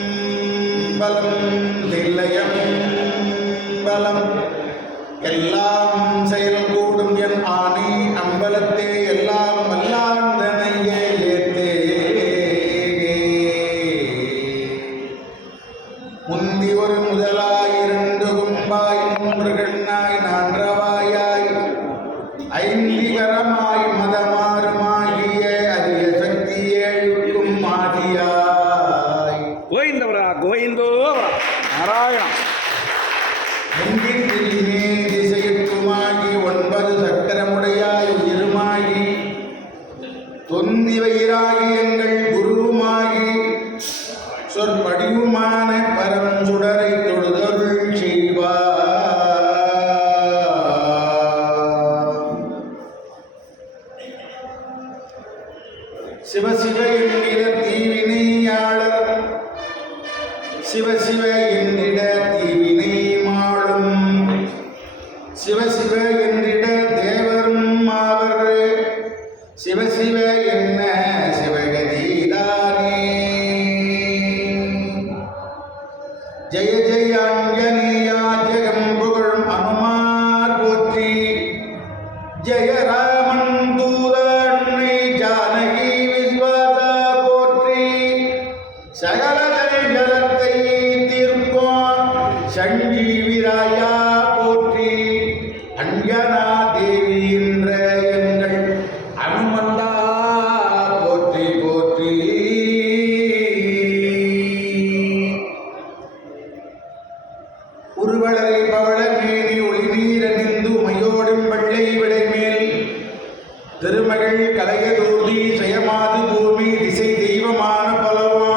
திருச்சிற்றம்பலம் தில்லையம்பலம் எல்லாம் செயல் கூடும் என் ஆணை அம்பலத்தே எல்லாம் வல்லாந்தனையே ஏத்தே முந்தி ஒரு முதலாய் இரண்டு கும்பாய் மூன்று கண்ணாய் நான்றவாயாய் ஐந்திகரமாய் மதமாறுமாகிய அரிய சக்தி ஏழுக்கும் மாதியாய் கோவிந்தவரா கோவிந்தோ நாராயணம் முந்தித்திரிமே திசையுக்குமாகி ஒன்பது சக்கரமுடையாய் உயிருமாகி தொந்தி வயிறாகி எங்கள் குருவுமாகி சொற்படிவுமான பரம் சுடரை தொழுதருள் செய்வார். சிவசிவ என்கிற தீவினையாளர் சிவசிவ என்றிட தீவினை மாளும் சிவசிவ என்றிட தேவரும் ஆவர் சிவசிவ என்ன சிவகதிதானே. ஜெய ஜெய அஞ்சனேயா ஜெகம்புகழும் அனுமார் போற்றி ஜெய ராமன் தூத அன்னை ஜானகி விஸ்வாசா போற்றி சகல ஜலத்தை தீர்ப்போம் சஞ்சீவிராயா போற்றி அஞ்சனா தேவி என்ற எங்கள் அனுமந்தா போற்றி போற்றி. உருவளரை பவள மேனி ஒளி நீரணிந்து மையோடும் வெள்ளை விடைமேல் திருமகள் கலையதூர்தி செயமாது பூமி திசை தெய்வமான பலவா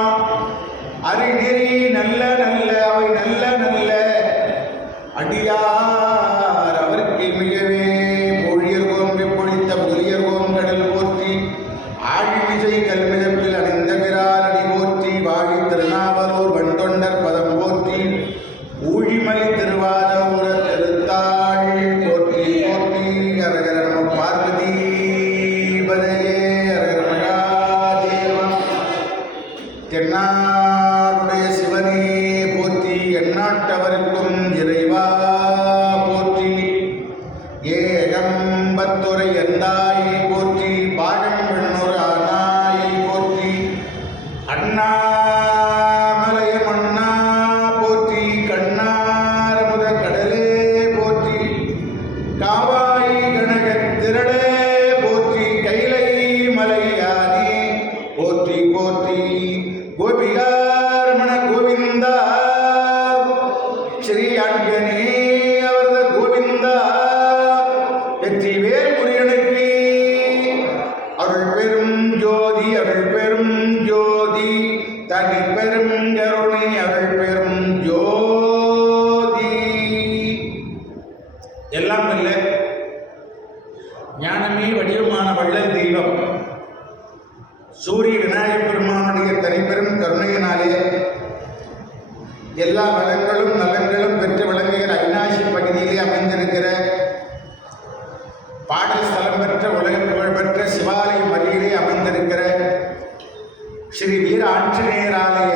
அறிநெறி நல்ல நல்ல அவை நல்ல நல்ல அடியார் அவருக்கு மிகவே பொழியர்கோம் பொழித்த புலியர்கோம் கடல் போற்றி ஆழிமிசை கல்மிதப்பில் அணிந்த பிறாரடி போற்றி வாழி திருநாவலூர் வண்தொண்டர் பதம் போற்றி ஊழிமலை திருவாதூர திருத்தாள் போற்றி போற்றி. அரகர நம பார்வதி பதையே அரகர மகாதேவா. தென்னாடுடைய சிவனே போற்றி எந்நாட்டவருக்கும் இறைவா போற்றி ஏகம்பத்துரை எந்தாய் போற்றி பாகம் பெண்ணொரு ஆனாய் போற்றி அண்ணாமலையம் அண்ணா போற்றி கண்ணாரமுத கடலே போற்றி காவாய் கனகத் திரளே போற்றி கைலை மலையானே போற்றி போற்றி. கோபிகாரமண கோவிந்தா ஸ்ரீ ஆஞ்சனே அவரது கோவிந்தா வெற்றி வேல் முருகனுக்கு அருள் பெரும் ஜோதி அருள் பெரும் ஜோதி தனி பெரும் கருணை அருள் பெரும் ஜோதி. எல்லாம் இல்லை ஞானமே வடிவமான வள்ளல் தெய்வம் சூரிய விநாயகப் பெருமானுடைய தனிப்பெரும் கருணையினாலே எல்லா வளங்களும் நலன்களும் பெற்று விளங்குகிற அவிநாசி பகுதியிலே அமைந்திருக்கிற பாடல் ஸ்தலம் பெற்ற உலக புகழ்பெற்ற சிவாலயம் அருகிலே அமைந்திருக்கிற ஸ்ரீ வீர ஆஞ்சநேயர் ஆலய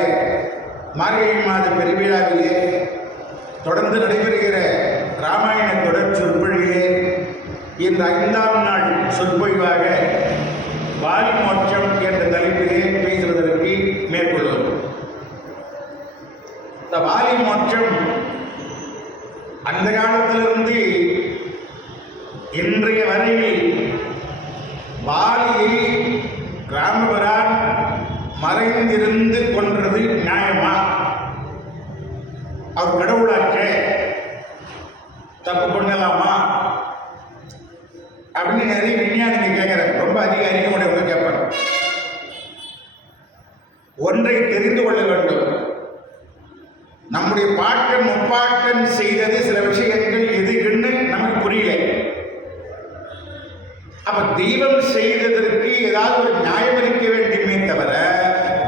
மார்கழி மாத பெருவிழாவிலே தொடர்ந்து நடைபெறுகிற ராமாயண தொடர் சொற்பொழிவிலே இன்று 5ஆம் நாள் சொற்பொழிவாக வாலி மோட்சம் என்ற தலைப்பிலே பேசுவதற்கு மேற்கொள்வோம். இந்த வாலி மோட்சம் அந்த காலத்திலிருந்து இன்றைய வரையில் வாலியை ராமபிரான் மறைந்திருந்து கொன்றது நியாயமா? அவர் கடவுளாச்ச தப்பு பண்ணலாமா அப்படின்னு நிறைய விஞ்ஞானிங்க கேட்கிறாங்க. ரொம்ப அதிக அறிவுடையவங்க கேட்பாங்க. ஒன்றை தெரிந்து கொள்ள வேண்டும். நம்முடைய பாட்டன் முப்பாட்டன் செய்தது சில விஷயங்கள் எதுக்குன்னு நமக்கு புரியல. அப்ப தெய்வம் செய்ததற்கு ஏதாவது ஒரு நியாயம் இருக்க வேண்டுமே தவிர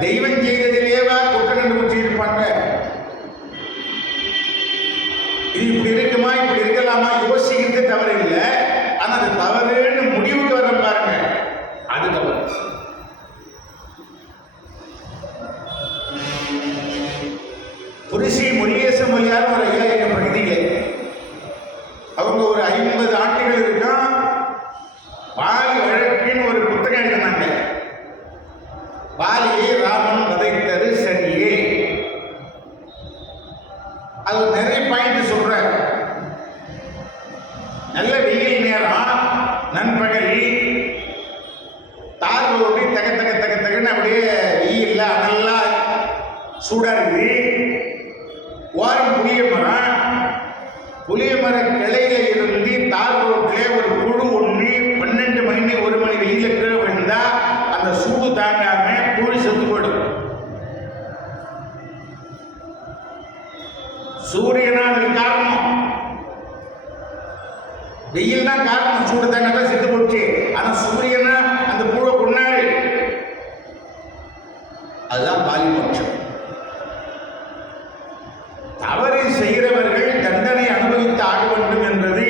தெய்வம் செய்ததிலேவா குற்றம் கண்டுபிடிச்சிருப்பாங்க. இது இப்படி இருக்குமா இப்படி இருக்கலாமா யோசிக்கிறது தவறு இல்லை. ஆனால் அது தவறுன்னு வாலி வழக்குன்னு ஒரு புத்தகம் எழுதினாங்க. வாலியை ராமன் வதைத்தது சரியே. அது நிறைய பாயிண்ட் சொல்ற. நல்ல வெயில் நேரம், நண்பகல், தார் ரோடு தக தக தக தகன்னு அப்படியே வெயில்ல நல்லா சூடா இருக்குது. ஓரம் புளிய மர கிளையில இருந்து தார் ரோட்ல ஒரு புழு ஒண்ணு 12 மணி 1 மணி வெயில கீழே விழுந்தா அந்த சூடு தாங்காம புழு செத்து போயிடும். சூரியனா அதுக்கு காரணம், வெயில் தான் காரணம். சூடு தாங்க செத்து போச்சு. ஆனா சூரியனா அந்த புழு கொண்டாரு. அதுதான் பாலிபட்சம். தவறு செய்கிறவர்கள் தண்டனை அனுபவித்து ஆக வேண்டும் என்பது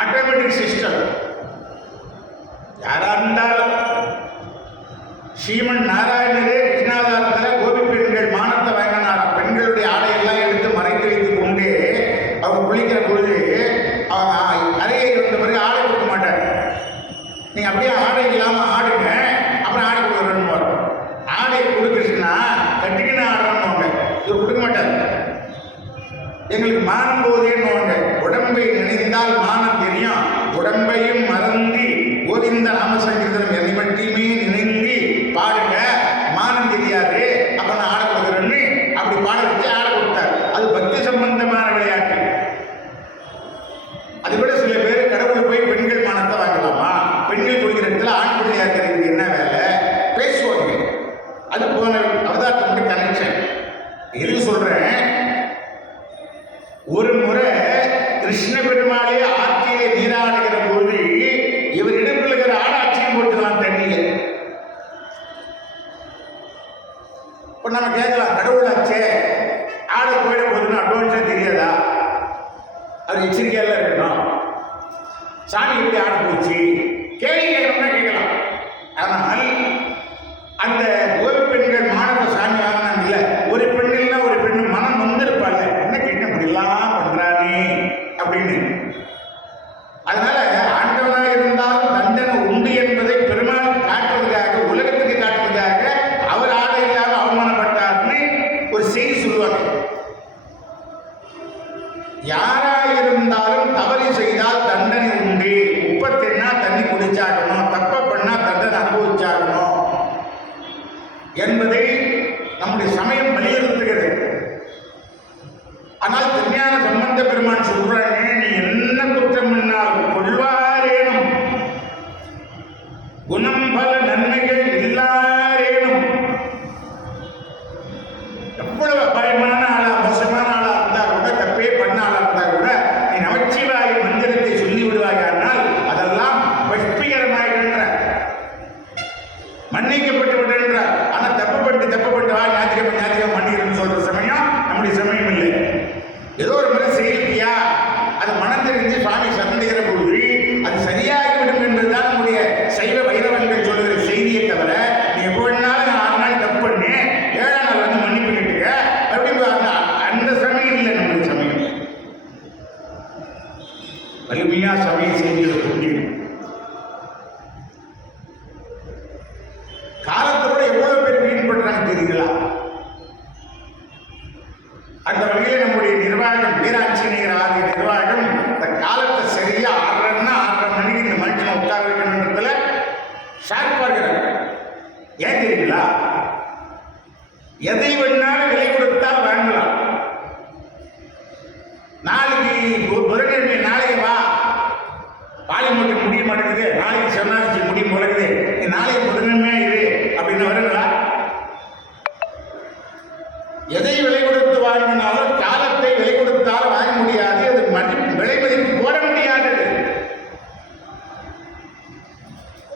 ஆட்டோமேட்டிக் சிஸ்டம். யாரா இருந்தாலும் ஸ்ரீமன் நாராயணரே கிருஷ்ணாதாரத்தில் கோபி பெண்கள் மானத்தை வாங்கினாரா. பெண்களுடைய ஆடையெல்லாம் எடுத்து மறைத்து வைத்துக் கொண்டு அவங்க குளிக்கிற பொழுது அவங்க அறையை இருந்த பிறகு ஆடை கொடுக்க மாட்டார். நீங்க அப்படியே ஆடை இல்லாம ஆடுங்க, அப்புறம் ஆடை கொடுக்குறேன்னு வரும். ஆடை கொடுக்குறீங்கன்னா கட்டிக்கின்னு ஆடுறோன்னு இது கொடுக்க மாட்டார். எங்களுக்கு மானம் போதேன்னு உடம்பை நினைந்தால் மானம் தெரியும். உடம்பையும் மறந்து கோவிந்த நாமசங்கீர்த்தனம் எதை மட்டுமே நினைந்து பாடுங்க, மானம் தெரியாது. அப்ப நான் ஆட கொடுக்குறேன்னு அப்படி பாட வச்சு ஆட கொடுத்தார். அது பக்தி சம்பந்தமான விளையாட்டு. அது கூட சில பேர் கடவுள் போய் பெண்கள் மானத்தை வாங்கலாமா, பெண்கள் கொடுக்கிற இடத்துல ஆண் பிள்ளையா இருக்கிறது என்ன வேலை பேசுவாங்க. அது போன அவதாரத்தோட கனெக்ஷன். எதுக்கு சொல்றேன், ஒரு முறை கிருஷ்ண பெருமாளே ஆற்றிலே நீராடுகிற போது இவர் இடுப்பில் இருக்கிற ஆடாட்சியும் போட்டுக்கலாம் தண்ணியில. இப்ப நம்ம கேட்கலாம், கடவுள் ஆச்சே ஆட போயிட போதுன்னு அட்வான்ஸா தெரியாதா? அவர் எச்சரிக்கையால இருக்கணும். சாமி எப்படி ஆட போச்சு கேள்வி கேட்கணும்னா கேட்கலாம். ஆனால் அந்த ஒரு பெண்கள் மாணவ சாமி வாங்கினாங்க இல்ல, ஒரு பெண்ணுன்னா ஒரு பெண்ணு மனம் வந்திருப்பாள், என்ன கேட்ட இப்படிலாம் பண்றானே அப்படின்னு. அதனால ஆண்டவனாக இருந்தாலும் தண்டனை உண்டு என்பதை பெருமாள் காட்டுவதற்காக, உலகத்துக்கு காட்டுவதற்காக அவர் ஆடை இல்லாம அவமானப்பட்டார்னு ஒரு செய்தி சொல்லுவாங்க. யாரா இருந்தாலும் தவறு செய்தால் தண்டனை உண்டு. உப்பை தின்னா தண்ணி குடிச்சாகணும், தப்ப பண்ணா தண்டனை அனுபவிச்சாகணும் என்பதை நம்முடைய சமயம் வலியுறுத்துகிறது. ஆனால் திருஞான சம்பந்த பெருமான் சொல்றாங்க, நீ என்ன குற்றம் பண்ணாலும் கொள்வாரேனும் குணம் பல நன்மைகள் எல்லாரேனும். எவ்வளவு அபாயமான ஆளா மோசமான ஆளா இருந்தா கூட, தப்பே பண்ண ஆளா இருந்தா கூட நீ நமச்சிவாய மந்திரத்தை சொல்லி விடுவாயானால் அதெல்லாம் வெற்றிகரமாகின்ற மன்னிக்கப்பட்டு விடுகின்ற. ஆனா தப்புப்பட்டு வா ஞாத்திகை மன்னிக்கிறேன்னு சொல்ற சமயம் நம்முடைய சமயம் இல்லை. ஏதோ ஒரு முறை செய்தியா அது மனம் தெரிஞ்சு சுவாமி சந்திக்கிற பொழுது அது சரியாகிவிடும் என்பதுதான் நம்முடைய சைவ வைரவர்கள் சொல்லுகிற செய்தியை தவிர, நீ எப்போ வேணாலும் 6 நாள் தப்பு பண்ணு 7ஆம் நாள் வந்து மன்னிப்பு கேட்டுக்க அப்படி அந்த சமயம் இல்லை. நம்முடைய சமயம் வலிமையா சமய செய்திகளை கொண்டு காலத்தோட எவ்வளவு பேர் மீன் பண்றாங்க தெரியுங்களா? அந்த வகையில் நம்முடைய நிர்வாகம், வீராட்சியர் ஆகிய நிர்வாகம் இந்த காலத்தை சரியா 6:30 மணிக்கு இந்த மனுஷனை உட்கார வைக்கணுன்றதுல ஷார்ப்பா இருக்கிறாங்க. ஏன் தெரியுங்களா? எதை வேணாலும் விலை கொடுத்தால் வாங்கலாம். நாளைக்கு புதன்கிழமை நாளைக்கு வா, பாலிமூட்டை முடிய மாட்டேங்குது, நாளைக்கு சொன்னாச்சு முடிய முடக்குது, நீ நாளைக்கு புதன்கிழமையா இரு அப்படின்னு வருங்களா? எதை விலை கொடுத்து வாங்கினாலும் காலத்தை விலை கொடுத்தால் வாங்க முடியாது. அது விலை மதிப்பு போட முடியாதது.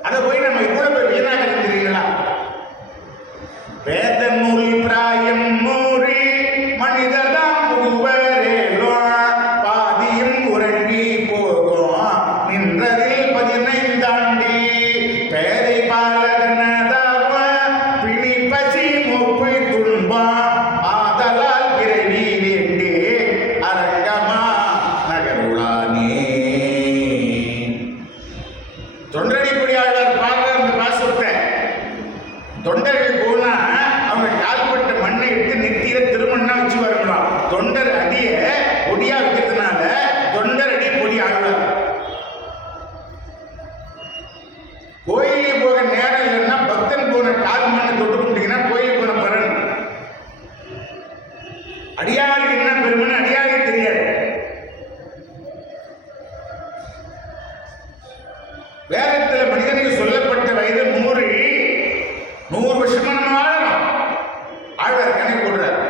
அதை போய் நம்ம இவ்வளவு பேர் வீணாக தெரியுங்களா? வேத நூல் பிராயம் 100 மனிதர்தான் புகுவரேலோ பாதியும் உறங்கி போகும் நின்றதில் 15 ஆண்டி பேதை பாலகனதாவ பிணி பசி மூப்பு துன்பம் ஆதலால் பிறவி வேண்டே அரங்கமா நகருளானே. தொண்டை நேரம் இல்லைன்னா பக்தன் போன கால் மண்ணு தொட்டு கும்பிட்டீங்கன்னா கோயில் போன பலன். அடியாருக்கு என்ன பெருமைன்னு அடியாரே தெரியாது. வேதத்தில் மனிதனுக்கு சொல்லப்பட்ட வயது 100 வருஷமா நம்ம வாழலாம். ஆழ்வார் கணக்கு போடுறார்.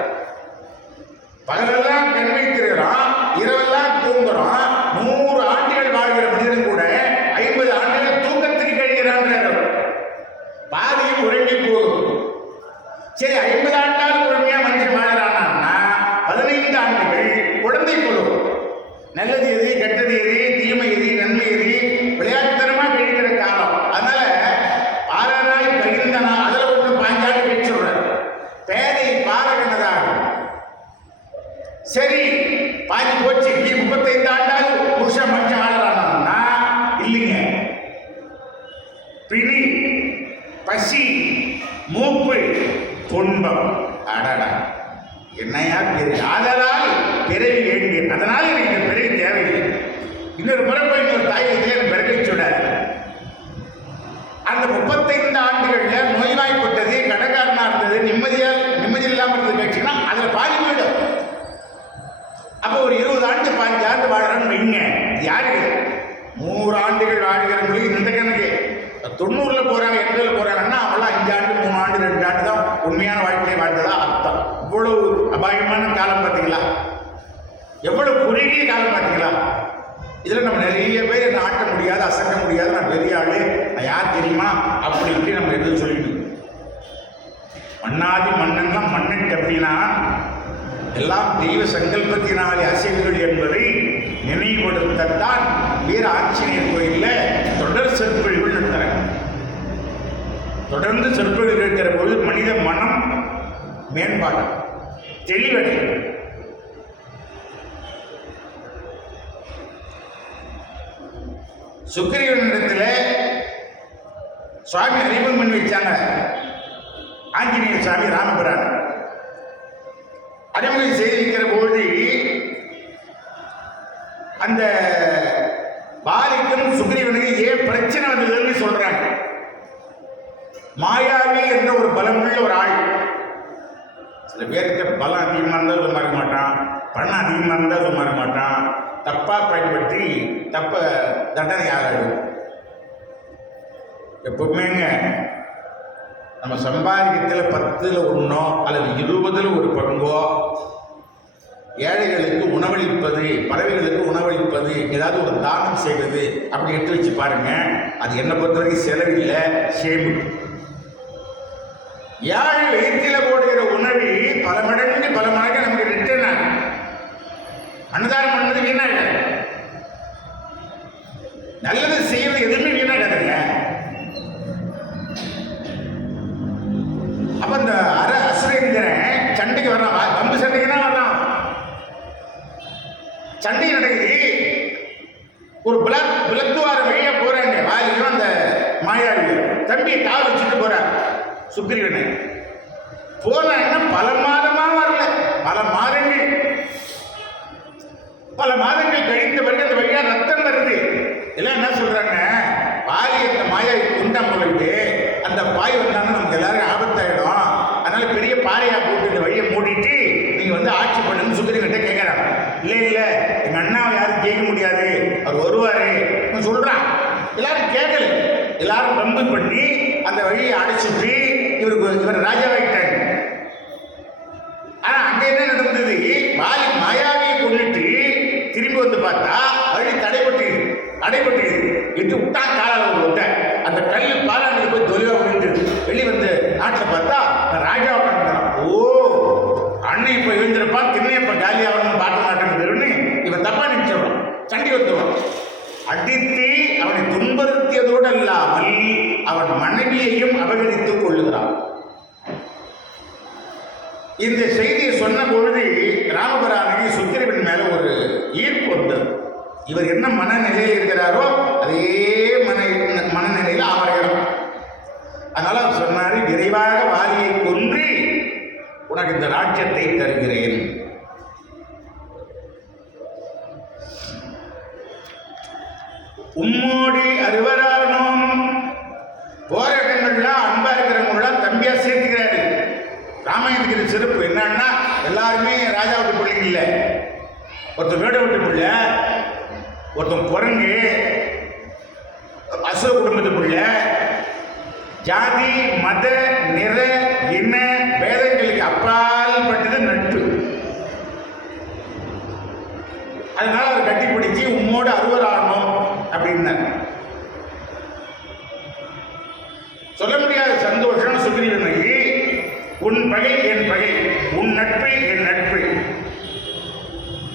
பகலெல்லாம் கண் வைத்திருக்கிறோம், இரவெல்லாம் தூங்குறோம். 100 ஆண்டுகள் வாழ்கிற மனிதன் கூட 50 ஆண்டுகள் தூக்கத்தில் கழிகிறான். பாதியும் உறங்கி போகும். சரி, 50 ஆண்டால் பொறுமையா மனுஷன் வாழறான்னா 15 ஆண்டுகள் குழந்தை போடும். நல்லது எது, கெட்டது எது, தீமை எது, நன்மை எது, விளையாட்டுத்தனமா கழிக்கிற காலம். அதனால பாரராய் பகிர்ந்தனா அதில் ஒன்று 5 ஆண்டு கழிச்சு சொல்றாரு. பேதை பாரகனதாகும். சரி, பாதி போச்சு. 35 ஆண்டால் புருஷன் மனுஷன் வாழறானா? இல்லைங்க. பிணி, பசி, மூப்பு, துன்பம். அடடா, என்னையா பிறவி? அதனால் பிறவி வேண்டிய, அதனால் எனக்கு பிறவி தேவையில்லை. இன்னொரு முறை போய் இன்னொரு தாய் வீட்டில் பிறகு வச்சுடாரு. அந்த 35 ஆண்டுகள்ல நோய்வாய்ப்பட்டது, கடற்காரனா இருந்தது, நிம்மதி இல்லாமல் இருந்தது கட்சினா அதுல பாதி போயிடும். அப்போ ஒரு 20 ஆண்டு 5 ஆண்டு வாழறன்னு வைங்க. யாரு 100 ஆண்டுகள் வாழ்கிறவங்களுக்கு இந்த கணக்கு 90ல போறாங்க, 80ல போறாங்கன்னா அவங்களாம் 5 ஆண்டு 3 ஆண்டு 2 ஆண்டு தான் உண்மையான வாழ்க்கையை வாழ்ந்ததா அர்த்தம். இவ்வளவு அபாயமான காலம் பார்த்தீங்களா? எவ்வளவு குறுகிய காலம் பார்த்தீங்களா? இதுல நம்ம நிறைய பேர் என்ன ஆட்ட முடியாது, அசைக்க முடியாது, நான் பெரிய ஆளு, நான் யார் தெரியுமா அப்படி இப்படி நம்ம எதுவும் சொல்லிட்டு மன்னாதி மன்னன்னா மன்னன் கப்பினா எல்லாம் தெய்வ சங்கல்பத்தினாலே அசைவுகள் என்பதை நினைவுபடுத்தத்தான் வீர ஆஞ்சநேயர் கோயிலில் தொடர் சொற்பொழிவுகள் நடத்துறாங்க. தொடர்ந்து சொற்பொழிவு இருக்கிற போது மனித மனம் மேம்பாடு தெளிவடை. சுக்கிரீவனிடத்தில் சுவாமி அறிமுகம் பண்ணி வச்சாங்க. ஆஞ்சநேய சுவாமி ராமபிரான் அறிமுகம் செய்திருக்கிற போது அந்த பாலிக்கும் சுக்ரீவனுக்கு ஏன் பிரச்சனை வந்ததுன்னு சொல்றாங்க. மாயாவி என்ற ஒரு பலமுள்ள ஒரு ஆள். சில பேருக்கு பலம் அதிகமாக இருந்தால் சும்மா இருக்க மாட்டான், பணம் அதிகமாக இருந்தால் சும்மா இருக்க மாட்டான், தப்பா பயன்படுத்தி தப்ப தண்டனை ஆகாது. எப்பவுமேங்க நம்ம சம்பாதிக்கத்தில் 10ல் 1 அல்லது 20ல் 1 பங்கோ ஏழைகளுக்கு உணவளிப்பது, பறவைகளுக்கு உணவளிப்பது, ஏதாவது ஒரு தானம் செய்வது அப்படி எடுத்து வச்சு பாருங்க. அது என்னை பொறுத்த வரைக்கும் செலவில்லை, சேமிப்பு. ஏழை வயிற்றில் போடுகிற உணவு பல மடங்கு நமக்கு ரிட்டர்ன் ஆகும். அன்னதானம் பண்ணது வீணாக, நல்லது செய்யறது எதுவுமே வீணாகாதுங்க. அப்ப இந்த அசுரேந்திரன் சண்டைக்கு வர்றான், வம்பு சண்டைக்கு தான் வர்றான். சண்டை நடக்குது. ஒரு பிளத்துவார வழியா போறாங்க. வாயிலும் அந்த மாயாவியும் தம்பியை காவல் வச்சுட்டு போறாங்க. சுக்ரீவனை போனா பல மாதமா வரல, பல மாதங்கள் கழித்த பிறகு அந்த வழியா ரத்தம் வருது. எல்லாம் என்ன சொல்றாங்க, பாலி அந்த மாயாவை குண்டம் போயிட்டு அந்த பாய் வந்தாங்கன்னா நமக்கு எல்லாரும் ஆபத்தாயிடும், அதனால பெரிய பாறையா போட்டு இந்த வழியை மூடிட்டு நீங்க வந்து ஆட்சி பண்ணுன்னு சுக்ரீவன்கிட்ட கேட்கிறாங்க. இல்ல எங்க அண்ணாவை யாரும் ஜெயிக்க முடியாது, அவர் வருவாரு சொல்றான். எல்லாரும் கேட்கல, எல்லாரும் பம்பு பண்ணி அந்த வழியை அடைச்சிட்டு இவர் ராஜாவாயிட்டாங்க. ஆனா அங்க என்ன நடந்தது, வாலி மாயாவியை கொண்டுட்டு திரும்பி வந்து பார்த்தா வழி தடைபட்டு இட்டு விட்டான். காலால் விட்ட அந்த கல்லு பாலாண்டு போய் தொலைவா விழுந்து வெளியே வந்து நாட்டில் பார்த்தா ராஜா உட்காந்துக்கிறான். ஓ அண்ணன் இப்ப எழுந்திருப்பான், திண்ணையப்ப காலி ஆகணும்னு பார்க்க மாட்டேன்னு இவன் தப்பா நினைச்சிடறான். சண்டி வந்துடுவான். அடித்து அவனை துன்புறுத்தியதோடு அல்லாமல் அவன் மனைவியையும் அபகரித்துக் கொள்ளுகிறான். இந்த செய்தியை சொன்ன பொழுது ராமபிரானுக்கு சுக்கிரீவன் மேல ஒரு ஈர்ப்பு வந்தது. இவர் என்ன மனநிலையில் இருக்கிறாரோ அதே மனநிலையில் அவரையிடம். அதனால அவர் சொன்னாரு, விரைவாக வாலியை கொன்று உனக்கு இந்த ராஜ்யத்தை தருகிறேன். உம்மோடி அறுவரானோம் போற பக்தர்கள்லாம் அன்பா இருக்கிறவங்களாம் தம்பியா சேர்த்துக்கிறாரு. ராமாயணத்துக்கு இது சிறப்பு என்னன்னா, எல்லாருமே ராஜா விட்டு பிள்ளைங்க இல்லை. ஒருத்தன் வேட விட்டு பிள்ளை, ஒருத்தன் குரங்கு, அசோக குடும்பத்து பிள்ளை. ஜாதி மத நிற இன பேதங்களுக்கு அப்பால் பட்டது நட்பு. அதனால அவர் கட்டி பிடிச்சி உம்மோடு அறுவர் ஆகணும் அப்படின்னார். சொல்ல முடியாத சந்தோஷம் சுக்ரீவனுக்கு. உன் பகை என் பகை, உன் நட்பு என் நட்பு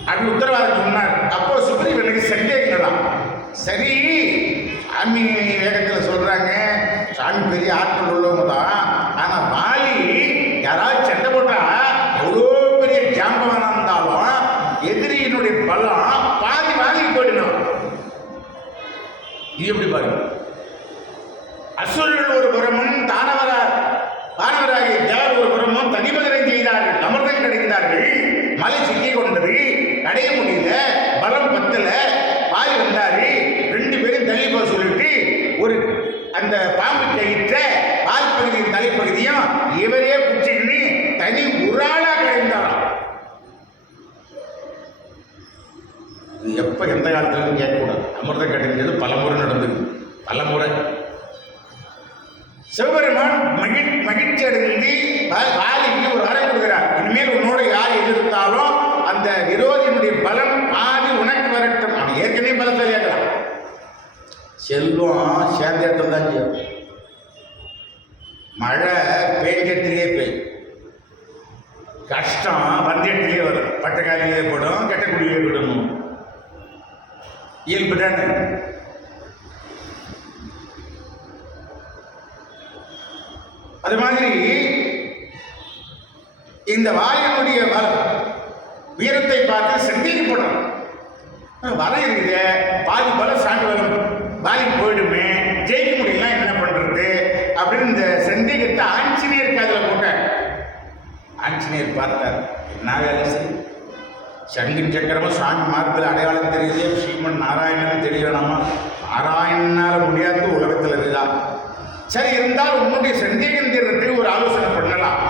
அப்படி உத்தரவாதம் சொன்னார். அப்போ சுக்ரீவனுக்கு சந்தேகங்களாம். சரி, சாமி வேகத்தில் சொல்றாங்க, சாமி பெரிய ஆற்றல் உள்ளவங்க தான். ஆனா வாலி யாராவது சண்டை போட்டா எவ்வளோ பெரிய ஜாம்பவனா இருந்தாலும் எதிரியினுடைய பலம் பாதி வாலிக்கு போயிடணும். இது எப்படி பாருங்க. அசுரர்கள் ஒரு புறமும் தானவராகிய தேவர் ஒரு புறமும் தனிமகரம் செய்தார்கள், அமிர்தம் கிடைத்தார்கள். மலை சிக்கிக் கொண்டது, அடைய முடியல, பலம் பத்தல, பாதி வந்தாரு. ரெண்டு பேரும் தள்ளி போக சொல்லிட்டு ஒரு அந்த பாம்பு கயிற்ற பால் பகுதியின் தலைப்பகுதியும் இவரே பிடிச்சிக்கிட்டு தனி உராளா கிடைந்தாராம். எப்ப எந்த காலத்துல கேட்கக்கூடாது. அமிர்தம் கிடைக்கிறது பலமுறை நடந்தது, பலமுறை. சிவபெருமான் மகிழ்ச்சி அடைந்து வாலிக்கு ஒரு வரை கொடுக்கிறார். இனிமேல் உன்னோட யார் எதிர்த்தாலும் அந்த விரோதியினுடைய பலம் பாதி உனக்கு வரட்டும். அவன் ஏற்கனவே பலத்தை கேட்கலாம். செல்வம் சேர்ந்த இடத்துல தான் செய்யும். மழை பெய்கட்டிலே பெய்யும், கஷ்டம் வந்தியத்திலே வரும், பட்டக்காலிலே போடும், கெட்டக்குடியிலே விடணும். இயல்பு தானே. அது மாதிரி இந்த வாலினுடைய வீரத்தை பார்த்து சந்தேகப்படுறோம். வரம் இருக்குது, பாதி பலம் சாண்டு வரும், வாலிக்கு போயிடுமே, ஜெயிக்க முடியல, என்ன பண்றது அப்படின்னு இந்த சந்தேகத்தை ஆஞ்சநேயர் காதில் போட்டார். ஆஞ்சநேயர் பார்த்தார், என்ன வேலை செய்யும், சங்கின் சக்கரமும் சுவாமி மார்பில் அடையாளம் தெரியுது, ஸ்ரீமன் நாராயணன் தெரிய வேணாமா, நாராயணனால முடியாத உலகத்தில் இருக்குதா. சரி, இருந்தால் உன்னுடைய சந்தேகம் தீர்றதுக்கு ஒரு ஆலோசனை பண்ணலாம்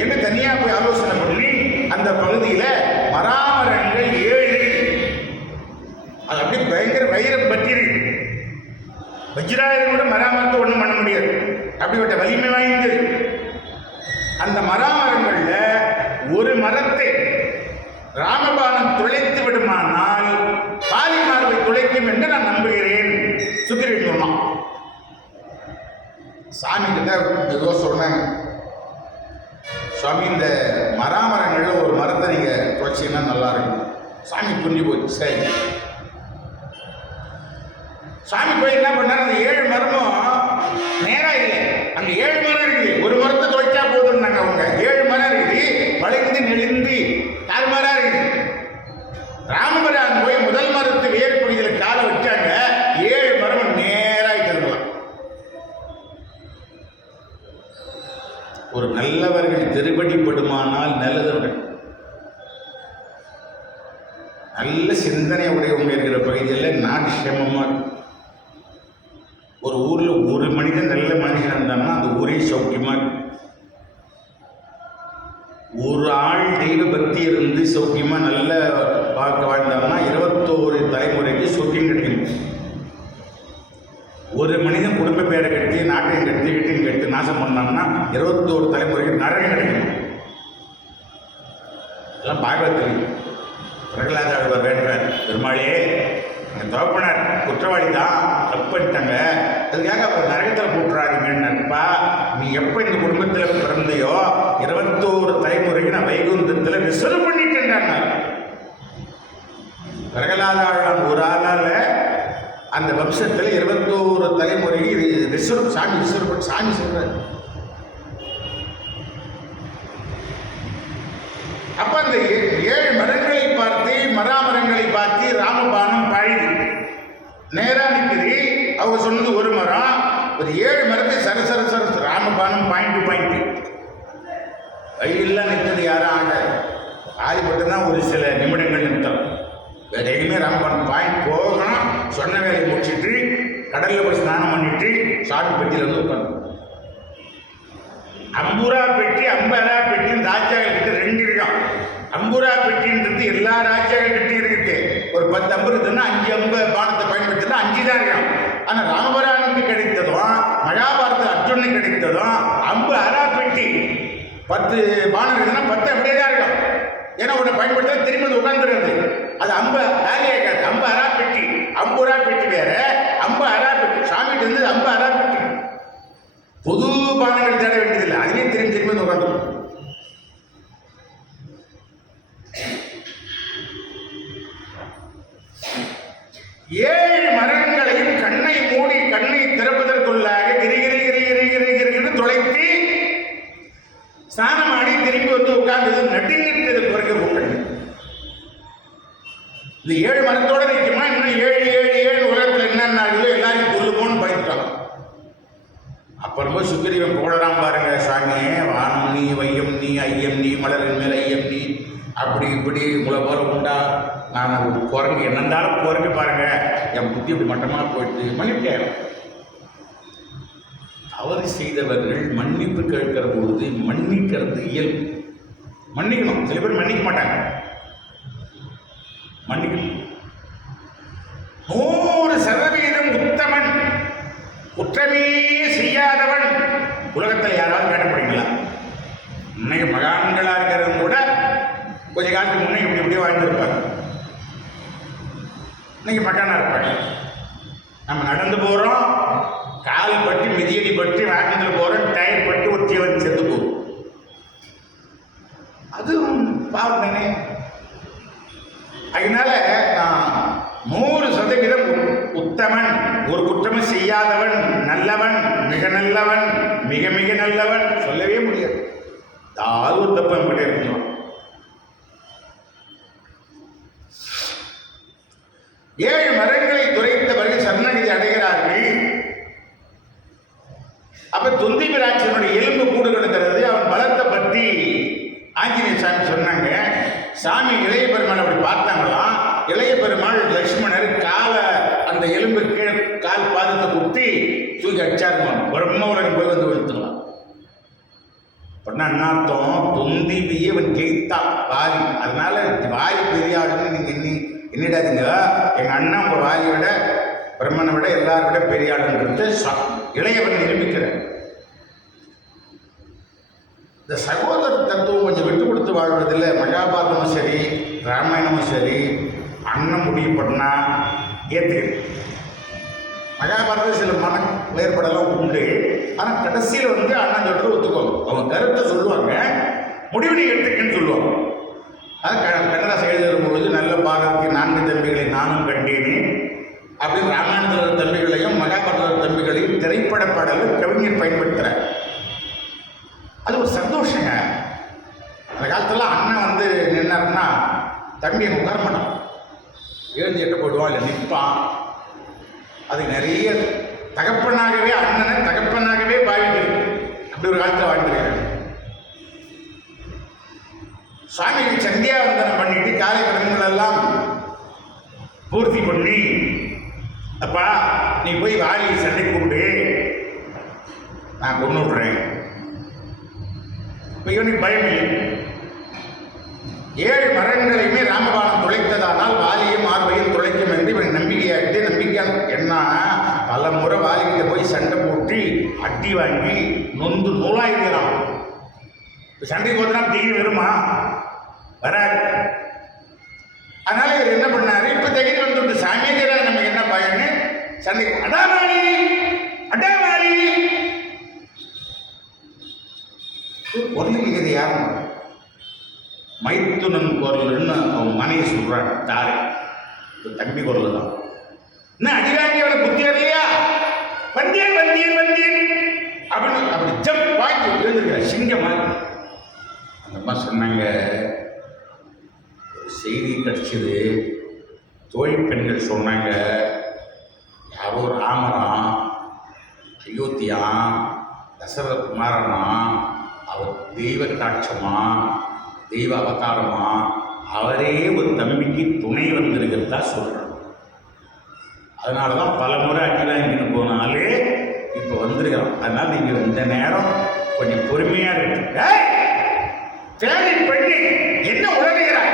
என்று தனியாக போய் ஆலோசனை பண்ணி அந்த பகுதியில் மராமரங்கள் 7, அது அப்படி பயங்கர வைரம் பற்றிருக்கு. வஜ்ராயுதம் கூட மராமரத்தை ஒன்றும் பண்ண முடியாது, அப்படிப்பட்ட வலிமை வாய்ந்தது. அந்த மராமரங்கள்ல ஒரு மரத்தை ராமபானம் துளைத்து விடுமானால் பாலிமார்பை துளைக்கும் என்று நான் நம்புகிறேன் சுக்கிரன் சொன்னான். சாமி கிட்ட ஏதோ சொன்னாங்க, சுவாமி இந்த மராமரங்களில் ஒரு மரத்தை நீங்கள் துளைச்சிங்கன்னா நல்லா இருக்கும். சாமி புரிஞ்சு போச்சு. சரி, சாமி போய் என்ன பண்ணார், அந்த 7 மரமும் நேராக இல்லை, அங்கே 7 மரம் இருக்குது, ஒரு மரத்தை துளைச்சா போதும்னாங்க அவங்க. 7 மரம் இருக்குது, வளைந்து நெளிந்து தாறுமாறா இருக்குது. ராமபிரான் போய் முதல் மரத்து வேறு பகுதியில் காலை வச்சாங்க, 7 மரமும் நேராக திரும்பலாம். ஒரு நல்லவர்கள் திருப்படிப்படுமானால் நல்லதுடன் நல்ல சிந்தனை உடையவங்க இருக்கிற பகுதியில் நாடு சேமமாக இருக்கும். ஒரு ஊரில் ஒரு மனிதன் நல்ல மனுஷன் இருந்தான்னா அந்த ஊரே சௌக்கியமாக இருக்கும். ஒரு ஆள் தெய்வ பக்தி இருந்து சௌக்கியமாக நல்ல பார்க்க வாழ்ந்தாங்கன்னா 21 தலைமுறைக்கு சௌக்கியம் கிடைக்கும். ஒரு மனிதன் குடும்ப பேரை கட்டி நாட்டையும் கட்டி வீட்டையும் கட்டி நாசம் பண்ணான்னா 21 தலைமுறைக்கு நரகம் கிடைக்கும். இதெல்லாம் பாகவத்தில் பிரகலாத ஆழ்வார் வேண்டுறார், பெருமாளே எங்கள் தகப்பனார் குற்றவாளி தான், தப்பு பண்ணிட்டாங்க, அதுக்காக அப்போ நரகத்தில் கூட்டுறாதீங்கன்னப்பா. நீ எப்போ இந்த குடும்பத்தில் பிறந்தையோ 21 தலைமுறைக்கு நான் வைகுந்தத்தில் ரிசர்வ் பண்ணிட்டேன்டாங்க. பிரகலாத ஆழ்வார் ஒரு ஆளால் அந்த வம்சத்தில் 21 தலைமுறைக்கு ரிசர்வ் சாமி ரிசர்வ் சாமி சொல்றாரு. அப்ப அந்த 7 மரங்களை பார்த்து மராமரங்களை பார்த்து ராமபானம் பழகி நேரா நிற்குது. அவங்க சொன்னது ஒரு மரம், ஒரு 7 மரத்தை சரசர ராமபானம் பாயிண்ட் கையெல்லாம் நிற்கிறது. யாரும் ஆக ஆதிப்பட்டுதான் ஒரு சில நிமிடங்கள் நிறுத்தம். வேற எதுவுமே ராமபானம் பாயிண்ட் போகணும். சொன்ன வேலையை முடிச்சுட்டு கடல்ல போய் ஸ்நானம் பண்ணிட்டு சாமி பெட்டியில் வந்து உட்காந்து அம்புரா பெட்டி அம்பரா பெட்டின்னு ராஜாக்கள் கிட்ட 2 இருக்கான். அம்புரா பெட்டின்றது எல்லா ராஜாக்கள் கிட்ட இருக்குது. ஒரு 10 அம்பு இருக்குதுன்னா 5 அம்பு பானத்தை பயன்படுத்தினா 5 தான் இருக்கும். ஆனால் ராமபுரானுக்கு கிடைத்ததும் மகாபாரத அர்ஜுனுக்கு கிடைத்ததும் அம்பு அரா பெட்டி 10 பானம் இருக்குதுன்னா 10 அப்படியே தான் இருக்கும். ஏன்னா உன்னை பயன்படுத்த திரும்பி வந்து உட்காந்துருது. அது அம்பு வேலையே இருக்காது. அம்பு அரா பெட்டி அம்புரா பெட்டி வேற, அம்பு அரா பெட்டி சாமிட்டு இருந்தது அம்பு அரா பெட்டி. புது பானங்கள் தேட வேண்டியதில்லை, அதுவே திரும்பி திரும்பி வந்து உட்காந்துரும். ஏழு மரங்களையும் கண்ணை மூடி கண்ணை திறப்பதற்குள்ளாக கிரிகிரி தொலைத்து ஸ்நானமாடி திரும்பி வந்து உட்கார்ந்தது நடுங்கிட்டது குறைக்க கூட்டணி. இந்த 7 மரத்தோட நிற்குமா? இன்னும் 7 உலகத்தில் என்னென்ன எல்லாரும் கொல்லுமோன்னு பயந்துட்டாங்க. அப்புறமா சுக்கிரீவன் போடலாம் பாருங்க, சாமி வானம் நீ வையம் நீ ஐயம் நீ மலரின் மேல் ஐயம் நீ அப்படி இப்படி உங்களை போல உண்டா, நான் குரங்கு என்னந்தாலும் குரங்கு பாருங்க, என் புத்தி இப்படி மட்டமாக போயிட்டு மன்னிப்பேன். தவறு செய்தவர்கள் மன்னிப்பு கேட்கிற பொழுது மன்னிக்கிறது இயல்பு. மன்னிக்கணும். சில பேர் மன்னிக்க மாட்டாங்க. மன்னிக்கணும். 100% உத்தமன், குற்றமே செய்யாதவன் உலகத்தில் யாராவது கேட்ட முடியுங்களா? இன்னைக்கு மகான்களா இருக்கிறது கூட கொஞ்ச காலத்துக்கு முன்னே இப்படியே வாழ்ந்துருப்பாங்க. இன்னைக்கு மகானா இருப்பாங்க. நம்ம நடந்து போகிறோம், கால் பட்டு மிதியடி பட்டு வாகனத்தில் போகிறோம், டயர் பட்டு ஒரு ஜீவன் செத்து போகும். அதுவும் பாவம் தானே. அதனால நான் 100% உத்தமன், ஒரு குற்றமும் செய்யாதவன், நல்லவன், மிக நல்லவன், மிக மிக நல்லவன் சொல்லவே முடியாது. யாரும் ஒரு தப்பு நம்மகிட்ட இருக்கணும். 7 மரங்களை துரைத்தவர்கள் சரணநிதி அடைகிறார்கள். அப்ப துந்தி பிராட்சியனுடைய எலும்பு கூடு கிடக்கிறது. அவன் பலத்தை பற்றி ஆஞ்சநேய சாமி சொன்னாங்க. சாமி இளைய பெருமாள் அப்படி பார்த்தாங்களாம். இளைய பெருமாள் லட்சுமணர் காலை அந்த எலும்பு கீழே கால் பாதத்தை குத்தி தூக்கி அடிச்சாருமா. பிரம்ம உலகம் போய் வந்து விழுத்துக்கலாம். அப்படின்னா என்ன அர்த்தம்? துந்தி இவன் ஜெயித்தான் வாரி. அதனால வாரி பெரிய ஆளுன்னு நீங்க எண்ணிடாதீங்க. எங்க அண்ணன் உங்க வாரியை விட பிரம்மனை விட எல்லாரை விட பெரிய ஆளுன்றது இளையவன் நிரூபிக்கிறார். இந்த சகோதர தத்துவம் கொஞ்சம் விட்டு கொடுத்து வாழ்வதில்லை. மகாபாரதமும் சரி ராமாயணமும் சரி அண்ணன் முடிவு பண்ணால் ஏற்றுக்கிறது. மகாபாரதம் சில மன வேறுபடலாம் உண்டு. ஆனால் கடைசியில் வந்து அண்ணன் சொல்கிறது ஒத்துக்குவாங்க. அவங்க கருத்தை சொல்லுவாங்க, முடிவு நீ எடுத்துக்கன்னு சொல்லுவாங்க. அது கண்ணதாசன் எழுதுகிற பொழுது நல்ல பாரதத்தின் 4 தம்பிகளை நானும் கண்டேனே அப்படின்னு ராமாயணத்தில் தம்பிகளையும் மகாபாரத தம்பிகளையும் திரைப்பட பாடலில் கவிஞர் பயன்படுத்துகிறார். அது ஒரு சந்தோஷங்க. அந்த காலத்தில் அண்ணன் வந்து நின்னாருன்னா தம்பி அங்கே உட்கார மாட்டான், எழுந்து எட்ட போயிடுவான், இல்லை நிற்பான். அது நிறைய தகப்பனாகவே அண்ணனை தகப்பனாகவே பாவிக்கிறது. அப்படி ஒரு காலத்தில் வாழ்ந்துருக்கிறார். சுவாமிக்கு சந்தியாவந்தனம் பண்ணிட்டு காலை கடன்கள் எல்லாம் பூர்த்தி பண்ணி, அப்பா நீ போய் வாலி சண்டை கூப்பிடு, நான் கொண்டு விட்றேன். இப்போ இவனுக்கு பயம் இல்லை. 7 மரங்களையுமே ராமபாணம் துளைத்ததானால் வாலியும் மார்பையும் துளைக்கும் என்று இவன் நம்பிக்கையாகிட்டு நம்பிக்கையான என்ன பல முறை வாலிகிட்ட போய் சண்டை போட்டு அட்டி வாங்கி நொந்து நூலாயிருக்கிறான். இப்போ சண்டை போதுனா திடீர்னு வருமா? வராது. அதனால இவர் என்ன பண்ணாரு? இப்போ தைரியம் வந்துட்டு சாமியார நம்ம என்ன பயன்னு சண்டை அடாவாளி அடாவாளி பொருளுக்கு யாரும் மைத்துனன் குரல்னு அவன் மனைவி சொல்றான். தாரை தம்பி குரல் தான். என்ன அடிவாங்கி அவனை புத்தி வரலையா? வந்தேன் வந்தேன் வந்தேன் அப்படின்னு அப்படி ஜப் வாங்கி எழுந்திருக்கிற சிங்கமா. அந்த அம்மா சொன்னாங்க, செய்தி கிடச்சிது. தோழி பெண்கள் சொன்னாங்க, யாரோ ராமராம், அயோத்தியான், தசரத குமாரனா, அவர் தெய்வ காட்சமா, தெய்வ அவதாரமா, அவரே ஒரு தம்பிக்கு துணை வந்திருக்கிறதா சொல்கிறார். அதனால தான் பல முறை அடிவாங்கின்னு போனாலே இப்போ வந்திருக்கிறோம். அதனால் நீங்கள் இந்த நேரம் கொஞ்சம் பொறுமையா இருக்கு. தேவை பெண்ணே, என்ன உலகுகிறாய்?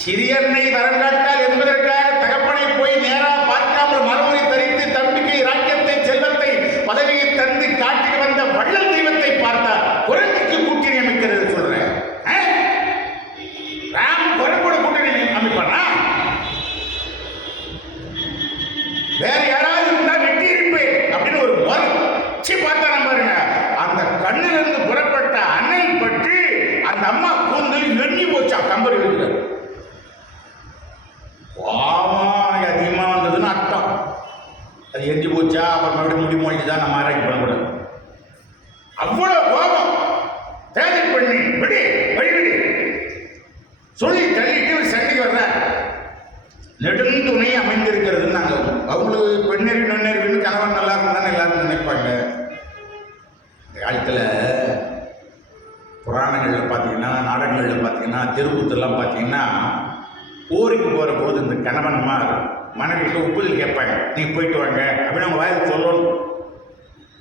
சிறியன்னை வரங்காட்டால் என்பதற்காக தகப்பனை போய் நேரா பார்க்காமல் மறுமுறை தரித்து தம்பிக்கை ராஜ்யத்தை செல்வத்தை பதவியை தந்து காட்டில் வந்த வள்ளல் தெய்வத்தை பார்த்தார். குரங்குக்கு கூட்டணி அமைக்கிறது சொல்றேன். ராம் குரங்கோட கூட்டணி அமைப்பானா? வேற யாராவது இருந்தா வெட்டி இருப்பேன் அப்படின்னு ஒரு மறுச்சி பார்த்தான பாருங்க. அந்த கண்ணிலிருந்து புறப்பட்ட அனல் பட்டு அந்த அம்மா கூந்தல் எண்ணி போச்சா. கம்பர் எழுதுகிறார். பாவம் அதிகமா வந்ததுன்னு அர்த்தம். அது எஞ்சி போச்சா அப்புறம் மறுபடியும் முடி மொழிதான் நம்ம ஆராய்ச்சி பண்ணக்கூடாது. அவ்வளவு கோபம். தேவை பண்ணி விடு வழிவிடு சொல்லி தள்ளிட்டு ஒரு சண்டைக்கு வர்ற. நெடுந்துணை அமைந்திருக்கிறது. நாங்கள் அவங்களுக்கு பெண்ணறிவு நன்னறிவுன்னு கணவன் நல்லா இருந்தானே எல்லாரும் நினைப்பாங்க. இந்த காலத்தில் புராணங்களில் பார்த்தீங்கன்னா, நாடகங்களில் பார்த்தீங்கன்னா, தெருக்கூத்தெல்லாம் பார்த்தீங்கன்னா, போருக்கு போகிற போது இந்த கணவன்மார் மனைவிக்கு ஒப்புதல் கேட்பாங்க. நீங்கள் போயிட்டு வாங்க அப்படின்னு அவங்க வாயில் சொல்லணும்.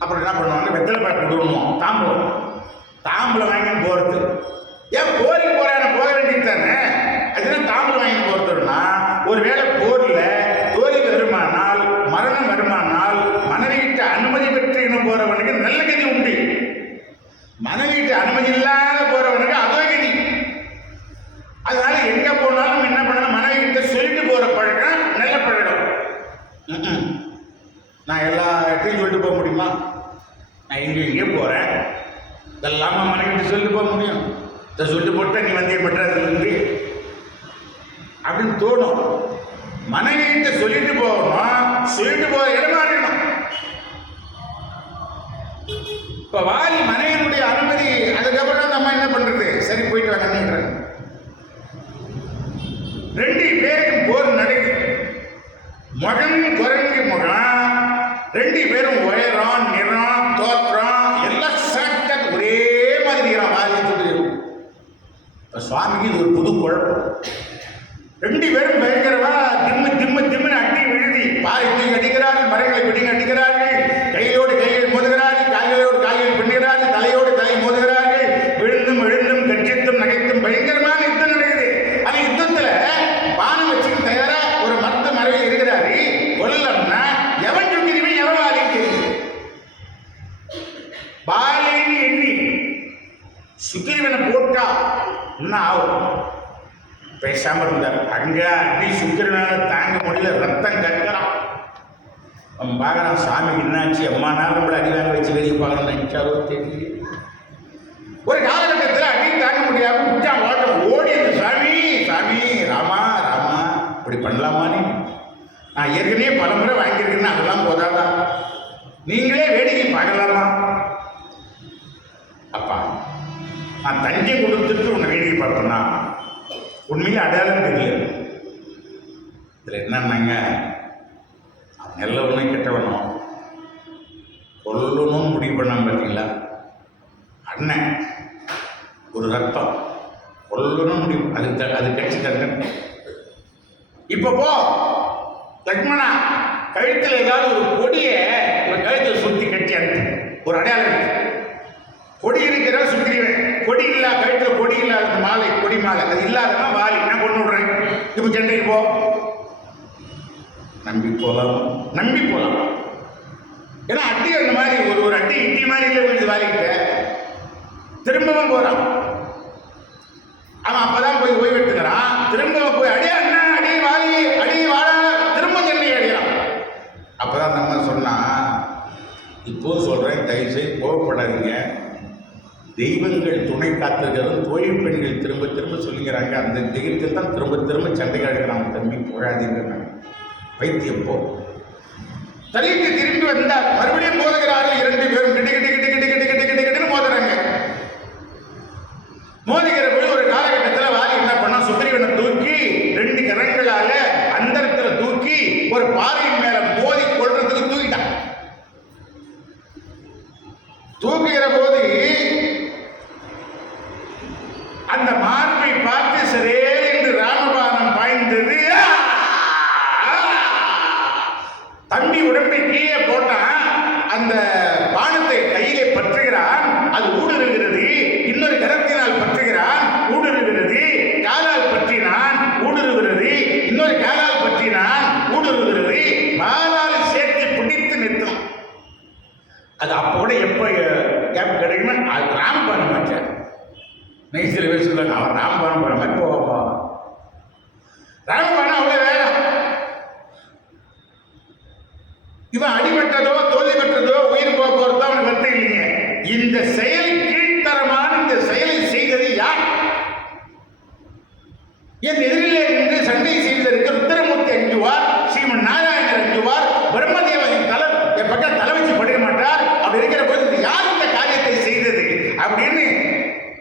அப்புறம் என்ன பண்ணுவாங்க, வெத்தலை பாக்கு கொடுக்கணும். தாம்பளம் வாங்கின்னு போகிறது. ஏன் போருக்கு போகிறாங்க, போக வேண்டியது தானே. அதுதான் தாம்பளம் வாங்கி போகிறதுனா, ஒரு வேளை போரில் தோல்வி வருமானால், மரணம் வருமானால், மனைவிட்டு அனுமதி பெற்று இன்னும் போகிறவனுக்கு நல்ல கதி உண்டு. மனைவிட்டு அனுமதி இல்லாத போகிறவனுக்கு அதோ கதி. அதனால எங்க போனாலும் என்ன பண்ணணும், மனைவி கிட்ட சொல்லிட்டு போற பழக்கம் நல்ல பழக்கம். நான் எல்லா இடத்தையும் சொல்லிட்டு போக முடியுமா? நான் இங்கே போறேன் இதெல்லாம் மனைவி கிட்ட சொல்லிட்டு போக முடியும்? இதை சொல்லிட்டு போட்டா நீ வந்தே பண்றது அப்படின்னு தோணும். மனைவி கிட்ட சொல்லிட்டு போகணும். சொல்லிட்டு போற இடமா இருக்கணும். இப்ப வாலி மனைவியினுடைய அனுமதி அதுக்கப்புறம் நம்ம என்ன பண்றது? சரி போயிட்டு வாங்க. ரெண்டு பேருக்கும் போர் நடக்குது. மகன் குரங்கு முகம். ரெண்டு பேரும் உயரம், நிறம், தோற்றம் எல்லாம் சாப்பிட்டா ஒரே மாதிரி வாலி சொல்லிடும். சுவாமிக்கு இது ஒரு புது குழப்பம். ரெண்டு பேரும் பயங்கரவா திம்முன்னு அட்டி விழுதி பாறையை அடிக்கிறார்கள், மரங்களை பிடிங்க அடிக்கிறார்கள், கையோடு கைகள் மோதுகிறார்கள், கால்களோடு கால்கள் பின்னுகிறார்கள், தலையோடு தலை மோதுகிறார்கள், விழுந்தும் விழுந்தும் கட்சித்தும் நகைத்தும் பயங்கரமான யுத்தம் நடக்குது. அந்த யுத்தத்துல பானம் வச்சுக்கு தயாரா ஒரு மரத்து மரவில் இருக்கிறாரு. கொல்லம்னா எவன் சுக்கிரிவன் எவன் வாலிக்கு பாலின்னு எண்ணி சுக்கிரிவனை போட்டா என்ன ஆகும்? பேசாம இருந்தார். அங்க அடி சுக்கிரனால தாங்க முடியல, ரத்தம் கட்டலாம். அவன் பார்க்கலாம், சாமி என்னாச்சு, அம்மா நாள் நம்மள அடிவாங்க வச்சு வெளியே பார்க்கணும் நினைச்சாலோ தெரியல. ஒரு காலகட்டத்தில் அடி தாங்க முடியாம குச்சா ஓட்டம் ஓடி அந்த சாமி சாமி ராமா ராமா இப்படி பண்ணலாமான்னு நான் ஏற்கனவே பல முறை வாங்கியிருக்கேன்னு அதெல்லாம் போதாதா, நீங்களே வேடிக்கை பார்க்கலாமா? அப்பா நான் தஞ்சை கொடுத்துட்டு உன்னை வேடிக்கை பார்ப்பேன்னா உண்மையிலே அடையாளம் தெரியல. இதில் என்னன்னாங்க, நல்லவனும் கெட்டவனும் கொல்லணும்னு முடிவு பண்ணாம பார்த்தீங்களா? அண்ணன் ஒரு ரத்தம் கொல்லணும் முடிவு, அது கட்சி தண்டன். இப்போ போ லக்ஷ்மணா, கழுத்தில் ஏதாவது ஒரு கொடியை கழுத்தில் சுற்றி கட்டி அனுப்பு. ஒரு அடையாளம் இருக்கு. கொடி இருக்கிற சுத்திரிவேன், கொடி இல்லா கழுத்தில் கொடி இல்லாத மாலை, கொடி மாலை அது இல்லாதனா வாலி, நான் கொண்டு விடுறேன். இப்போ சென்னைக்கு போ. நம்பி போகலாம். ஏன்னா அட்டி அந்த மாதிரி ஒரு அட்டி இட்டி மாதிரி இல்லை விழுந்து வாலிக்கிட்ட திரும்பவும் போறான். அவன் அப்பதான் போய் ஓய்வு எடுத்துக்கிறான். திரும்பவும் போய் அடி அண்ணா அடி வாலி அடி வாழ திரும்ப சென்னை அடிக்கிறான். அப்பதான் நம்ம சொன்னா, இப்போ சொல்றேன், தயவுசெய்து கோவப்படாதீங்க. தெய்வங்கள் துணை காத்திருக்கிறது, தொழில் பெண்கள் திரும்ப திரும்ப சொல்லிக்கிறாங்க. அந்த தெய்வத்தில் தான் திரும்ப சண்டைக்கு அடிக்கிறாங்க. தம்பி போகாதீங்க, வைத்தியம் போ. தலிக்கு திரும்பி வந்தார். மறுபடியும் மோதுகிறார்கள். இரண்டு பேரும் கிட்டு மோதுறாங்க. மோதுகிற போது ஒரு காலகட்டத்தில் வாலி என்ன பண்ணா, சுக்கிரீவனை தூக்கி ரெண்டு கரங்களால அந்தரத்தில் தூக்கி ஒரு பாறையின் மேல மோதி கொள்றதுக்கு தூக்கிட்டான். தூக்குகிற போது அந்த மார்பை பார்த்து சிறேல் என்று ராமபானம் பாய்ந்தது. தம்பி உடம்பை கீழே போட்டான். அது அப்போட எப்போ கேப் கிடைக்குமா அது ராமபானம் வச்சார். நெய் சில பேர் சொல்லுவாங்க அவன் ராமபானம் போகிற மாதிரி போவாப்பா. ராமபானம் அவ்வளோ வேகம். இவன் அடிபட்டதோ தோல்வி பெற்றதோ உயிர் போக்குவரத்தோ அவனுக்கு வருத்தம் இல்லைங்க. இந்த செயலை கீழ்த்தரமான இந்த செயலை செய்தது யார்? என் எதிரிலே இருந்து சண்டை செய்வதற்கு ருத்ரமூர்த்தி அஞ்சுவார், ஸ்ரீமன் நாராயணர் அஞ்சுவார், பிரம்மதேவன் என் பக்கம் தலை வச்சு படுக்க மாட்டார். அப்படி இருக்கிற போது யார் இந்த காரியத்தை செய்தது அப்படின்னு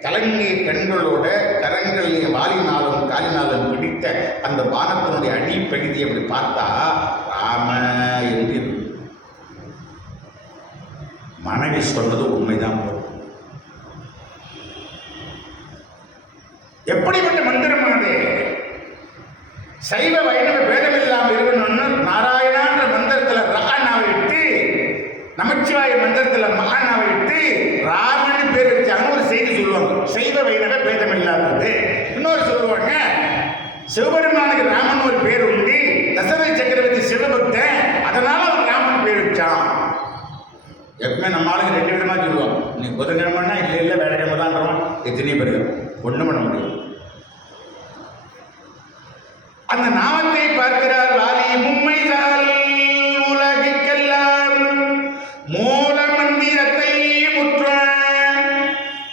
கலங்கிய கண்களோட கரங்களிலே வாலினாலும் காலினாலும் பிடித்த அந்த பானத்தினுடைய அடிப்பகுதியை அப்படி பார்த்தா ராம என்று மனைவி சொன்னது உண்மைதான். எப்படிப்பட்ட மந்திரமானது? சைவ வைணவ பேதம் இல்லாமல் இருக்கணும்னு நாராயணான்ற மந்திரத்தில் ராணாவை விட்டு, நமச்சிவாய மந்திரத்தில் மகானாவை விட்டு ராமன் பேர் வச்சாங்க. ஒரு செய்தி சொல்லுவாங்க, சைவ வைணவ பேதம் இல்லாதது. இன்னொரு சொல்லுவாங்க, சிவபெருமானுக்கு ராமன் ஒரு பேர் உண்டு, தசரத சக்கரவர்த்தி சிவபக்தன், அதனால அவன் ராமன் பேர் வச்சான். எப்பவுமே நம்ம ஆளுங்க ரெண்டு விதமா சொல்லுவாங்க. நீ புதன்கிழமைனா இல்லை வேலைக்கிழமை தான் எத்தனை பேர் ஒன்றும் பண்ண முடியும். அந்த நாமத்தை பார்க்கிறார் வாலி. மும்மைதால் உலகிற்கெல்லாம் மூல மந்திரத்தை முற்ற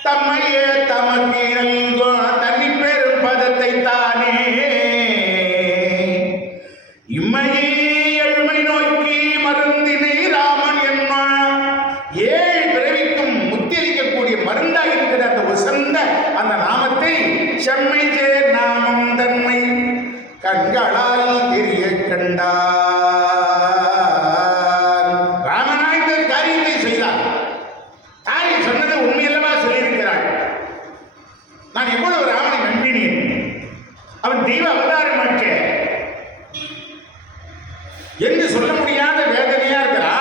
தம்மையே தமக்கு நல்கோ தனி பெரும் பதத்தை தானே இம்மையே எழுமை நோக்கி மருந்தினை ராமன் என்ன ஏழு பிறவிக்கும் முத்திரிக்கக்கூடிய மருந்தாக இருக்கிற அந்த உசந்த அந்த நாமத்தை செம்மை சேர் நாமம் தன்மை கண்களால் தெரிய கண்டார். ராமநாயகர் காரியத்தை செய்தார். தாய் சொன்னதை உண்மையல்லவா சொல்லியிருக்கிறாள். நான் எவ்வளவு ராமனை நம்பினேன். அவன் தெய்வ அவதாரம் ஆச்சே என்று சொல்ல முடியாத வேதனையா இருக்கிறா.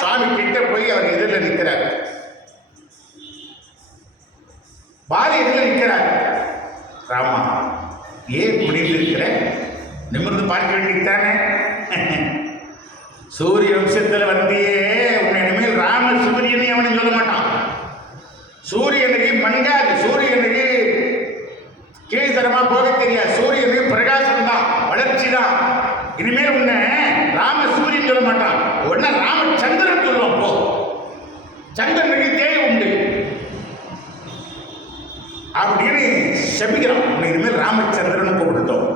சுவாமி கிட்ட போய் அவர் எதிரில் நிற்கிறார். பாலி எதிரில் நிற்கிறார். ராமா, ஏன் முடிந்திருக்கிற? நிமிர்ந்து பார்க்க வேண்டியதானே? சூரிய வம்சத்தில் வந்தியே உன்னை இனிமேல் ராம சூரியனை அவனை சொல்ல மாட்டான். சூரியனுக்கு மங்காது, சூரியனுக்கு கீழ்த்தரமா போக தெரியாது. சூரியனுக்கு பிரகாசம் தான், வளர்ச்சி தான். இனிமேல் உன்னை ராம சூரியன் சொல்ல மாட்டான், உடனே ராமச்சந்திரன் சொல்லுவான். போ, சந்திரனுக்கு தேவை உண்டு அப்படின்னு செபிக்கிறான். உன்னை இனிமேல் ராமச்சந்திரன் கூப்பிட்டோம்.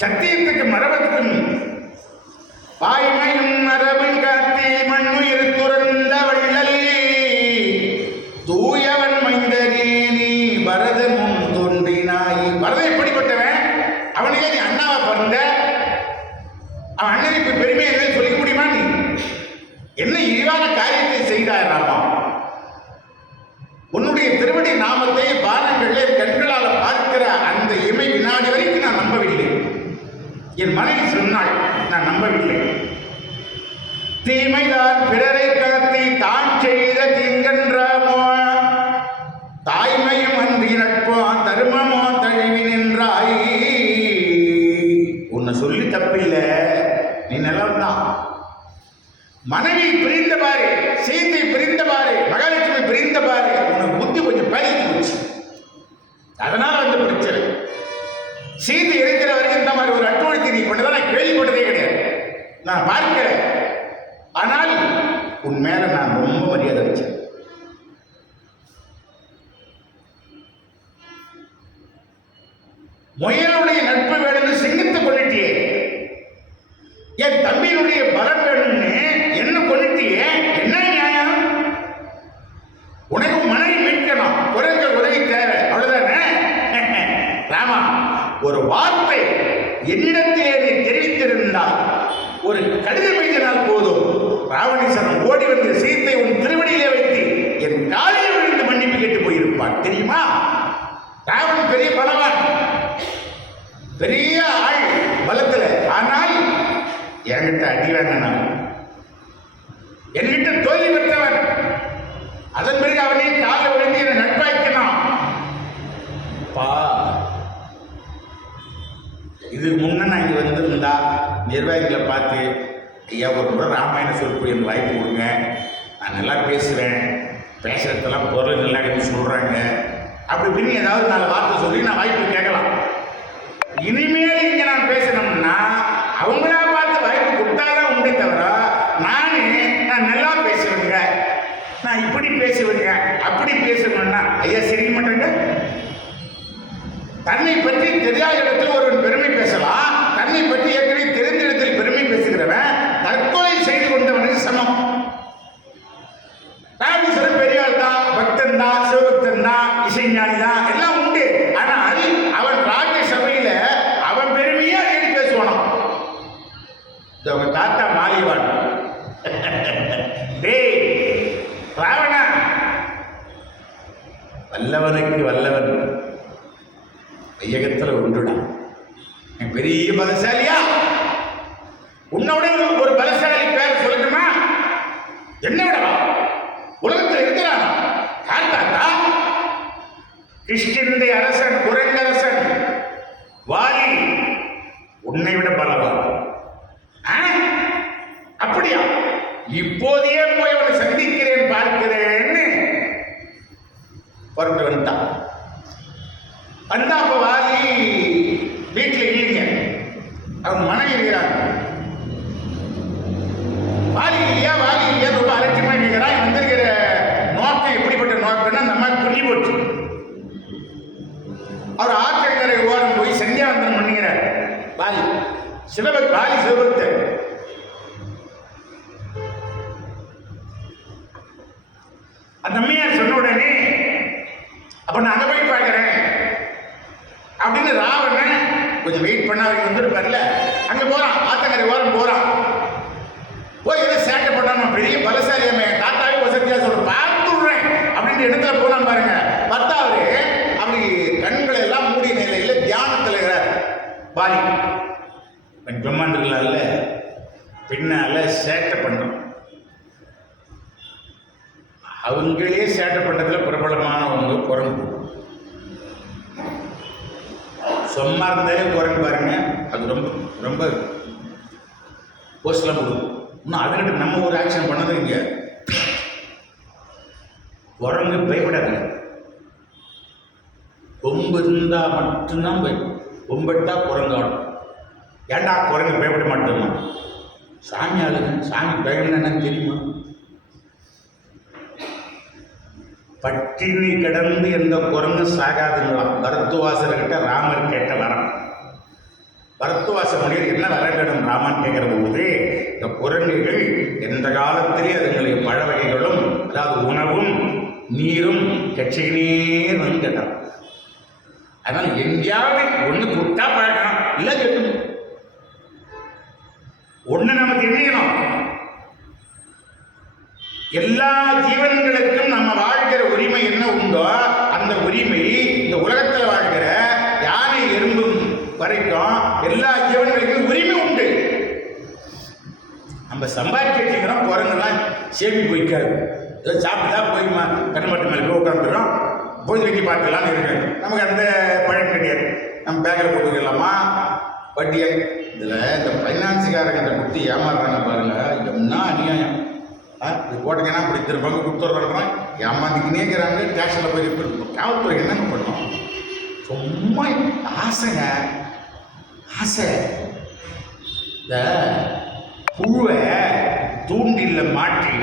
சத்தியத்துக்கு மரபத்துக்கும் வாய்மையும் மரபும் காத்தி மண்ணுயிர் துறந்த வள்ளல் தூயவன் மைந்தனே நீ வரதன் முன் தோன்றினாய். வரதன் எப்படிப்பட்டவன்? அவனையே நீ அண்ணாவை பிறந்த, அவன் அண்ணனுக்கு பெருமை என்ன சொல்லிக்க முடியுமா? நீ என்ன இழிவான காரியத்தை செய்தாய் ராமா? உன்னுடைய திருவடி நாமத்தை பானங்களிலே கண்களால் பார்க்கிற அந்த இமை வினாடி வரைக்கும் நான் நம்பவில்லை. என் மனைவி சொன்னாள், நான் நம்பவில்லை. தீமைதான் பிறரை காத்தி தான் செய்த தீங்கன்றாமோ தாய்மையும் அன்றி நட்போ தர்மமோ தழுவி நின்றாய். உன்னை சொல்லி தப்பில்லை, நீ நல்லவன்தான். மனைவி பிரிந்த பாரு, சீத்தை பிரிந்த பாரு, மகாலட்சுமி பிரிந்த பாரு, உனக்கு புத்தி கொஞ்சம் பயிற்சி போச்சு. அதனால வந்து பிரச்சனை. சீதை இருக்கிற வரைக்கும் இந்த மாதிரி ஒரு அட்டுவழித்தை நீ கொண்டதான் நான் கேள்விப்பட்டதே கிடையாது, நான் பார்க்கிறேன். ஆனால் உன் மேல நான் ரொம்ப மரியாதை வச்சேன். முயலுடைய நட்பு வேணும்னு சிங்கத்தை கொண்டுட்டியே, என் தம்பியினுடைய பலம் வேணும்னு என்ன கொண்டுட்டியே, என்ன நியாயம்? உனக்கு மனைவி மீட்கணும், குறைஞ்ச உதவி தேவை, அவ்வளவுதானே? ராமா, ஒரு வார்த்தை என்னிடத்திலே நீ தெரிவித்திருந்தால், ஒரு கடிதம் எழுதினால் போதும், ராவணேஸ்வரன் ஓடி வந்து சீத்தை உன் திருவடியிலே வைத்து என் காலில் விழுந்து மன்னிப்பு கேட்டு போயிருப்பான். தெரியுமா? ராவணன் பெரிய பலவான், பெரிய ஆள் பலத்தில். ஆனால் என்கிட்ட அடி வாங்கினான், என்கிட்ட தோல்வி பெற்றவன். அதன் பிறகு அவனே காலை விழுந்து என்னை நட்பாய்க்கணும். இதுக்கு முன்ன நான் இங்கே வந்திருந்தா நிர்வாகிகளை பார்த்து ஐயா ஒரு முறை ராமாயண சொற்பொழி எனக்கு வாய்ப்பு கொடுங்க, நான் நல்லா பேசுகிறேன், பேசுகிறதெல்லாம் பொருள் நல்லா இருக்குன்னு சொல்கிறாங்க, அப்படி இப்படின்னு ஏதாவது 4 வார்த்தை சொல்லி நான் வாய்ப்பு கேட்கலாம். இனிமேல் இங்கே நான் பேசணும்னா அவங்களா பார்த்து வாய்ப்பு கொடுத்தாதான் உண்டே தவிர நான் நல்லா பேசுவேங்க, நான் இப்படி பேசுவேங்க, அப்படி பேசுவேன்னா ஐயா சிரிக்க மாட்டேங்க. தன்னை பற்றி தெரியாத இடத்துல ஒருவன் பெருமை பேசலாம், தன்னை பற்றி ஏற்கனவே தெரிந்த இடத்தில் பெருமை பேசுகிறவன் தற்கொலை செய்து கொண்டவனுக்கு சமம். ராமேஸ்வரன் பெரியாள் தான், பக்தன் தான், சிவபக்தன் தான், இசைஞானி தான், எல்லாம் உண்டு. ஆனால் அவன் ராஜ்ய சபையில அவன் பெருமையா ஏறி பேசுவானாம். அவங்க தாத்தா மாலிவான், டேய் ராவணா, வல்லவனுக்கு வல்லவன் வையகத்தில் உண்டுடா, பெரிய பலசாலியா, உன்னோட ஒரு பலசாலி பேர் சொல்லட்டுமா? என்ன விடவா உலகத்தில் இருக்கிறான் யார் தாத்தா? கிஷ்கிந்தை அரசன், குரங்கரசன் வாலி உன்னை விட பலவான். அப்படியா? இப்போதையே போய் அவனை சந்திக்கிறேன் பார்க்கிறேன்னு புறப்பட்டு வந்துட்டான். வந்தா அப்ப வாலி வீட்டில் இல்லைங்க, அவங்க மனைவி இருக்கிறாங்க. வாலி இல்லையா ரொம்ப அலட்சியமா இருக்கிறான். வந்திருக்கிற நோக்கம் எப்படிப்பட்ட நோக்கம்னா அந்த மாதிரி புள்ளி போச்சு. அவர் ஆற்றங்கரை ஓரம் போய் சந்தியாவந்தனம் பண்ணுகிறார். வாலி சிவபக்தர். அந்த அம்மையார் சொன்ன உடனே அப்ப நான் அங்க போய் பார்க்கிறேன் அப்படின்னு ராவணன் கொஞ்சம் வெயிட் பண்ண அவங்க வந்துருப்பார்ல, அங்க போறான், ஆத்தங்கரை ஓரம் போறான். போய் எதை சேட்டை பண்ணாம பெரிய பலசாலியாம தாத்தாவே வசதியா சொல்ற பார்த்துடுறேன் அப்படின்ற இடத்துல போனான் பாருங்க. பார்த்தா அவரு அப்படி கண்களை எல்லாம் மூடிய நிலையில தியானத்தில் இருக்கிறார். வாலி பிரம்மாண்டர்களால பின்னால சேட்டை பண்றோம். அவங்களே சேட்டை பண்றதுல பிரபலமானவங்க குரங்கு. சும்மா இருந்தாலே குரங்கு பாருங்க, அது ரொம்ப ரொம்ப போஸ்ட்லாம் கொடுக்கும். இன்னும் அதுக்கிட்ட நம்ம ஒரு ஆக்ஷன் பண்ணது இங்க குரங்கு பயப்படாதுங்க. கொம்பு இருந்தா மட்டும்தான் கொம்பட்டா குரங்காடும். ஏண்டா குரங்கு பயப்பட மாட்டோமா? சாமி ஆளுங்க, சாமி பயம் என்னன்னு தெரியுமா? பட்டினி கிடந்து எந்த குரங்கு சாகாதுங்களாம். பரத்துவாசர்கிட்ட ராமர் கேட்ட வரம். பரத்துவாச மொழியில் என்ன வரம் வேணும் ராமன் கேட்கிற போது, இந்த குரங்குகள் எந்த காலத்திலே அதுங்களை பழ வகைகளும் அதாவது உணவும் நீரும் கட்சிகளே வந்து கேட்டான். அதனால எங்கேயாவது ஒண்ணு கொடுத்தா பழக்கணும், இல்லை கேட்கணும். ஒண்ணு நம்ம தெரியணும், எல்லா ஜீவன்களுக்கும் நம்ம வாழ்கிற உரிமை என்ன உண்டோ அந்த உரிமை இந்த உலகத்தில் வாழ்கிற யானை எறும்பும் வரைக்கும் எல்லா ஜீவன்களுக்கும் உரிமை உண்டு. நம்ம சம்பாதிச்சு வச்சுக்கிறோம், குரங்கெல்லாம் சேமி போய்க்காது, ஏதோ சாப்பிட்டா போய் கண்மட்டு மேலே போய் உட்காந்துக்கிறோம், போய் வெட்டி பார்க்கலான்னு இருக்கு. நமக்கு அந்த பழக்கம் கிடையாது. நம்ம பேங்கில் போட்டுக்கலாமா வட்டியை. இதில் இந்த ஃபைனான்ஸுக்காரங்கிட்ட கொடுத்து ஏமாறுறாங்க பாருங்க, என்ன அநியாயம். இது போட்டீங்கன்னா அப்படி திரும்ப கொடுத்துட்றாங்க, ஏமாந்துக்கினேங்கிறாங்க. ஸ்டேஷனில் போய் காவல்துறை என்னங்க பண்ணோம்? சும்மா ஆசைங்க, ஆசை. இந்த புழுவை தூண்டில் மாட்டி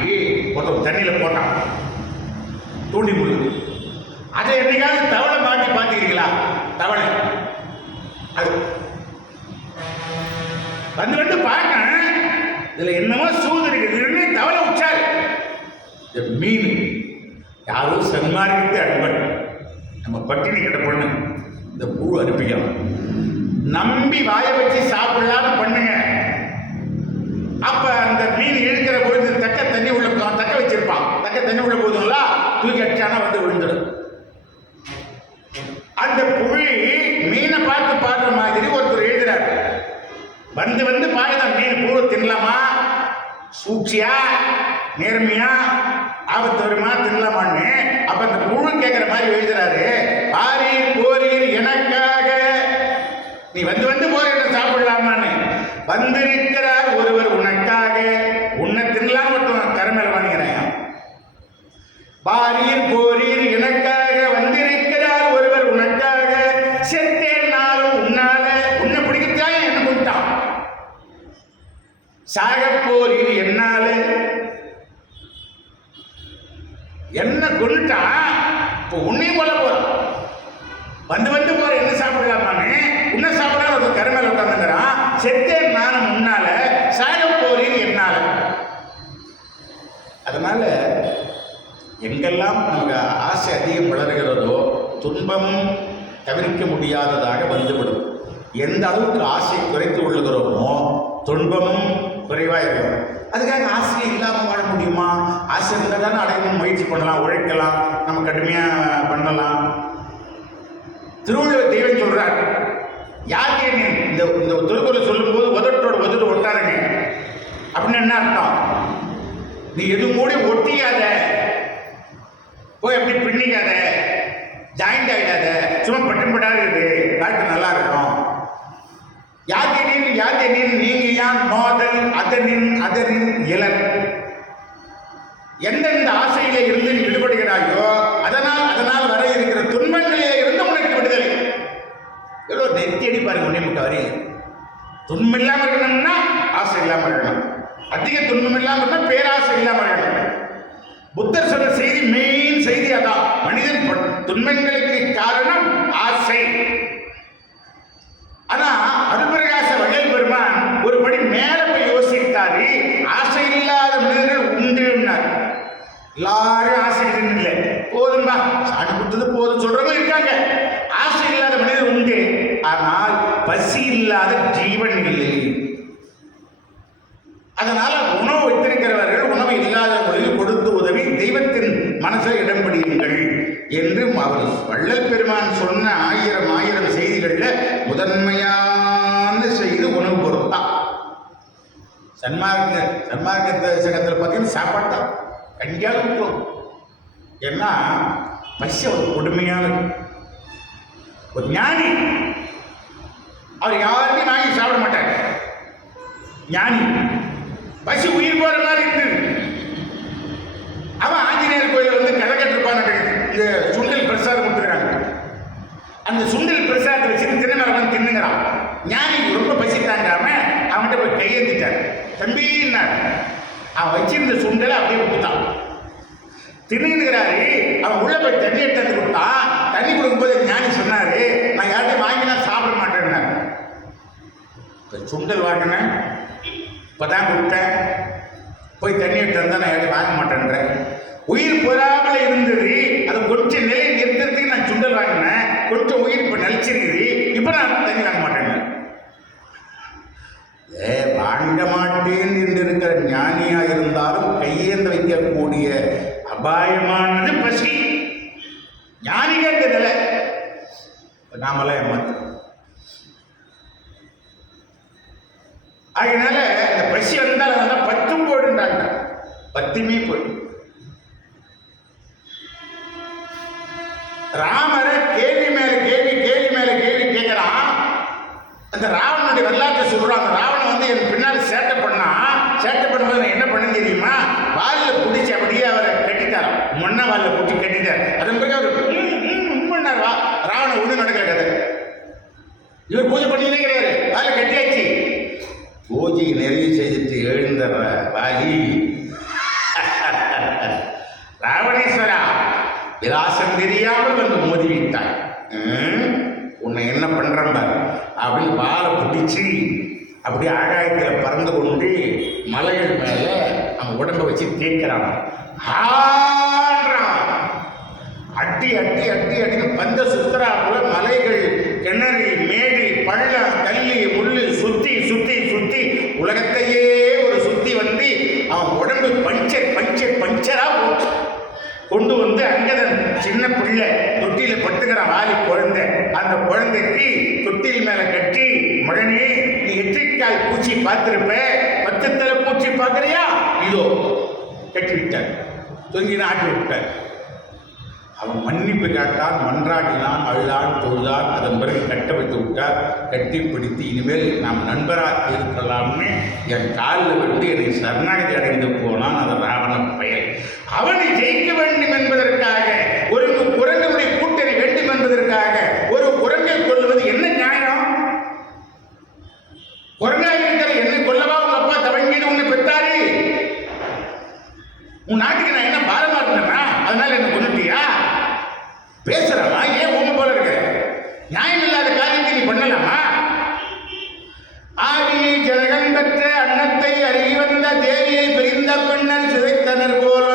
ஒருத்தர் தண்ணியில் போட்டான், தூண்டி முழு. அதை என்னைக்காவது தவளை மாட்டி பார்த்துக்கிறீங்களா? தவளை அது வந்து பார்க்க இதுல என்னமோ சூது இருக்குது, தவளை உச்சாரு. இந்த மீன் யாரும் சன்மார்க்கத்தை அன்பன் நம்ம பட்டினி கிட்ட பொண்ணு இந்த பூ அனுப்பிக்கலாம், நம்பி வாய வச்சு சாப்பிடலான்னு பண்ணுங்க. அப்ப அந்த மீன் இழுக்கிற பொழுது தக்க தண்ணி உள்ள தக்க வச்சிருப்பான், தக்க தண்ணி உள்ள போதுங்களா தூக்கி அடிச்சானா வந்து விழுந்துடும். அந்த புழி மீனை பார்த்து பாடுற மாதிரி ஒருத்தர் எழுதுறாரு. வந்து பாருதான் மீன் பூவை தின்னலாமா, சூழ்ச்சியா நேர்மையா ஆபத்து வருமா தின்னலாமான்னு. அப்ப அந்த புழு கேட்கிற மாதிரி எழுதுறாரு, பாரீர் போரீர் எனக்காக நீ வந்து போற சாப்பிடலாமான்னு. வந்திருக்கிறார் ஒருவர் உனக்காக உன்னை தின்னலாம் மட்டும் கருமேல பண்ணிக்கிறேன். பாரீர் போரீர் எனக்காக வந்திருக்கிறார் ஒருவர் உனக்காக, செத்தேன் நாளும் உன்னால, உன்னை பிடிக்கத்தான் என்ன கொண்டான். சாக போரீர் என்னால, என்ன கொண்டுட்டா இப்போ உன்னையும் கொல்ல போறான். வந்து வந்து போற என்ன சாப்பிடலாமான்னு உன்ன சாப்பிடா ஒரு கருமேல உட்காந்துங்கிறான். செத்தேன் நானும் முன்னால, சாக போறீர் என்னால. அதனால எங்கெல்லாம் நமக்கு ஆசை அதிகம் வளர்கிறதோ துன்பமும் தவிர்க்க முடியாததாக வந்துவிடும். எந்த அளவுக்கு ஆசையை குறைத்து கொள்ளுகிறோமோ துன்பமும் குறைவாக இருக்கும். அதுக்காக ஆசையை இல்லாமல் வாழ முடியுமா? ஆசை இருந்தால் தானே அடையணும், முயற்சி பண்ணலாம், உழைக்கலாம், நம்ம கடுமையாக பண்ணலாம். திருவள்ளுவர் தெய்வம் சொல்றார், யாருக்கே நீ இந்த திருக்குறள் சொல்லும்போது உதட்டோட உதட்டு ஒட்டாருங்க அப்படின்னு என்ன அர்த்தம்? நீ எது மூடி ஒட்டியாத, போய் எப்படி பின்னிக்காத, ஜாயிண்ட் ஆகிடாத, சும்மா பட்டுப்படாது இருக்கு, காட்டு நல்லா இருக்கும். யாதெனின் நீங்க யான் மோதல் அதனின் இலன். எந்தெந்த ஆசையிலே இருந்து நீ விடுபடுகிறாயோ அதனால் வர இருக்கிற துன்பங்களிலே இருந்து உனக்கு விடுதலை. எவ்வளோ நெத்தியடி பாருங்க. உன்னை முட்ட வரி துன்பம் இல்லாமல் இருக்கணும்னா ஆசை இல்லாமல் இருக்கணும். அதிக துன்பம் இல்லாமல் இருக்கணும், பேராசை இல்லாமல் இருக்கணும். புத்தர் சொன்ன செய்தி, மெயின் செய்தி அதான். மனிதன் துன்பங்களுக்கு காரணம் ஆசை. ஆனா அருள்பிரகாச வள்ளல் பெருமான் ஒரு படி மேல போய் யோசித்தாரு. ஆசை இல்லாத மனிதர்கள் உண்டுன்னார். எல்லாரும் ஆசை இல்லை, போதும்பா சாணி கொடுத்தது போதும் சொல்றவங்க இருக்காங்க. ஆசை இல்லாத மனிதர் உண்டு, ஆனால் பசி இல்லாத ஜீவன் இல்லை. அதனால உணவு வைத்திருக்கிறவர்கள் உணவு இல்லாதவர்களுக்கு கொடுத்து உதவி தெய்வத்தின் மனசில் இடம் பிடியுங்கள் என்று அவர் வள்ளல் பெருமான் சொன்ன ஆயிரம் செய்திகள்ல முதன்மையான செய்தி உணவு பொருள் தான். சன்மார்க்க சங்கத்தில் பார்த்தீங்கன்னா சாப்பாடு தான் கண்டியாக இருக்கும். ஏன்னா பசி ஒரு கொடுமையானது. ஒரு ஞானி அவர் யாருக்கும் வாங்கி சாப்பிட மாட்டார். ஞானி பசி உயிர் போற மாதிரி இருந்தது. அவன் ஆஞ்சநேயர் கோயில் வந்து கலக்கட்டிருப்பான். இந்த சுண்டல் பிரசாதம் கொடுத்துருக்காங்க. அந்த சுண்டல் பிரசாதத்தை வச்சு தினமரம் வந்து தின்னுங்கிறான். ஞானி ரொம்ப பசி தாங்காம அவன்கிட்ட போய் கையெழுத்திட்டார். தம்பின்னார். அவன் வச்சிருந்த சுண்டலை அப்படியே விட்டுட்டான். தின்னுங்கிறாரு. அவன் உள்ள போய் தண்ணி எடுத்து கொடுத்தான். தண்ணி கொடுக்கும்போது ஞானி சொன்னாரு, நான் யார்கிட்டையும் வாங்கினா சாப்பிட மாட்டேன்னாரு. சுண்டல் வாங்கினேன், இப்பதான் கொடுத்தேன், போய் தண்ணி எடுத்து வந்தா நான் யார்கிட்டையும் வாங்க மாட்டேன்றேன். உயிர் போராமல் இருந்தது, அது கொஞ்சம் நிலை நிறுத்துறதுக்கு நான் சுண்டல் வாங்கினேன். கொஞ்சம் உயிர் இப்போ நலிச்சிருக்குது, இப்போ நான் தண்ணி வாங்க மாட்டேன். வாங்க மாட்டேன் என்று இருக்கிற ஞானியா இருந்தாலும் கையேந்து வைக்கக்கூடிய அபாயமானது பசி. ஞானிகள் இந்த நிலை நாமெல்லாம் ஏமாத்து. அதனால இந்த பசி வந்தால் அதெல்லாம் பத்தும் போடுன்றாங்க. பத்துமே போடு. ராமரை கேள்வி மேல கேள்வி கேட்கிறான். அந்த ராவனுடைய வரலாற்றை சொல்றான். அந்த ராவணன் வந்து என் பின்னாடி சேட்டை பண்ணும்போது நான் என்ன பண்ண தெரியுமா? வாலில் பிடிச்சி அப்படியே அவரை கட்டிட்டாராம். முன்ன வாலில் பிடிச்சி கட்டிட்டார். அதன் பிறகு அவர் பண்ணார். ராவணன் ஒன்றும் நடக்கிற கதை. இவர் பூஜை பண்ணினே கிடையாது, வாலில் கட்டியாச்சு. பூஜை நிறைய செய்துட்டு எழுந்த வாலி, ராவணேஸ்வரா விலாசம் தெரியாமல் வந்து மோதி விட்டாய், உன்னை என்ன பண்றேன் பாரு அப்படின்னு வாழை பிடிச்சி அப்படியே ஆகாயத்தில் பறந்து கொண்டு மலைகள் மேல அவன் உடம்பை வச்சு தேய்க்கிறான். அட்டி அட்டி அட்டி அட்டி பந்த சுத்தரா போல மலைகள், கிணறு, மேடு, பள்ளம், கல்லி, முள்ளு சுத்தி சுத்தி சுத்தி உலகத்தையே ஒரு சுத்தி வந்து அவன் உடம்பு பஞ்சரா போச்சு. கொண்டு வந்து அங்கதன் சின்ன பிள்ளை தொட்டியில பட்டுக்கிறான். வாலி குழந்தை. அந்த குழந்தைக்கு தொட்டில் மேல கட்டி, மகனே நீ எட்டிக்கால் பூச்சி பார்த்திருப்ப, 10 தலை பூச்சி பார்க்கறியா, இதோ கட்டி விட்டார். தொங்கி ஆட்டி விட்டார். அவன் மன்னிப்பு கேட்டான், மன்றாடினான், அழுதான், தொழுதான். அதன் பிறகு கட்ட வைத்து விட்டார். கட்டி பிடித்து இனிமேல் நாம் நண்பராக இருக்கலாம்னு என் காலில் விட்டு என்னை சரணாகதி அடைந்து போனான் அந்த ராவண பயல். அவனை ஜெயிக்க வேண்டும் என்பதற்காக, ஒரு குரங்குடைய கூட்டணி வேண்டும் என்பதற்காக ஒரு குரங்கை கொள்வது என்ன நியாயம்? குரங்காக இருக்கிற என்னை கொல்லவா உங்க அப்பா தவங்கீடு உன்னை பெற்றாரு? உன் நாட்டுக்கு நான் என்ன பாரமா இருந்தேன்னா அதனால என்ன கொண்டுட்டியா? பேசுறாமா? ஏன் ஊமை போல இருக்க? நியாயம் இல்லாத காரியத்தை நீ பண்ணலாமா? ஆவியை ஜனகன் பெற்ற அன்னத்தை அறிய வந்த தேவியை பிரிந்த பெண்ணர் சிதைத்தனர் போல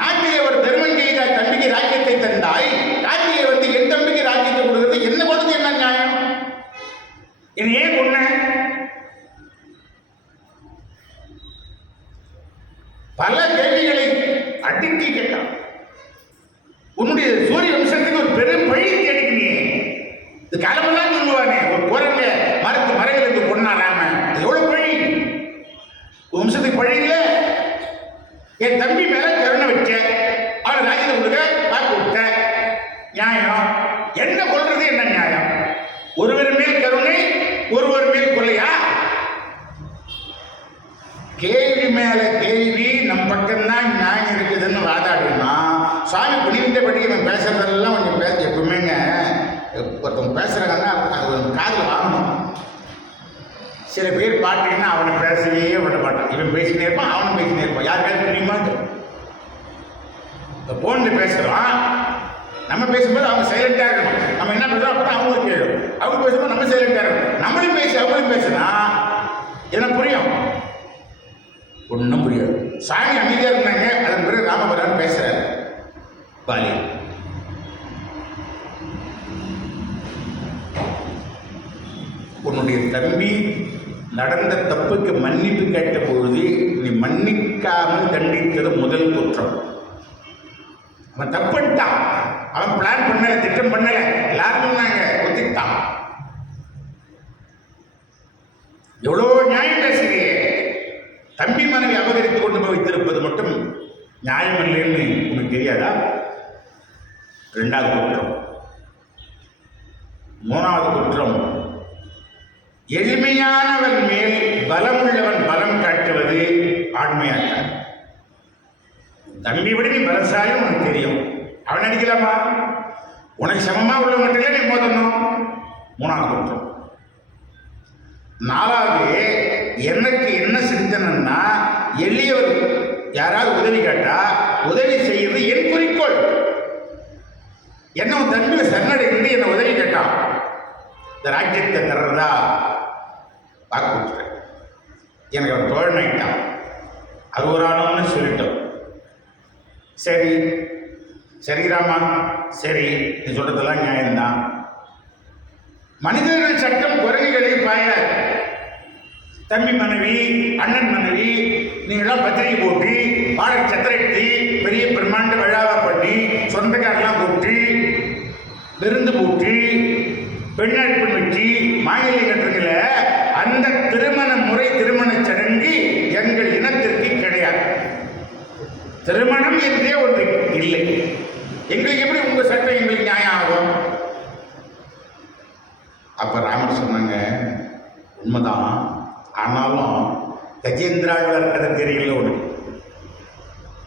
நாட்டிலே ஒரு தர்மம் செய்த தம்பிக்கு ராஜ்யத்தை தந்தாய், நாட்டிலே வந்து என் தம்பிக்கு ராஜ்யத்தை கொடுக்கிறது என்ன கொடுத்து என்ன நியாயம்? இது ஏன் கொன்ன? பல கேள்விகளை அடுக்கி கேட்டான். உன்னுடைய சூரிய வம்சத்துக்கு ஒரு பெரும் பழி கிடைக்கிறீங்க. இது காலமெல்லாம் சொல்லுவானே, ஒரு குரங்க மரத்து மறைகளுக்கு கொண்டாடாம எவ்வளவு பழி வம்சத்துக்கு பழி இல்லை. என் தம்பி மேல கருணை வச்ச, அவன் ராஜ்யத்தை கொடுக்க வாக்கு விட்ட, நியாயம் என்ன? கொள்றது என்ன நியாயம்? ஒருவர் மேல் கருணை, ஒருவர் மேல் கொள்ளையா? கேள்வி மேல கேள்வி, நம் பக்கம்தான் நியாயம் இருக்குதுன்னு வாதாடினா சாமி புனிந்தபடி இவன் பேசுறதெல்லாம் கொஞ்சம் பேச. எப்பவுமேங்க ஒருத்தவங்க பேசுறாங்கன்னா அது ஒரு காதில் வாங்கணும். சில பேர் பாட்டீங்கன்னா அவனை பேசவே விட மாட்டான். இவன் பேசினே இருப்பான், அவனும் பேசினே இருப்பான். யாருக்காவது தெரியுமா? இந்த போன்ல பேசுறான், நம்ம பேசும்போது அவங்க சைலண்டா இருக்கணும். நம்ம என்ன பேசுறோம் அப்பதான் அவங்களுக்கு கேள்வி. அவங்க பேசும்போது நம்ம சைலண்டா இருக்கணும். நம்மளும் பேசி அவங்களும் பேசுனா என்ன புரியும்? ஒன்றும் புரியாது. சாமி அமைதியா இருந்தாங்க. அதன் பிறகு ராமபுரான் பேசுறாரு. பாலி, உன்னுடைய தம்பி நடந்த தப்புக்கு மன்னிப்பு கேட்ட பொழுது நீ மன்னிக்காமல் தண்டித்தது முதல் குற்றம். அவன் தப்புட்டான், அவன் பிளான் பண்ணல, திட்டம் பண்ணல, எல்லாரும் சொன்னாங்க, ஒத்துக்கிட்டான். எவ்வளவு நியாயம் பேசுகிறீங்க? தம்பி மனைவி அபகரித்துக் கொண்டு போய் வைத்திருப்பது மட்டும் நியாயம் இல்லைன்னு உனக்கு தெரியாதா? இரண்டாவது குற்றம். மூணாவது குற்றம், எளிமையானவன் மேல் பலம் உள்ளவன் பலம் காட்டுவது ஆண்மையாக. தம்பி விட நீ பலசாலி, உனக்கு தெரியும், அவன் அடிக்கலாமா? உனக்கு சமமா உள்ளவங்கிட்ட நீ மோதணும். மூணாவது குற்றம். நாலாவது, எனக்கு என்ன சிந்தனைன்னா, எளியவர் யாராவது உதவி கேட்டா உதவி செய்யறது என் குறிக்கோள். என்ன தம்பியில சரணடைந்து என்ன உதவி கேட்டான், இந்த ராஜ்யத்தை தர்றதா வாக்கு கொடுத்துட்டேன். எனக்கு அவன் தோழன் ஆயிட்டான், அது ஒரு ஆணும்னு சொல்லிட்டோம். சரி சரி ராமா, சரி நீ சொல்றதெல்லாம் நியாயம்தான். மனிதர்கள் சட்டம் குரங்குகளை பாய. தம்பி மனைவி, அண்ணன் மனைவி, நீங்களாம் பத்திரிகை போட்டு வாடகை சத்திரத்தி பெரிய பிரம்மாண்ட விழாவை பண்ணி சொந்தக்காரெல்லாம் கூப்பிட்டு விருந்து போட்டு பெண்ணழைப்பு வச்சு மாங்கல்யம் கட்டுறதுல அந்த திருமண முறை, திருமண சடங்கு எங்கள் இனத்திற்கு கிடையாது. திருமணம் என்றே ஒன்று இல்லை. எங்களுக்கு எப்படி உங்க சட்டம் எங்களுக்கு நியாயம் ஆகும்? அப்ப ராமர் சொன்னாங்க, உண்மைதான், ஆனாலும் கஜேந்திராழ்வார் கதை தெரியல. ஒன்று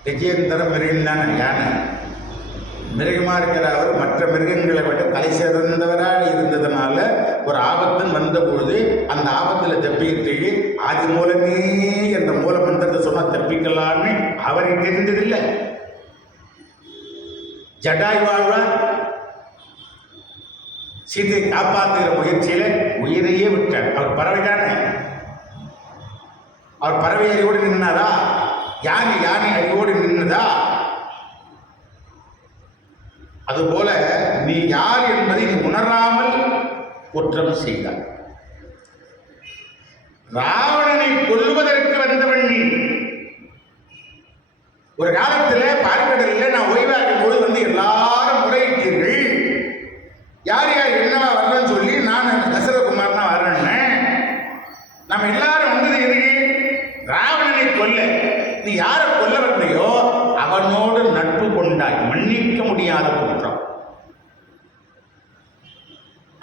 கஜேந்திரம் மிருகம் தானே, யானை மிருகமா இருக்கிற அவர் மற்ற மிருகங்களை விட தலை சிறந்தவராக இருந்ததுனால ஒரு ஆபத்துன்னு வந்த பொழுது அந்த ஆபத்தில் தப்பிக்கிறதுக்கு ஆதி மூலமே என்ற மூல மந்திரத்தை சொன்னா தப்பிக்கலான்னு அவருக்கு தெரிந்ததில்லை. ஜடாய் வாழ்வார் சீதையை காப்பாற்றுகிற முயற்சியில உயிரையே விட்டார். அவர் பறவை தானே, அவர் பறவை அறிவோடு நின்னாரா? யானை அறிவோடு நின்னதா? அதுபோல நீ யார் என்பதை நீ உணராமல் குற்றம் செய்தார். ராவணனை கொல்வதற்கு வந்தவன் நீ. ஒரு காலத்தில் பார்க்கடலில் நான் ஓய்வாக இருக்கும் போது வந்து எல்லாரும் முறையிட்டீர்கள், யார் யார் என்னவா வரலன்னு சொல்லி நான் தசரகுமார் தான் வர்றேன்னு. நம்ம எல்லாரும் வந்தது எதுக்கு? ராவணனை கொல்ல. நீ யாரை கொல்ல வந்தையோ அவனோடு நட்பு கொண்டாய், மன்னிக்க முடியாத குற்றம்.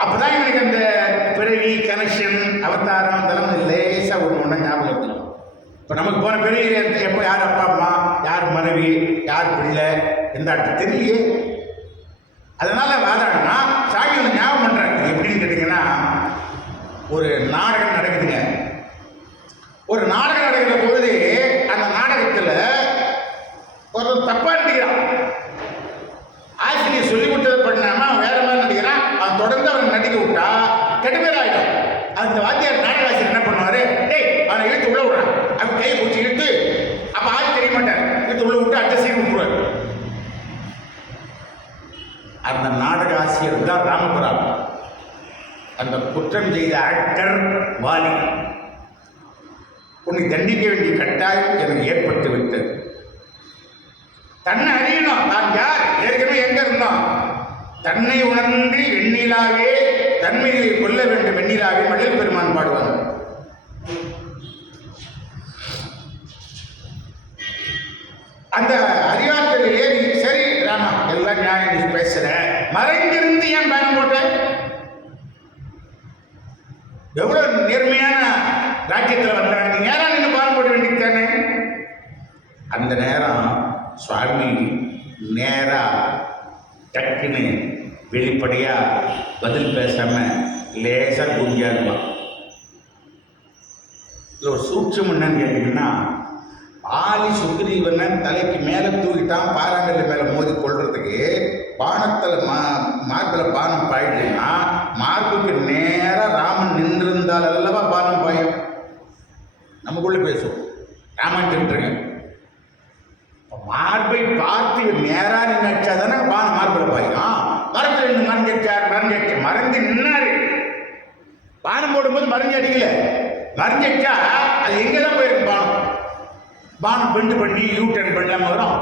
அப்பதான் எனக்கு அந்த பிறவி கனெக்ஷன் அவதாரம் இதெல்லாம் லேசா ஒன்று ஞாபகம் இருக்கணும். இப்போ நமக்கு போன பிறகு எப்போ யார் அப்பா அம்மா, யார் மனைவி, யார் பிள்ளை, எந்த ஆட்டு தெரியலையே. அதனால வாதாடினா சாமி வந்து ஞாபகம் பண்றாங்க. எப்படின்னு கேட்டீங்கன்னா, ஒரு நாடகம் நடக்குதுங்க. ஒரு நாடகம் நடக்கிற பொழுது அந்த நாடகத்தில் ஒரு தப்பா நடிக்கிறான். ஆசிரியர் சொல்லி கொடுத்ததை பண்ணாம வேற மாதிரி நடிக்கிறான். அவன் தொடர்ந்து அவனை நடிக்க விட்டா கெட்டு பேர் ஆகிடும். அந்த வாத்தியார் நாடக ஆசிரியர் என்ன பண்ணுவாரு, டேய் அவனை இழுத்து உள்ள விடுறான். அவன் கையை பிடிச்சி இழுத்து, அப்ப ஆள் தெரிய மாட்டார், இழுத்து உள்ள விட்டு அடுத்த சீன் விட்டுருவார். அந்த நாடக ஆசிரியர் தான் ராமபுரம். அந்த குற்றம் செய்த ஆக்டர் வாலி. உன்னை தண்டிக்க வேண்டிய கட்டாயம் எனக்கு ஏற்பட்டு விட்டது. தன்னை அறியணும், தான் யார், ஏற்கனவே எங்க இருந்தோம். தன்னை உணர்ந்து வெண்ணிலாவே தன்மையை கொல்ல வேண்டும். வெண்ணிலாவே மழல் பெருமான் பாடுவாங்க. அந்த அறிவாற்றலிலே நீ சரி ராமா எல்லாம் நியாயம் நீ பேசுற, மறைஞ்சிருந்து ஏன் பயணம் போட்ட? எவ்வளவு நேர்மையான ராஜ்யத்தில் வந்தாங்க. நீ நேரம் நின்று பாடம் போட வேண்டியது தானே. அந்த நேரம் சுவாமி நேரா டக்குன்னு வெளிப்படையா பதில் பேசாம லேசா குஞ்சியா இருப்பான். இதுல ஒரு சூட்சம் என்னன்னு கேட்டீங்கன்னா, ஆலி சுக்ரீவனை தலைக்கு மேலே தூக்கிட்டான், பாறாங்கல்ல மேலே மோதி கொள்றதுக்கு. பானத்தில் மார்பில் பானம் பாயிடுச்சுன்னா மார்புக்கு நேராக ராமன் நின்றிருந்தால் அல்லவா பானம் பாயும். நமக்குள்ளே பேசுவோம், ராமன் திட்டுருங்க. மார்பை பார்த்து நேராக நின்று தானே பானம் மார்பில் பாயும். மரத்தில் நின்று மறைஞ்சு நின்னாரு. பானம் போடும்போது மறைஞ்சு அடிக்கல. மறைஞ்சா அது எங்கே தான் போயிருக்கு பானம். பானம் பெண்டு பண்ணி யூட்டர்ன் பண்ணாம வரும்.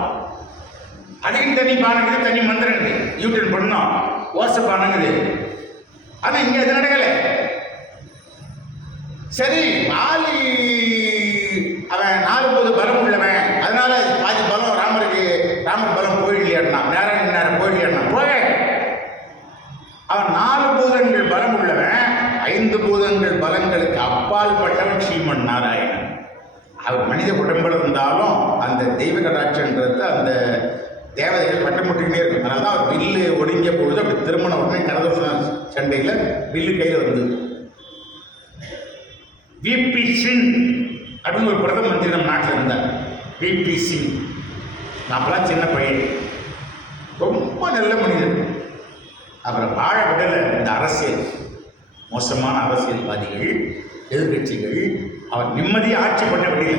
அதுக்கு தனி பானங்குது, தனி மந்திரங்குது. யூட்டர்ன் பண்ணோம், ஓச பானங்குது. ஆனா இங்க அது நடக்கல. சரி, வாலி அவன் 4 போது பலம் உள்ளவன், அதனால பாதி பலம் ராமருக்கு, ராமர் பலம் போயிடலையாடுனா, நேரம் போயிடலையாடுனா போக. அவன் 4 பூதங்கள் பலம் உள்ளவன், 5 பூதங்கள் பலங்களுக்கு அப்பால் பட்டவன் ஸ்ரீமன் நாராயணன். அவர் மனித உடம்புல இருந்தாலும் அந்த தெய்வ கடாட்சன்றது அந்த தேவதைகள் பட்டமுட்டிக்கிட்டே இருக்கும். அதனால தான் அவர் வில்லு ஒடுங்கிய பொழுது அப்படி திருமண உடனே கரதோஷ சண்டையில் வில்லு கையில் வந்தது. விபி சிங் அப்படின்னு ஒரு பிரதம மந்திரி நம்ம நாட்டில் இருந்தார். விபி சிங். அப்பெல்லாம் சின்ன பையன், ரொம்ப நல்ல மனிதர். அப்புறம் வாழ விடலை இந்த அரசியல், மோசமான அரசியல்வாதிகள், எதிர்கட்சிகள். அவர் நிம்மதியை ஆட்சி பண்ண விடலை.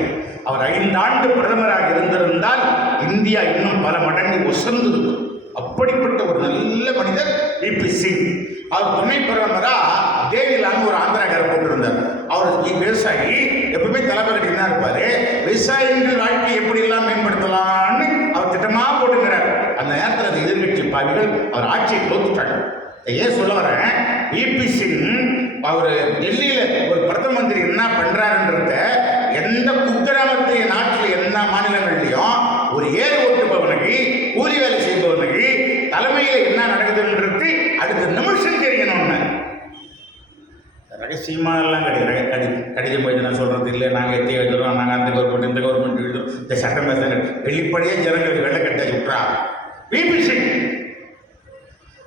அவர் 5 ஆண்டு பிரதமராக இருந்திருந்தால் இந்தியா இன்னும் பல மடங்கு உசர்ந்திருக்கும். அப்படிப்பட்ட ஒரு நல்ல மனிதர் விபி சிங். அவர் துணை பிரதமரா தேவிலான்னு ஒரு ஆந்திராக்கார போட்டிருந்தார். அவர் விவசாயி, எப்பவுமே தலைப்பகட்டி என்ன இருப்பாரு, விவசாயிகள் வாழ்க்கை எப்படி எல்லாம் மேம்படுத்தலாம்னு அவர் திட்டமா போட்டுக்கிறார். அந்த நேரத்தில் அந்த எதிர்கட்சி பாவிகள் அவர் ஆட்சியை தோத்துட்டாங்க. ஏன் சொல்ல வரேன், விபி சிங் அவர் டெல்லியில ஒரு பிரதம மந்திரி என்ன பண்றாருன்றத எந்த குக்கிராமத்து நாட்டில் எந்த மாநிலங்கள்லையும் ஒரு ஏறு ஓட்டுபவனுக்கு, கூலி வேலை செய்பவனுக்கு தலைமையில் என்ன நடக்குதுன்றது அடுத்த நிமிஷம் தெரியணும்னு. ரகசியமாக எல்லாம் கிடையாது. கடிதம் போய் நான் சொல்றது இல்லை, நாங்கள் எத்தி எழுதுறோம், நாங்கள் அந்த கவர்மெண்ட் இந்த கவர்மெண்ட் எழுதுறோம், இந்த சட்டம் பேசுங்க, வெளிப்படையாக ஜனங்களுக்கு வெள்ளை கட்டாச்சு விட்றா விபி சிங்.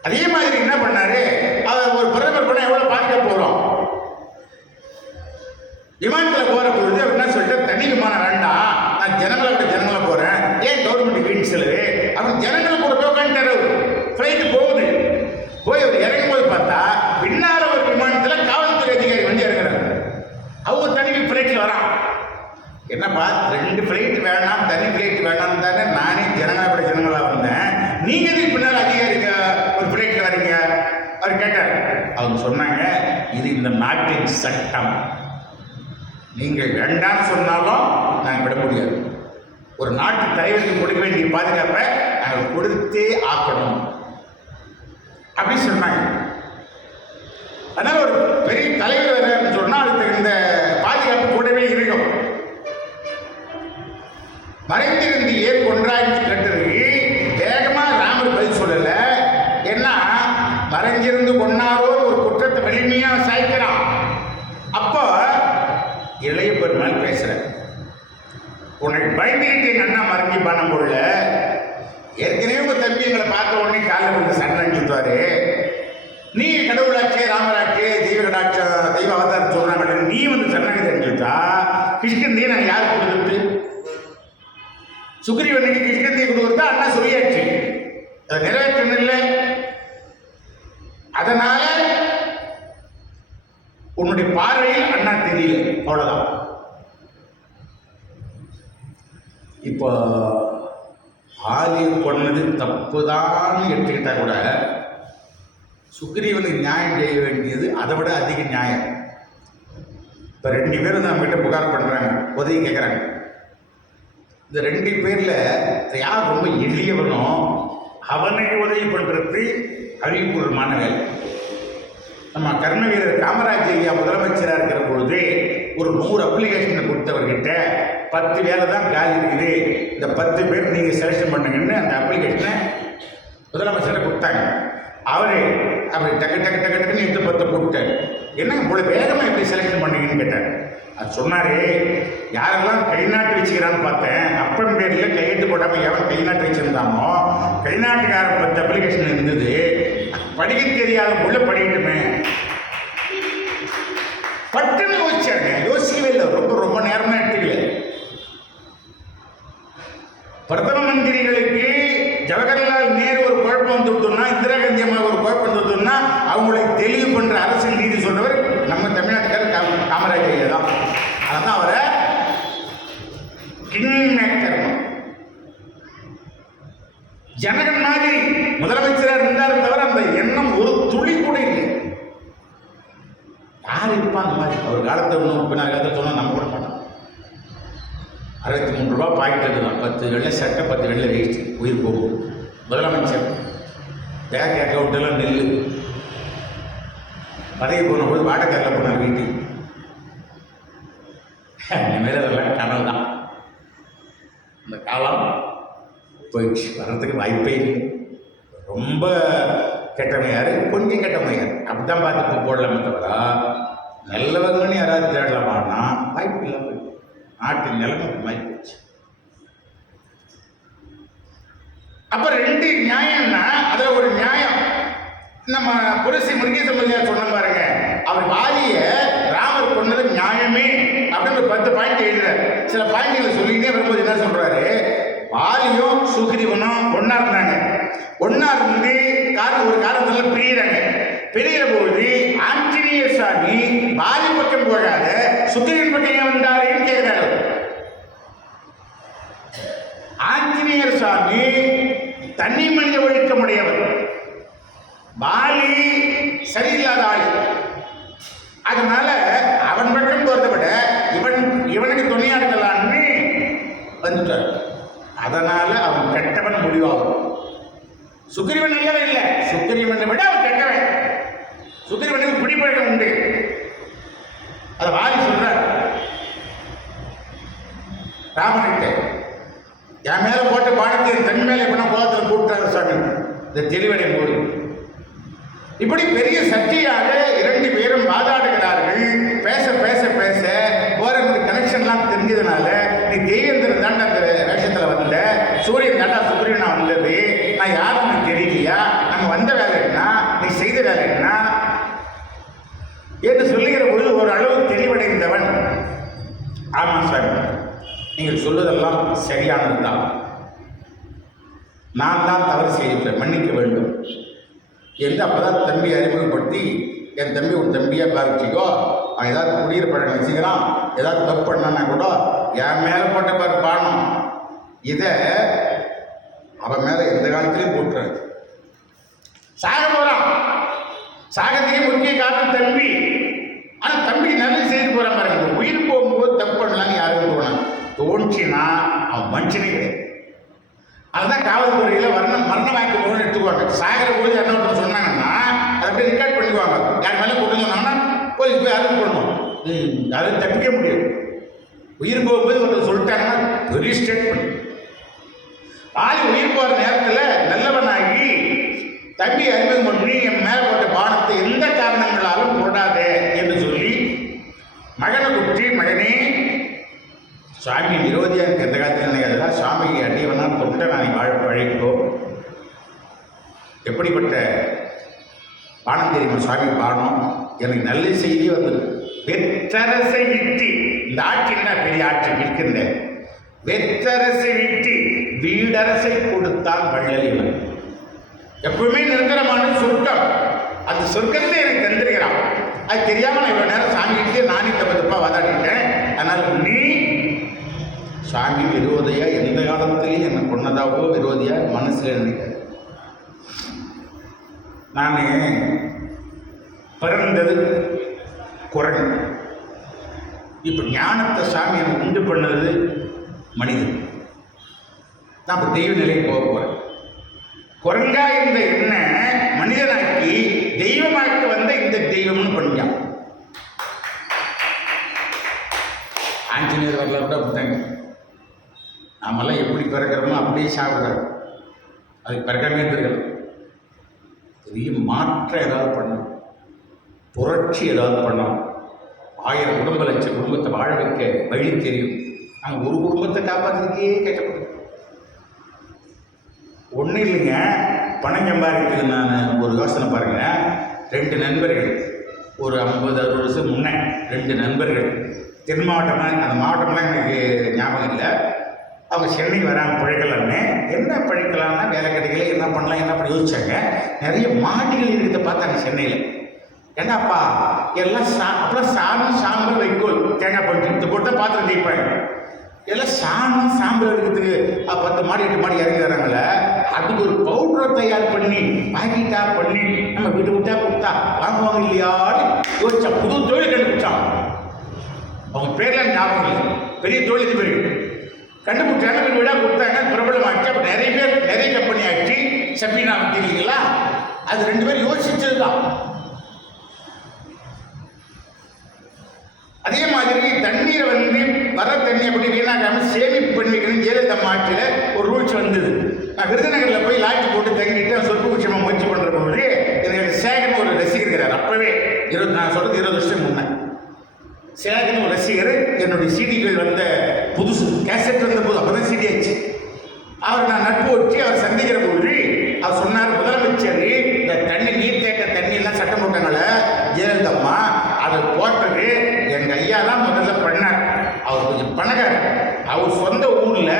அதே மாதிரி என்ன பண்ணாரு, அவர் ஒரு பிரதமர் பண்ண எவ்வளவு பாதுகாப்பு போறோம். விமானத்தில் போற பொழுது அவர் என்ன சொல்லிட்டு, தனி விமானம் வேண்டாம், நான் ஜனங்களை போறேன், ஏன் கவர்மெண்ட் வீண் செலவு அப்படின்னு ஜனங்களை கூட போய் உட்காந்துட்டாரு. ஃபிளைட்டு போகுது, போய் அவர் இறங்கும் போது பார்த்தா பின்னால ஒரு விமானத்தில் காவல்துறை அதிகாரி வந்து இறங்குறாரு. அவங்க தனி ஃபிளைட்டில் வரான். என்னப்பா 2 ஃபிளைட் வேணாம், தனி ஃபிளைட் வேணாம் தானே, நானே ஜனங்களா வந்தேன், நீங்க எதுக்கு பின்னால் அதிகாரிங்க ஒரு ஃபிளைட்டில் வரீங்க அவர் கேட்டார். அவங்க சொன்னாங்க, இது இந்த நாட்டின் சட்டம், நீங்கள் வேண்டாம்னு சொன்னாலும் நாங்கள் விட முடியாது. ஒரு நாட்டு தலைவருக்கு கொடுக்க வேண்டிய பாதுகாப்பை நாங்கள் கொடுத்தே ஆக்கணும் அப்படின்னு சொன்னாங்க. அதனால ஒரு பெரிய தலைவர் சொன்னால் அதுக்கு இந்த பாதுகாப்பு கூடவே இருக்கும். மறைந்திருந்து ஏன் கொன்றாயின்னு கேட்டதுக்கு வேகமா ராமர் பதில் சொல்லல. ஏன்னா மறைஞ்சிருந்து கொன்னாரோன்னு ஒரு குற்றத்தை வலிமையா சாய்க்கிறான். அப்போ இளைய பெருமாள் பேசுற, உனக்கு பயந்துகிட்டு எங்க அண்ணா மறைஞ்சி பணம் போடல. ஏற்கனவே உங்க தம்பி எங்களை பார்த்த உடனே காலில் வந்து சண்டை அடிச்சுட்டாரு. நீ கடவுளாச்சே ராமராட்சே தெய்வகடாட்சம் தெய்வ அவதாரம் சொல்றாங்க, நீ வந்து சரணாகதி அடிச்சுட்டா கிஷ்கிந்தியை நாங்கள் யாருக்கு கொடுத்துட்டு? சுக்ரீவனுக்கு கிஷ்கிந்தியை கொடுக்குறதா அண்ணா சொல்லியாச்சு, அதை நிறைவேற்றணும் இல்லை. அதனால உன்னுடைய பார்வையில் அண்ணா தெரியல, அவ்வளவுதான். இப்போ ஆலியை கொன்னது தப்புதான் எடுத்துக்கிட்டா கூட சுக்ரீவனுக்கு நியாயம் செய்ய வேண்டியது அதை விட அதிக நியாயம். இப்போ 2 பேரும் நம்ம கிட்ட புகார் பண்ணுறாங்க, உதவி கேட்குறாங்க. இந்த 2 பேரில் யார் ரொம்ப எளியவனோ அவனுக்கு உதவி பண்ணுறது அறிவுபூர்வமான வேலை. நம்ம கர்ம வீரர் காமராஜ் ஐயா முதலமைச்சராக இருக்கிற பொழுது ஒரு 100 அப்ளிகேஷனை கொடுத்தவர்கிட்ட 10 வேலை தான் காலி இருக்குது, இந்த 10 பேர் நீங்கள் செலெக்ஷன் பண்ணுங்கன்னு அந்த அப்ளிகேஷனை முதலமைச்சரை கொடுத்தாங்க. அவரு அப்படி டக்கு டக்கு டக்கு டக்குன்னு 8-10 கூப்பிட்டார். என்ன இவ்வளோ வேகமாக எப்படி செலெக்ஷன் பண்ணீங்கன்னு கேட்டார். அது சொன்னார், யாரெல்லாம் கை நாட்டு வச்சுக்கிறான்னு பார்த்தேன், அப்பன் பேரில் கையெழுத்து போடாமல் எவன் கை நாட்டு வச்சுருந்தானோ கை நாட்டுக்கார 10 அப்ளிகேஷன் இருந்தது, படிக்க தெரியாத உள்ள படிக்கட்டுமே. பட்டுன்னு யோசிச்சாங்க, யோசிக்கவே இல்லை, ரொம்ப நேரமா எடுத்துக்கல. பிரதம மந்திரிகளுக்கு ஜவஹர்லால் நேரு ஒரு குழப்பம் வந்துவிட்டோம்னா, இந்திரா காந்தி அம்மா ஒரு குழப்பம் வந்துவிட்டோம்னா அவங்களை தெளிவு பண்ற அரசியல் நீதி சொல்றவர் நம்ம தமிழ்நாட்டுக்காரர் காமராஜ் ஐயா தான். அதான் அவரை கிங் மேக்கர், ஜனகன் மாதிரி முதலமைச்சராக இருந்தாலும் தவிர அந்த எண்ணம் ஒரு துளி கூட இல்லை. யார் இருப்பான் அந்த மாதிரி? அவர் காலத்தை ஒன்றும் பின்னால் காலத்தை சொன்னால் நம்ம கூட மாட்டோம். 63 ரூபா பாக்கெட்டு தான், 10 வெள்ளை சட்டை 10 வெள்ளை வேஸ்ட், உயிர் போகும். முதலமைச்சர் பேங்க் அக்கௌண்ட்டெல்லாம் நெல். பதவி போன போது வாடகையில் போனார் வீட்டுக்கு. இனிமேல் அதெல்லாம் கனவு தான். அந்த காலம் போயிடுச்சு, வர்றதுக்கு வாய்ப்பே இல்லை. ரொம்ப கெட்டவன் யார், கொஞ்சம் கெட்டவன் யார், அப்படிதான் பார்த்து போடலாமே தவிர நல்லவங்கன்னு யாராவது தேடலாமான்னா வாய்ப்பு இல்லை. நாட்டின் நிலைமை மாதிரி போச்சு. அப்ப 2 நியாயம்னா அதுல ஒரு நியாயம் நம்ம புரட்சி முருகேச முதலியார் சொன்ன பாருங்க, அவர் வாலிய ராமர் கொண்டது நியாயமே அப்படின்னு 10 பாயிண்ட் எழுதுறாரு. சில பாயிண்ட்களை சொல்லிட்டே வரும்போது என்ன சொல்றாரு, வாலியும் சுக்ரீவனும் ஒன்னா இருந்தாங்க, ஒன்னா இருந்து ஒரு காலத்துல பிரியிறாங்க. பிரிகிற போது ஆஞ்சநேய சாமி வாலி பக்கம் போகாத சுக்ரீவன் பக்கம் வந்தாருன்னு கேட்கிறாரு. ஆஞ்சநேயர் சாமி தனி மனித ஒழுக்கமுடையவர், வாலி சரியில்லாத ஆள். அதனால அவன் பக்கம் போறதை விட இவனுக்கு துணையா இருக்கலான்னு வந்துட்டார். அதனால அவன் கெட்டவன் முடிவாகும். சுக்ரீவன் நல்லவன் இல்லை, சுக்ரீவனை விட அவன் கெட்டவன். சுக்ரீவனுக்கு பிடிப்பழக்கம் உண்டு, அதை வாலி சொல்றார் ராமன்கிட்ட. என் மேல போட்ட பாடத்தை தன் மேல எப்படின்னா கோபத்தில் கூப்பிட்டாரு சாமி, இந்த தெளிவடையும் போது. இப்படி பெரிய சர்ச்சையாக 2 பேரும் வாதாடுகிறார்கள். பேச பேச பேச போறவங்க கனெக்ஷன்லாம் தெரிஞ்சதுனால, நீ தெய்வேந்திரன் தாண்டா அந்த வேஷத்தில் வந்த, சூரியன் தாண்டா சுக்ரீவனா வந்தது, நான் யாரும் எனக்கு தெரியலையா, நம்ம வந்த வேலை என்ன, நீ செய்த வேலை என்ன என்று சொல்லுகிற பொழுது ஒரு அளவு தெளிவடைந்தவன், ஆமா சாமி நீங்கள் சொல்வதெல்லாம் சரியானதுதான், நான் தான் தவறு செய்திருக்கிறேன், மன்னிக்க வேண்டும் என்று அப்பதான் தம்பியை அறிமுகப்படுத்தி, என் தம்பி உன் தம்பியா பாதிச்சிக்கோ, அவன் ஏதாவது குடியிற பழக்கம் வச்சுக்கிறான், ஏதாவது தப்பு பண்ணான்னா கூட என் மேலே போட்ட பாடணும், இதை அவன் மேலே எந்த காலத்திலையும் போட்டுறாரு. சாக போறான், சாகத்தையே முக்கிய காரணம் தம்பி. ஆனால் தம்பிக்கு நல்லது செய்து போறான் பாருங்க. உயிர் போகும்போது தப்பு பண்ணலான்னு யாரும் தோணுச்சுன்னா அவன் மனுஷனே கிடையாது. அதுதான் காவல்துறையில் மரண வாய்ப்பு போகணும்னு எடுத்துக்குவாங்க. சாகிற பொழுது என்ன சொன்னாங்கன்னா அதை அப்படியே ரெக்கார்ட் பண்ணிக்குவாங்க. யார் மேலே கொண்டு சொன்னாங்கன்னா போலீஸ் போய் அரெஸ்ட் பண்ணணும். அதை தப்பிக்க முடியும். உயிர் போகும்போது ஒருத்தர் சொல்லிட்டாங்கன்னா பெரிய ஸ்டேட்மெண்ட். ஆளி உயிர் போற நேரத்துல நல்லவனாகி தம்பி அறிமுகம் பண்ணி என் மேல போட்ட பானத்தை எந்த காரணங்களாலும் போடாதே என்று சொல்லி மகனை குற்றி, மகனே சுவாமி விரோதியா இருக்கு எந்த காலத்தில் நினைக்கிறதா சுவாமிக்கு அடியவனா தொட்ட நான் வாழ பழைக்கோ. எப்படிப்பட்ட பானம் தெரியுமா சுவாமி பானம்? எனக்கு நல்ல செய்தி வந்தது. வெற்றரசை விட்டு, இந்த ஆட்சி என்ன பெரிய ஆட்சி விற்கின்ற, வெற்றரசை விட்டு வீடரசை கொடுத்தான் வள்ளலிவன். எப்பவுமே நிரந்தரமான சொர்க்கம், அந்த சொர்க்கத்தை எனக்கு தந்திருக்கிறான். அது தெரியாம நான் இவ்வளவு நேரம் சாமி கிட்டே நானே தப்பா வாதாடிட்டேன். அதனால நீ சாமி விரோதியா எந்த காலத்திலையும் என்ன கொன்னதாவோ விரோதியா மனசுல நினைக்க. நான் பிறந்தது குரங்கு, இப்ப ஞானத்தை சாமி எனக்கு உண்டு பண்ணது மனிதன். நான் இப்ப தெய்வ நிலைக்கு போக போறேன். குரங்கா இருந்த என்ன மனிதனாக்கி தெய்வமாக்கி வந்த இந்த தெய்வம்னு பண்ணிட்டான். ஆஞ்சநேயர் வரலாறு கூட அப்படித்தாங்க. நாமெல்லாம் எப்படி பிறக்கிறோமோ அப்படியே சாப்பிடுறோம். அதுக்கு பிறக்காமே இருந்திருக்கலாம். பெரிய மாற்றம் ஏதாவது பண்ணணும், புரட்சி ஏதாவது பண்ணணும். 1000 குடும்ப லட்சம் குடும்பத்தை வாழ வைக்க வழி தெரியும். நாங்கள் ஒரு குடும்பத்தை காப்பாற்றுறதுக்கே கேட்கப்படுறோம். ஒன்றும் இல்லைங்க, பணம் சம்பாதிக்கிறது. நான் ஒரு யோசனை பாருங்க. 2 நண்பர்கள் ஒரு 50-60 வருஷம் முன்னே 2 நண்பர்கள் தென் மாவட்டம்லாம், அந்த மாவட்டம்லாம் எனக்கு ஞாபகம் இல்லை. அவங்க சென்னை வராங்க பிழைக்கலாம்னு. என்ன பிழைக்கலாம்னா வேலை கிடைக்கல, என்ன பண்ணலாம் என்ன பண்ணி யோசிச்சாங்க. நிறைய மாடிகள் இருக்கிறத பார்த்தாங்க சென்னையில். என்னப்பா எல்லாம் அப்பெல்லாம் சாணம் சாம்பல் வைக்கோல் தேங்காய் பஞ்சு போட்டு பாத்திரம் தேய்ப்பாங்க. எல்லாம் சாணம் சாம்பல் எடுக்கிறதுக்கு 10 மாடி 8 மாடி இறங்கி வராங்கள. அதுக்கு ஒரு பவுடரை தயார் பண்ணி பாக்கெட்டா பண்ணி நம்ம வீட்டு விட்டா கொடுத்தா வாங்குவாங்க இல்லையான்னு யோசிச்சா புது தொழில் கண்டுபிடிச்சான். அவங்க பேர்லாம் ஞாபகம் இல்லை, பெரிய தொழில் பெரிய கண்டுபிடிச்சாங்க. வீடு வீடாக கொடுத்தாங்க, பிரபலமாச்சு. அப்போ நிறைய கம்பெனி ஆச்சு. சபீனா தெரியுங்களா? அது 2 பேரும் யோசிச்சது தான். அதே மாதிரி தண்ணீரை வர தண்ணி அப்படி வீணாக்காம சேமிப்பு பண்ணி வைக்கணும். ஜெயலலிதா ஆட்சியில் ஒரு ரூல்ஸ் வந்தது. நான் விருதுநகரில் போய் லாட்சி போட்டு தங்கிட்டு சொற்ப விஷயமா முயற்சி பண்ணுற பொழுது எனக்கு சேகன் ஒரு ரசிகர் இருக்கிறார். அப்பவே நான் சொல்றது 20 வருஷம் முன்னே சேகன் ஒரு ரசிகர். என்னுடைய சிடிகள் வந்த புதுசு கேசட் வந்த போது அப்பதான் சிடி ஆச்சு. அவர் நான் நட்பு வச்சு அவர் சந்திக்கிற பொழுது அவர் சொன்னார், முதலமைச்சர் இந்த தண்ணி நீர்த்தேக்க தண்ணி எல்லாம் சட்டம் போட்டாங்கள ஜெயலலிதா அதை போட்டது எங்க ஐயா தான் முதல்ல பண்ணார். அவர் கொஞ்சம் பணக்கார. அவர் சொந்த ஊர்ல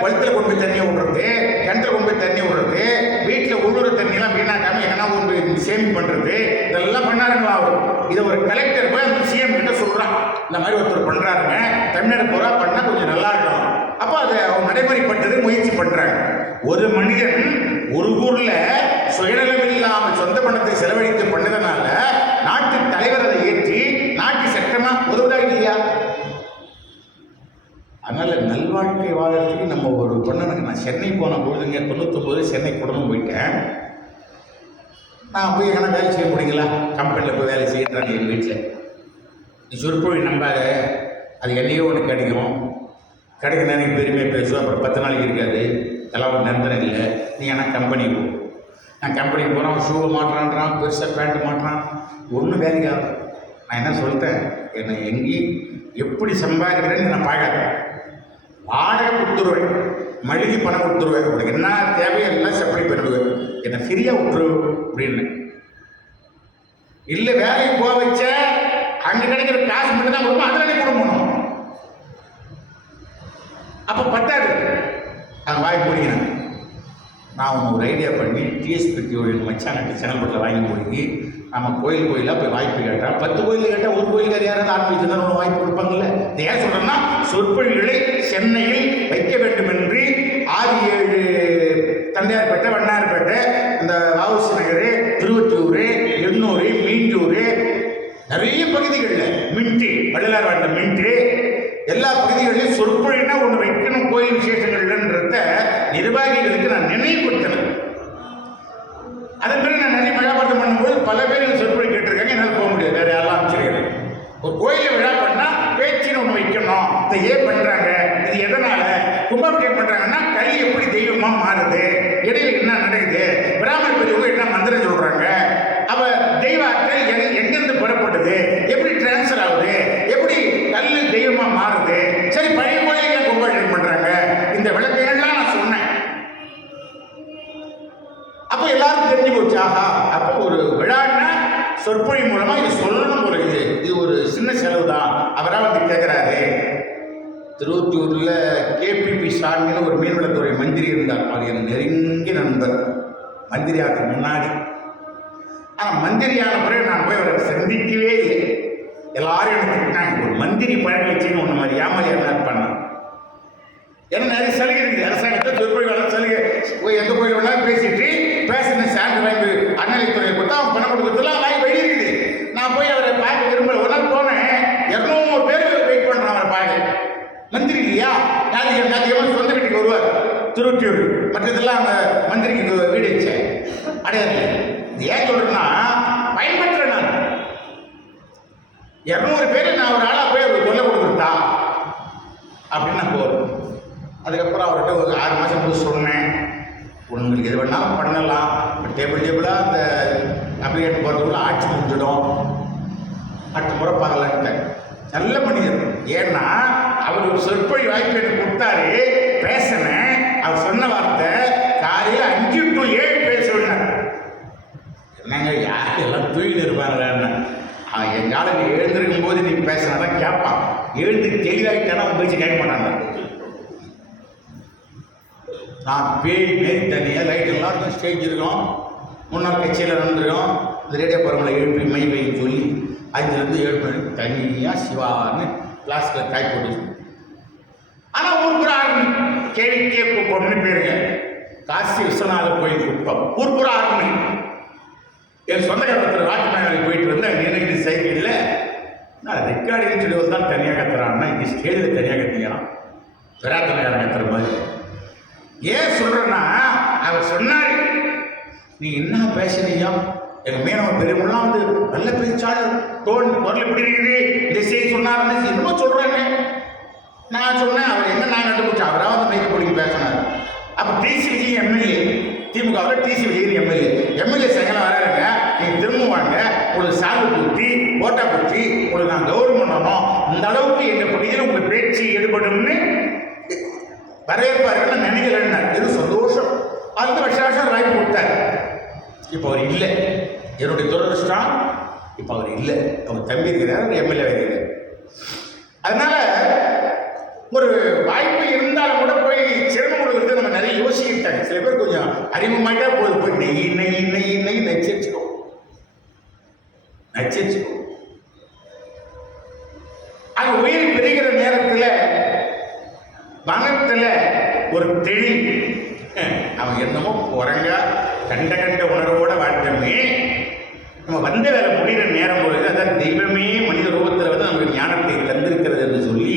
குளத்துல கொண்டு போய் தண்ணி விடுறது, கிணத்துல கொண்டு போய் தண்ணி விடுறது, வீட்டில் உள்ளூர தண்ணியெல்லாம் வீணாக்காம எங்கன்னா கொண்டு போய் சேமிப்பு பண்றது, இதெல்லாம் பண்ணாருங்களா அவர். இதை ஒரு கலெக்டர் போய் அந்த சிஎம் கிட்ட சொல்றான், இந்த மாதிரி ஒருத்தர் பண்றாருங்க, தமிழ்நாடு பூரா பண்ணா கொஞ்சம் நல்லா இருக்கும். அப்போ அதை அவங்க நடைமுறைப்பட்டது முயற்சி பண்றாங்க. ஒரு மனிதன் ஒரு ஊர்ல சுயநலம் இல்லாமல் சொந்த பணத்தை செலவழித்து பண்ணதுனால நாட்டு தலைவர் அதை ஏற்றி நாட்டு சட்டமா உதவுதா இல்லையா? அதனால நல்வாழ்க்கை வாழ்றதுக்கு நம்ம ஒரு பண்ணணுங்க. நான் சென்னை போன பொழுதுங்க 99 சென்னை குடும்பம் போயிட்டேன். நான் போய் எங்கன்னா வேலை செய்ய முடியுங்களா? கம்பெனியில் போய் வேலை செய்யறாங்க எங்கள் வீட்டில். நீ சொற்பொழி நம்பாத, அது என்னையோ ஒன்று கிடைக்கும். கிடைக்கிற நேரம் பெருமையாக பேசுவோம், அப்புறம் 10 நாளைக்கு இருக்காது. எல்லாம் ஒரு நிரந்தரம் இல்லை. நீ ஆனால் கம்பெனிக்கு போ. நான் கம்பெனிக்கு போகிறேன், அவன் ஷூவை மாட்டுறான்றான், பெருசாக பேண்ட்டு மாட்டுறான், ஒன்றும் வேலைக்காக. நான் என்ன சொல்லிட்டேன், என்னை எங்கேயும் எப்படி சம்பாதிக்கிறேன்னு நான் பார்க்காத. வாடகை கொடுத்துருவேன், மளிகை பணம் கொடுத்துருவேன், உனக்கு என்ன தேவையோ எல்லாம் சப்ளை பண்ணிடுவேன், என்னை ஃப்ரீயாக விட்டுரு அப்படின்னு. இல்லை வேலைக்கு போக வச்ச அங்கே கிடைக்கிற காசு மட்டும் தான் கொடுப்போம், அதில் நீ கொடுக்கணும். அப்போ பத்தாது. அது வாங்கி போடுகிறேன். நான் ஒரு ஐடியா பண்ணி டிஎஸ்பிடியோட மச்சான்கிட்ட செங்கல்பட்டில் வாங்கி போய் நம்ம கோயிலாக போய் வாய்ப்பு கேட்டால் 10 கோயில் கேட்டால் ஒரு கோயிலுக்கு யாராவது ஆரம்பிச்சுன்னா ஒன்று வாய்ப்பு கொடுப்பாங்கல்ல. இதை ஏன் சொல்கிறேன்னா, சொற்பொழிகளை சென்னையில் வைக்க வேண்டும் என்று 6-7 தண்டையார்பேட்டை, வண்ணார்பேட்டை, இந்த வஉசி நகர், திருவொற்றியூர், எண்ணூர், மீஞ்சூர், நிறைய பகுதிகளில் மின்ட்டு, வள்ளலார் வாழ்ந்த மின்ட்டு, எல்லா பகுதிகளிலும் சொற்பொழினா ஒன்று வைக்கணும் கோயில் விசேஷங்கள்ன்றத நிர்வாகிகளுக்கு நான் நினைவுபடுத்தினேன். அதன் பிறகு நான் நிறைய விழாபாரம் பண்ணும்போது பல பேர் சொற்பொழி கேட்டிருக்காங்க. என்னால் போக முடியாது, வேற யாரெல்லாம் அமைச்சிருக்கிறேன். ஒரு கோயிலில் விழா பண்ணால் பேச்சுன்னு ஒன்று வைக்கணும். இதை ஏன் பண்ணுறாங்க, இது எதனால கும்பாபிஷேகம் பண்ணுறாங்கன்னா கல்வி எப்படி தெய்வம் தெய்வமா மாறுது, இடையில என்ன நடக்குது, பிராமண பெரியவங்க என்ன மந்திரம் சொல்றாங்க, அவ தெய்வ ஆற்றல் எங்கிருந்து புறப்படுது, எப்படி டிரான்ஸ்ஃபர் ஆகுது, எப்படி கல்லு தெய்வமா மாறுது, சரி பழைய கோயிலுக்கு கும்பாபிஷேகம் பண்றாங்க, இந்த விளக்குகள்லாம் நான் சொன்னேன். அப்ப எல்லாரும் தெரிஞ்சு போச்சு. ஆஹா, அப்போ ஒரு விழான்னா சொற்பொழி மூலமா இது சொல்லணும் போல. இது ஒரு சின்ன செலவு தான். அவராக வந்து கேட்கிறாரு. திருவொற்றியூர்ல KPP சாமின்னு ஒரு மீன்வளத்துறை மந்திரி இருந்தார். அவர் என் நெருங்கிய நண்பர். மந்திரியாக்கு முன்னாடி. ஆனால் மந்திரியான பிறகு நான் போய் அவரை சந்திக்கவே இல்லை. எல்லாரும் எனக்கு திட்டாங்க, ஒரு மந்திரி பழக வச்சுன்னு ஒன்று மாதிரி ஏமாலியா என்ன பண்ணான். ஏன்னா நிறைய சலுகை இருக்குது அரசாங்கத்தை. சொற்பொழிவாளர் சலுகை எந்த கோயில் வேணாலும் பேசிட்டு பேசின சான்று வாங்கி அறநிலைத்துறையை கொடுத்தா அவன் பணம் கொடுக்கறதுலாம் வாங்கி வழி இருக்குது. நான் போய் அவரை பார்க்க விரும்பல. ஒரு நாள் போனேன், 200 பேர் வெயிட் பண்ணுறான் அவரை பார்க்க. மந்திரி இல்லையா, ஞாயிற்றுக்கிழமை சொந்த வீட்டுக்கு வருவார் திருவொற்றியூர். மற்றதெல்லாம் அந்த மந்திரிக்கு வீடு வச்சேன் அடையாது. இது ஏன் சொல்றேன்னா, பயன்படுத்துறேன் நான். 200 பேர் நான் ஒரு ஆளாக போய் அவருக்கு தொல்லை கொடுக்குறதா அப்படின்னு நான் போகிறேன். அதுக்கப்புறம் அவர்கிட்ட ஒரு 6 மாதம் போய் சொன்னேன், உங்களுக்கு எது வேணாலும் பண்ணலாம், டேபிளாக அந்த அப்ளிகேட் போகிறதுக்குள்ள ஆட்சி முடிஞ்சிடும், அடுத்த முறை பார்க்கலான்ட்டேன். நல்ல மனிதர். ஏன்னா அவர் ஒரு சொற்பொழி வாய்ப்பு எனக்கு கொடுத்தாரு, பேசினேன். அவர் சொன்ன வார்த்தை காலையில் 5 to 7 பேச சொன்னார். என்னங்க யார் எல்லாம் தூங்கிட்டு இருப்பாங்கன்னு. என் காலையில் எழுந்திருக்கும் போது நீ பேசினா தான் கேட்பான். எழுந்து தெளிவாகிட்டானா அவன் பேச்சு கேட்க மாட்டாங்க. நான் பேய் மாரி தனியாக லைட் எல்லாம் இருக்கும், ஸ்டேஜ் இருக்கும், முன்னாள் கட்சியில் நடந்துருக்கோம். இந்த ரேடியோ பரமலை எழுப்பி மை வைன்னு சொல்லி 5லேருந்து 7 மணி தனியாக சிவான்னு கிளாஸில் காய் போட்டு. ஆனால் ஊர்புற ஆர்மி KVK குப்பம்னு பேருங்க. காசி விஸ்வநாதர் கோயில் குப்பம் ஊர்புற ஆர்மி. என் சொந்தக்காரத்தில் ராஜ்மேனாவுக்கு போயிட்டு வந்து அங்கே நினைக்கிட்டு சைக்கிளில் நான் ரெக்கார்டிங் சொல்லி வந்தால் தனியாக கத்துறான்னா, இங்கே ஸ்டேஜில் தனியாக கத்திக்கிறான், விராத்தனக்காரன் கத்துற மாதிரி. ஏன் சொல்கிறேன்னா, அவர் சொன்னார், நீ என்ன பேசுனீங்க, எங்கள் மீனவ பெரியவங்களாம் வந்து நல்ல பேச்சாளர், டோன் குரல் எப்படி இருக்குது, இந்த செய்தி சொன்னார், என்னமோ சொல்கிறாங்க. நான் சொன்னேன், அவர் என்ன நான் கண்டுபிடிச்சேன், அவராக வந்து மைக்க பிடிக்க பேசினார். அப்போ TC விஜய் எம்எல்ஏ, திமுகவில் TC விஜய் எம்எல்ஏ சாயங்காலம் வராருங்க, நீங்கள் திரும்ப வாங்க, உங்களுக்கு சால்வு குத்தி ஓட்டா குத்தி உங்களுக்கு நான் கௌரவம் பண்ணணும், இந்த அளவுக்கு எங்கள் பகுதியில் உங்கள் பேச்சு ஈடுபடும்னு வரவேற்பார்கள் நினைக்கிறேன். இது சந்தோஷம். அதுக்கு வருஷம் வாய்ப்பு கொடுத்தார். இப்போ அவர் இல்லை, என்னுடைய துரதிருஷ்டம். இப்போ அவர் இல்லை, அவர் தம்பி இருக்கிறார், ஒரு MLA இருக்கிறார். அதனால ஒரு வாய்ப்பு இருந்தாலும் கூட போய் சிரமம் கொடுக்குறது நம்ம நிறைய யோசிக்கிட்டாங்க. சில பேர் கொஞ்சம் அறிமுகமாயிட்டா போய் நெய் நச்சரிச்சுக்கோ. அது உயிர் பெறுகிற நேரத்தில் வனத்தில் ஒரு தெளிவு, அவன் என்னமோ குரங்கா கண்ட உணர்வோட வாழ்க்கமே நம்ம வந்த வேலை முடிகிற நேரம் பொழுது, அதான் தெய்வமே மனித ரூபத்தில் வந்து நமக்கு ஞானத்தை தந்திருக்கிறது என்று சொல்லி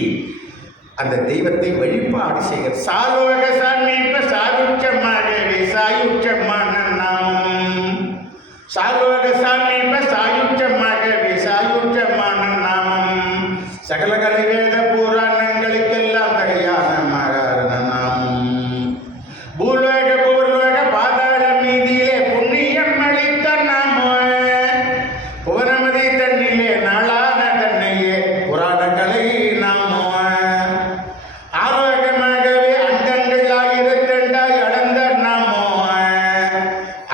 அந்த தெய்வத்தை வழிபாடு செய்கிற சாலோக சாமீப சாயுச்சமாகவே சாயுச்சமான நாமம், சாலோக சாமீப சாயுச்சமாகவே சாயுச்சமான நாமம், சகல கலை வேத புராணங்களுக்கெல்லாம் தகையான மகாரண நாமம், பூலோக பூர்லோக பாதாள மீதியிலே புண்ணியம் அளித்த நாமம், புவனமதி தண்ணிலே நாளான தன்னையே புராண கலை நாமம், ஆரோக்கியமாகவே அண்டங்கள் 1002 அளந்த நாமம்,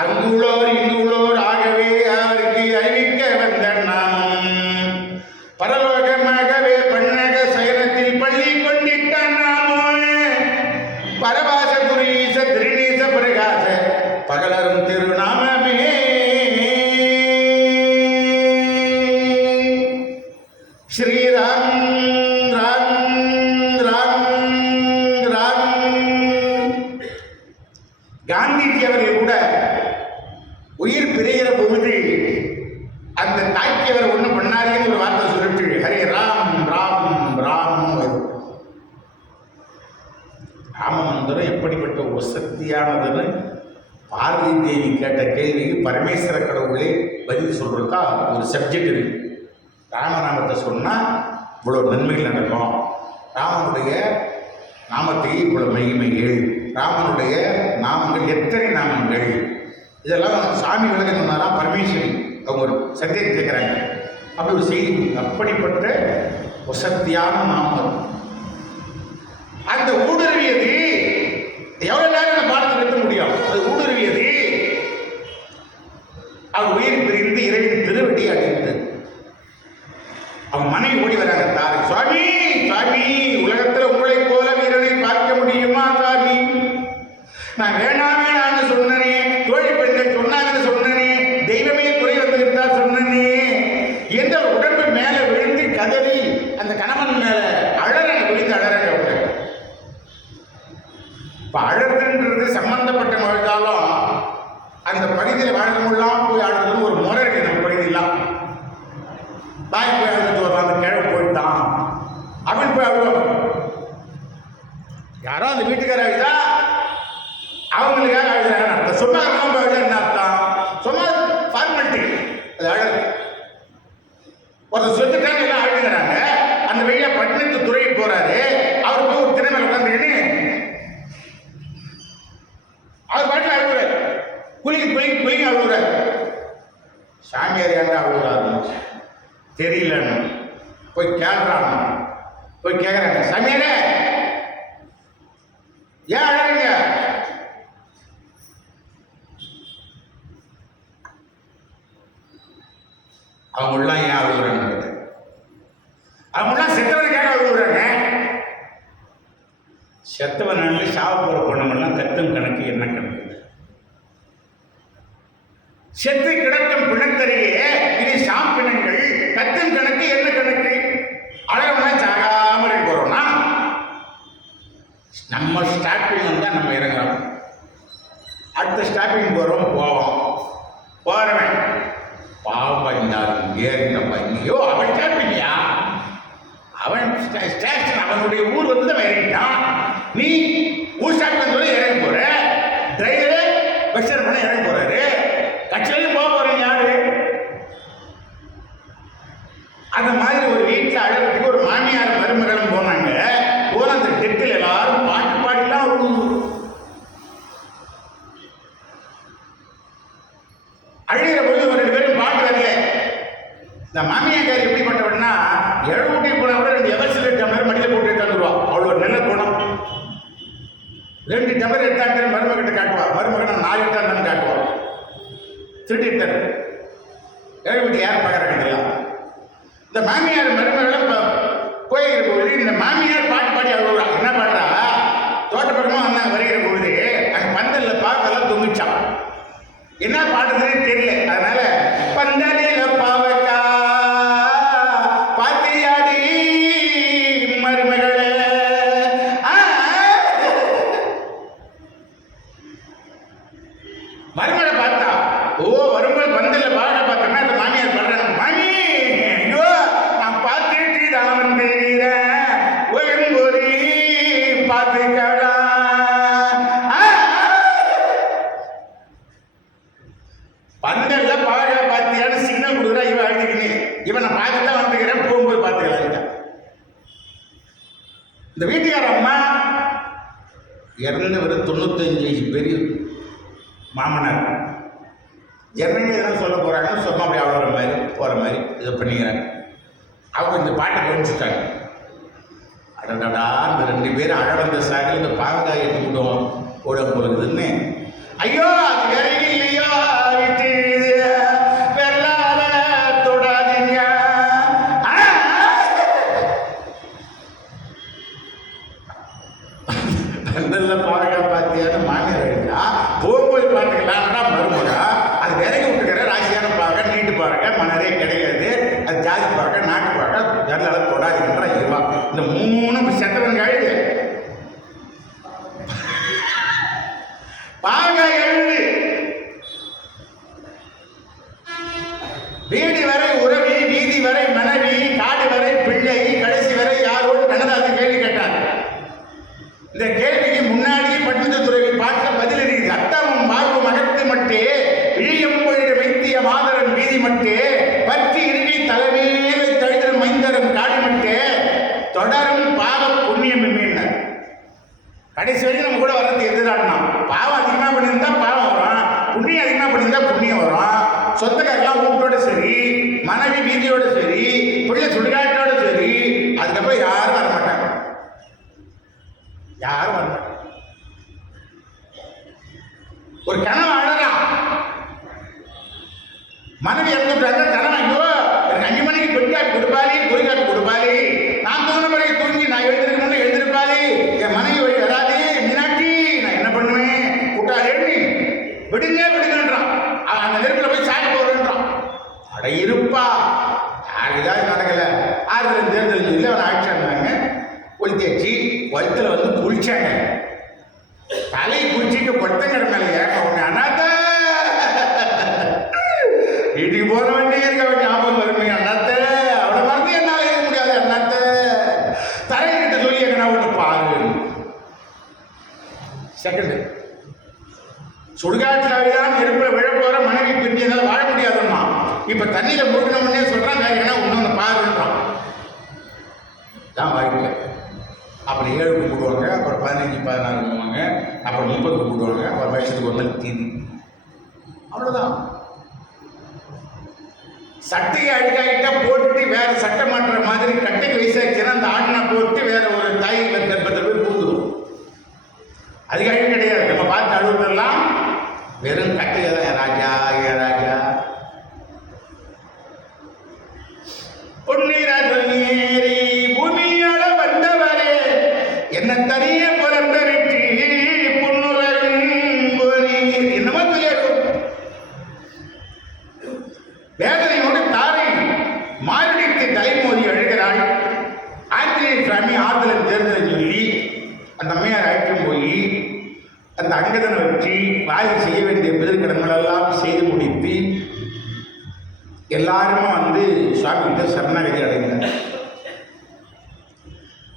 அங்குள்ளோர் இங்குள்ளோர் ஆகவே அவருக்கு அறிவிக்க வந்த நாமம், பரலோகமாகவே பன்னக சயனத்தில் பள்ளி கொண்டிட்ட நாமம், பரபாச குரீச திருநீச பிரகாச பகலரும் திருநாமமே. ஸ்ரீராம் ராம் ராம் ராம். காந்திஜி அவர்கள் கூட உயிர் பிரிகிற பொழுது அந்த தாக்கியவர் ஒண்ணு பண்ணாருன்னு ஒரு வார்த்தை சொல்லிட்டு ஹரே ராம் ராம் ராம். ராமமந்திரம் எப்படிப்பட்ட ஒரு சக்தியானதுன்னு பார்வதி தேவி கேட்ட கேள்விக்கு பரமேஸ்வர கடவுளே பதில் சொல்றதுக்கா ஒரு சப்ஜெக்ட் இருக்கு. ராமநாமத்தை சொன்னால் இவ்வளோ நன்மைகள் நடக்கும், ராமனுடைய நாமத்துக்கு இவ்வளோ மகிமைகள், ராமனுடைய நாமங்கள் எத்தனை நாமங்கள், இதெல்லாம் சாமி விளக்கம் சொன்னாரா பரமேஸ்வரி அவங்க ஒரு சந்தேகம் கேட்குறாங்க. அப்படி ஒரு செய்தி, அப்படிப்பட்ட வசத்தியான நாமம். அந்த ஊடுருவியது எவ்வளவு நேரம் அந்த பாடத்தை நிறுத்த முடியும்? அது ஊடுருவியது அவர் உயிர் பிரிந்து இறைவன் திருவடி அடைந்தது. அவன் மனைவி ஓடி வராங்க, தாரை, சுவாமி சுவாமி, உலகத்துல உங்களை போல வீரனை பார்க்க முடியுமா சுவாமி? நான் வேணாம் வேணான்னு சொன்னனே, தோழி பெண்கள் சொன்னாங்கன்னு சொன்னனே, தெய்வமே துறை வந்து இருந்தா சொன்னனே என்ற உடம்பு மேல விழுந்து கதறி அந்த கணவன் மேல அழறாங்க, விழுந்து அழறாங்க. அவங்க இப்ப அழகுன்றது சம்பந்தப்பட்ட வாழ்ந்தாலும் அந்த பகுதியில் வாழ்ந்தவங்களாம் போய் ஆடுறதுன்னு ஒரு முறை இருக்கு. நம்ம பகுதியெல்லாம் பாய் போய் அழுதுட்டு வரலாம், அந்த கிழமை போயிட்டான் அவன் போய் அழுவாங்க. யாரோ அந்த வீட்டுக்கார அழுதா அவங்களுக்காக அழுதுறாங்க அர்த்தம். சொன்னா போய் அழுத என்ன அர்த்தம்? சொன்னா ஃபார்மாலிட்டி, அது அழகு. ஒருத்தர் சொத்துக்காக எல்லாம் அழுதுங்கிறாங்க. அந்த வழியா பட்டினத்து துறைக்கு போறாரு. அவர் போய் ஒரு திறமை உட்காந்துக்கின்னு அவர் பாட்டில் அழுகுறாரு, குளிங்க அழுகுறாரு. சாமியார் ஏன்டா அழுகுறாரு தெரியலன்னு போய் கேட்கறாங்க. போய் கேட்கறாங்க, சாமியாரே ஏன் அழுறீங்க? அவங்களாம் ஏன் அழுகுறாங்க? அவங்களாம் செத்தவனுக்காக அழுகுறாங்க. செத்தவன் சாவ போற பொண்ணமெல்லாம் கத்தும் கணக்கு என்ன கணக்கு? செத்து கிடக்கும் பிணத்தரையே இது சாம்பினங்கள், கத்தும் கணக்கு என்ன கணக்கு? அழகா சாகாம இருக்க போறோம்னா நம்ம ஸ்டாப்பிங் வந்தா நம்ம இறங்குறோம், அடுத்த ஸ்டாப்பிங் போறோம், போறவன் பாவம் ஏறினப்பா இங்கேயோ அவன் ஸ்டாப்பிங்கயா, அவன் ஸ்டேஷன் அவனுடைய ஊர் வந்து தான் இறங்கிட்டான். நீ ஊர் ஸ்டாப்பிங் வந்து இறங்க போற, டிரைவரு பஸ் பண்ண இறங்க போறாரு, கட்சியிலையும் போக போறீங்க யாரு? அந்த மாதிரி ஒரு வீட்டில் அழகிறதுக்கு ஒரு மாமியார் மருமகளும் போனாங்க. போன அந்த டெத்தில் எல்லாரும் பாட்டு பாடிலாம் அழுகிற போது ஒரு 2 பேரும் பாட்டு வரல. இந்த மாமியார் எப்படிப்பட்டவன்னா 7 ஊட்டி போனா கூட 2 எவர்சிலேட் டம்ளர் மடியில் போட்டு எடுத்துருவா. அவ்வளோ நல்ல குணம். 2 டம்ளர் எடுத்தாங்க மருமகிட்ட காட்டுவா, மருமகன் 4 எடுத்தான்னு காட்டுவா. திருட்டிட்டார் 7 வீட்டு யார் பார்க்குறாங்க. இந்த மாமியார் மருமகளும் போயிருக்கிற பொழுது இந்த மாமியார் பாட்டு பாடி அழுகுறா. என்ன பாடுறா? தோட்டப்படமா வந்தாங்க வருகிற பொழுது அங்கே பந்தல்ல பாக்கெல்லாம் தொங்கிச்சான். என்ன பாடுறதுன்னு தெரியல. அதனால பந்தலில பாவக்கா பாத்தியாடி மருமகளே, மருமகளை பார்த்தா வரும்போது பந்தல்ல பாட பார்த்தோம்னா அந்த மாமியார் பாடுறாங்க, மாமி ஐயோ நான் பார்த்துட்டு தான் வந்தேன் ஒயம்பொறி பார்த்துக்கலாம். பந்தல்ல பாட பார்த்தியான்னு சிக்னல் கொடுக்குறா. இவன் அழுதுக்கினே இவனை பார்த்து தான் வந்துக்கிறேன், போகும்போது பார்த்துக்கலாம். இந்த வீட்டுக்கார அம்மா இறந்தவர் 95 வயசு பெரிய மாமனார். ஜனங்க எதனா சொல்ல போறாங்கன்னு சும்மா அப்படி அவ்வளோ மாதிரி போகிற மாதிரி இதை பண்ணிக்கிறாங்க. அவங்க இந்த பாட்டை கவனிச்சுட்டாங்க. அடடா இந்த 2 பேரும் அழ வந்த சாக்கில் இந்த பாவக்காய் எடுத்துக்கிட்டோம் போட போகுதுன்னு, ஐயோ அது வேற இல்லையோ வெள்ளால தொடாதீங்க. பந்தல்ல பாவக்காய் பார்த்தியான்னு மாமியார் எழுந்தா போகும்போது பார்த்துக்கலாம்னா மருமகா அது விறகு விட்டுக்கிற ராசியான பார்க்க நீட்டு பார்க்க மனரே கிடையாது, அது ஜாதி பார்க்க நாட்டு பார்க்க ஜன்னல தொடாதுன்ற இதுவா. இந்த 3 செத்தவன் கழுது பாவக்காய் எழுது வீடு வரை உறவி, வீதி வரை மனைவி, காடு வரை பிள்ளை, கடைசி வரை யாரோடு கண்ணதாசன் கேள்வி கேட்டார். இந்த கேள்விக்கு முன்னாடி பட்டினத்து துறவி பாட்டில் பதில் இருக்குது. அத்தமும் வாழ்வு மகத்து மட்டே இழியம்பொழிட வைத்திய மாதரன் வீதி மட்டே பற்றி இறுதி தலைமையில தழுதரும் மைந்தரும் காடி மட்டே தொடரும் பாவ புண்ணியம் என்ன கடைசி வரைக்கும் நம்ம கூட வர்றது எதிரானா பாவம் அதிகமாக பண்ணியிருந்தா பாவம் வரும், புண்ணியம் அதிகமாக பண்ணியிருந்தா புண்ணியம் வரும். சொந்தக்காரெல்லாம் வீட்டோட சரி, மனைவி வீதியோட சரி, பிள்ளை சுடுகாட்டோட சரி, அதுக்கப்புறம் யாரும் வரமாட்டாங்க, யாரும் வரமாட்டாங்க. ஒரு கனவு அழலாம், மனைவி இறந்துட்டாங்க, கனவு ஐயோ எனக்கு 5 மணிக்கு பெண்காப்பி கொடுப்பாளி, குறிகாப்பி கொடுப்பாளி, நான் தூங்கின பிறகு தூங்கி நான் எழுந்திருக்க முன்னே எழுந்திருப்பாளி, என் மனைவி வழி வராது மீனாட்சி, நான் என்ன பண்ணுவேன் கூட்டாளி விடுங்க விடுங்கன்றான். அவன் அந்த நெருப்பில் போய் சாடி போடுறான். அட இருப்பா, யாருக்குதான் நடக்கல. ஆறுதல் தேர்தல் சொல்லி அவன் ஆட்சி இருந்தாங்க, ஒழித்தாச்சு. வயிற்றுல வந்து குளிச்சாங்க, தலையை குளிச்சுட்டு கொட்டங்கிற மேலே ஏற்ற உடனே அண்ணாத்த வீட்டுக்கு போற வேண்டிய இருக்க வேண்டிய ஞாபகம் வருமே அண்ணாத்த, அவளை மறந்து என்னால் இருக்க முடியாது அண்ணாத்த, தரையிட்ட சொல்லி எங்க நான் ஒன்று பாரு. செகண்ட் சுடுகாட்டில் நெருப்புல விழ போற மனைவி பிரிஞ்சதால் வாழ முடியாதுன்னா இப்ப தண்ணியில முழுகினோம்னே சொல்றான், வேற என்ன ஒண்ணு பாருன்றான். தான் வாய்ப்பு. அப்புறம் 7க்கு கூடுவாங்க, அப்புறம் 15 16 கூடுவாங்க, அப்புறம் 30க்கு கூடுவாங்க, அப்புறம் வருஷத்துக்கு 1 நாள் தீனி. அவ்வளவுதான். சட்டையை அழுக்காயிட்டா போட்டுட்டு வேற சட்டை மாட்டுற மாதிரி கட்டைக்கு வயசாச்சுன்னா அந்த ஆடினா போட்டு வேற ஒரு தாய் கர்ப்பத்தில் போய் பூந்துடும். அதுக்கு அழுக்கு கிடையாது. நம்ம பார்த்து அழுவுறதெல்லாம் வெறும் கட்டையை தான். ராஜா ஏ ராஜா பொன்னிரேறி பூமியோட வந்தவரே என்ன தனிய பிறந்த வெற்றி பொன்னுலரும் என்னமோ சொல்லியிருக்கும். வேதனையோடு தாரை மாரடித்து தலைமோதி அழுகிறாள். ஆஞ்சநேய சுவாமி ஆறுதல் தேர்தலை சொல்லி அந்த அம்மையார் அழைக்கும் போய் அந்த அங்கதனை வச்சு வாய் செய்ய வேண்டிய பிதற்கடன்களெல்லாம் செய்து முடித்து எல்லாருமே வந்து சுவாமி கிட்ட சரணாகதி அடைந்தார்.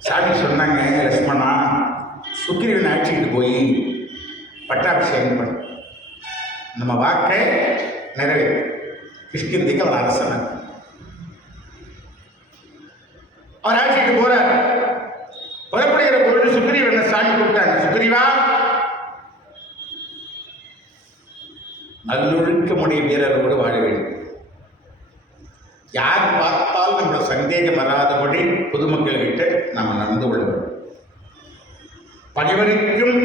சாமி சொன்னாங்க, லட்சுமணா சுக்கிரீவனை அழைச்சிக்கிட்டு போய் பட்டாபிஷேகம் பண்ண நம்ம வாக்கை நிறைவேற்று. கிஷ்கிந்திக்கு அவர் அரசன். அவர் அழைச்சிட்டு போறார். புறப்படுகிற பொழுது சுக்ரீவனை சாமி கூப்பிட்டாங்க. சுக்ரீவா, நல்லொழுக்கமுடைய வீரரோடு வாழ வேண்டும். யார் பார்த்தால் நம்மளை சந்தேகம் வராதபடி பொதுமக்கள் கிட்ட நாம் நடந்து கொள்ள வேண்டும். பகைவருக்கும்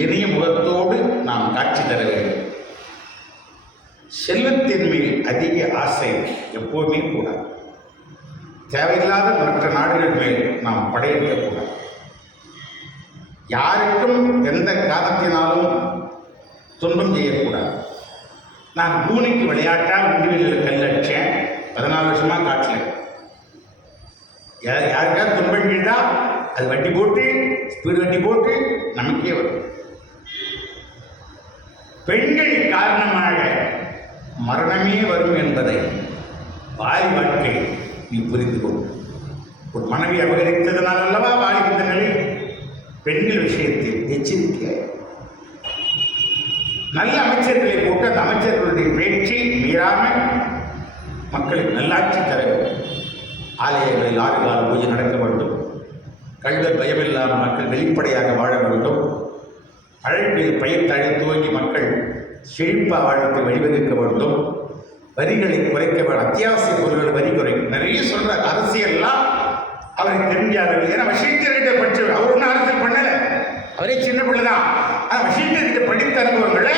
இனிய முகத்தோடு நாம் காட்சி தர வேண்டும். செல்வத்தின் மேல் அதிக ஆசை எப்போவுமே கூடாது. தேவையில்லாத மற்ற நாடுகள் மேல் நாம் படையெடுக்கக்கூடாது. யாருக்கும் எந்த காரணத்தினாலும் துன்பம் செய்யக்கூடாது. நான் பூனைக்கு விளையாட்டா உண்டிகளில் கல்லடிச்சேன், 14 வருஷமா காட்டில். யாருக்காவது துன்பம் செய்தா அது வட்டி போட்டு ஸ்பீடு வட்டி போட்டு நமக்கே வரும். பெண்கள் காரணமாக மரணமே வரும் என்பதை வாய் வாழ்க்கை நீ புரிந்து கொள். ஒரு மனைவி அபகரித்ததனால் அல்லவா வாழ்கின்ற நிலை. பெண்கள் விஷயத்தில் எச்சரிக்கை. நல்ல அமைச்சர்களை போட்டு அந்த அமைச்சர்களுடைய பேச்சை மீறாமல் மக்களுக்கு நல்லாட்சி தர வேண்டும். ஆலயங்களில் 6 கால பூஜை நடக்க வேண்டும். கல்வர் பயமில்லாத மக்கள் வெளிப்படையாக வாழ வேண்டும். அழைப்பில் பயிர் தழை துவங்கி மக்கள் செழிப்பா வாழத்தை வழிவகுக்க வேண்டும். வரிகளை குறைக்க வேண்டும். அத்தியாவசிய பொருட்கள் வரி குறைக்கும். நிறைய சொல்ற அரசியல்லாம் அவருக்கு தெரிஞ்சார்கள். ஏன்னா வசீகர்கிட்ட படிச்சவர். அவர் ஒன்றும் அரசியல் பண்ணல, அவரே சின்ன பிள்ளைதான். ஆனால் வசீகர்கிட்ட படித்த அனுபவங்களை,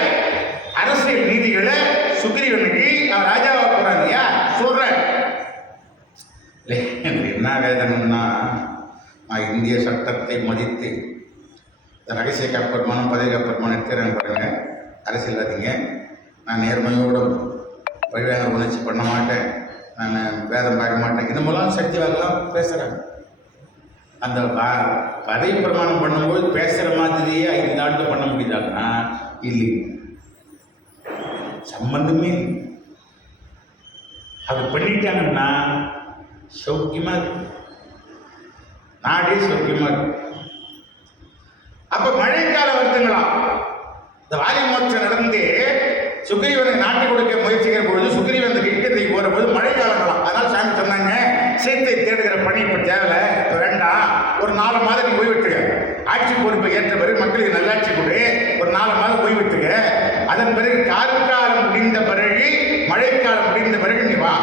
அரசியல் நீதிகளை சுக்ரீவனுக்கு அவர் ராஜாவா போறாங்க இல்லையா சொல்றேன். என்ன வேதனைன்னா, நான் இந்திய சட்டத்தை மதித்து ரகசிய கப்பற்மானம் பதவி கப்பற்மானம் எடுத்துக்கிறாங்க பாருங்க. அரசியல்லாதீங்க. நான் நேர்மையோடும் வழிவாங்க உணர்ச்சி பண்ண மாட்டேன், நான் வேதம் பார்க்க மாட்டேன், இந்த மூலம் சக்தி வாங்கலாம் பேசுகிறாங்க. அந்த பதவி பிரமாணம் பண்ணும்போது பேசுகிற மாதிரியே 5 ஆண்டு பண்ண முடியுதாங்கன்னா இல்லை, சம்பந்தமே இல்லை. அது பண்ணிட்டாங்கன்னா சௌக்கியமாக இருக்கு, நாடே சௌக்கியமாக இருக்கு. அப்போ மழைக்கால வருதுங்களாம். இந்த வாலி மோட்சம் நடந்து சுக்ரீவனை நாட்டு கொடுக்க முயற்சிக்கிற பொழுது சுக்ரீவன் அந்த கிட்டத்துக்கு போகிற போது மழை காலங்களாம். அதனால் சாமி சொன்னாங்க, சீத்தை தேடுகிற பணி இப்போ தேவை, இப்போ வேண்டாம், ஒரு 4 மாதம் நீ போய்விட்டுருக்க, ஆட்சி பொறுப்பை ஏற்ற பிறகு மக்களுக்கு நல்லாட்சி கொடு, ஒரு 4 மாதம் ஓய்வெடுத்துக்க, அதன் பிறகு கார்காலம் முடிந்த பிறகு மழைக்காலம் முடிந்த பிறகு நீ வா,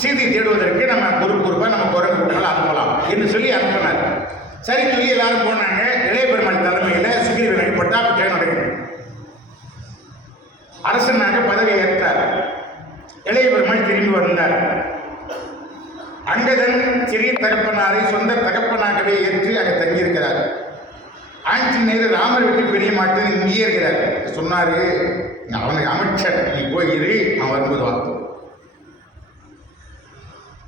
சீதை தேடுவதற்கு நம்ம பொறுப்பா நம்ம குரங்கு கூட்டங்கள் அனுப்பலாம் என்று சொல்லி அனுப்பினார். சரி சொல்லி எல்லாரும் போனாங்க. இளைய பெருமாள் தலைமையில் சுக்ரீவனுக்கு பட்டாபிஷேகம் நடக்குது. அரசனாக பதவி ஏற்றார். இளைய பெருமாள் திரும்பி வந்தார். அங்கதன் சிறிய தகப்பனாரை சொந்த தகப்பனாகவே ஏற்று அங்கே தங்கியிருக்கிறார். ஆஞ்சநேயர் ராமர் விட்டு பெரிய மாட்டேன் இங்கேயே இருக்கிறார். சொன்னாரு, அவனுக்கு அமைச்சர், நீ போய் இரு, அவன் வரும்போது வாக்கு.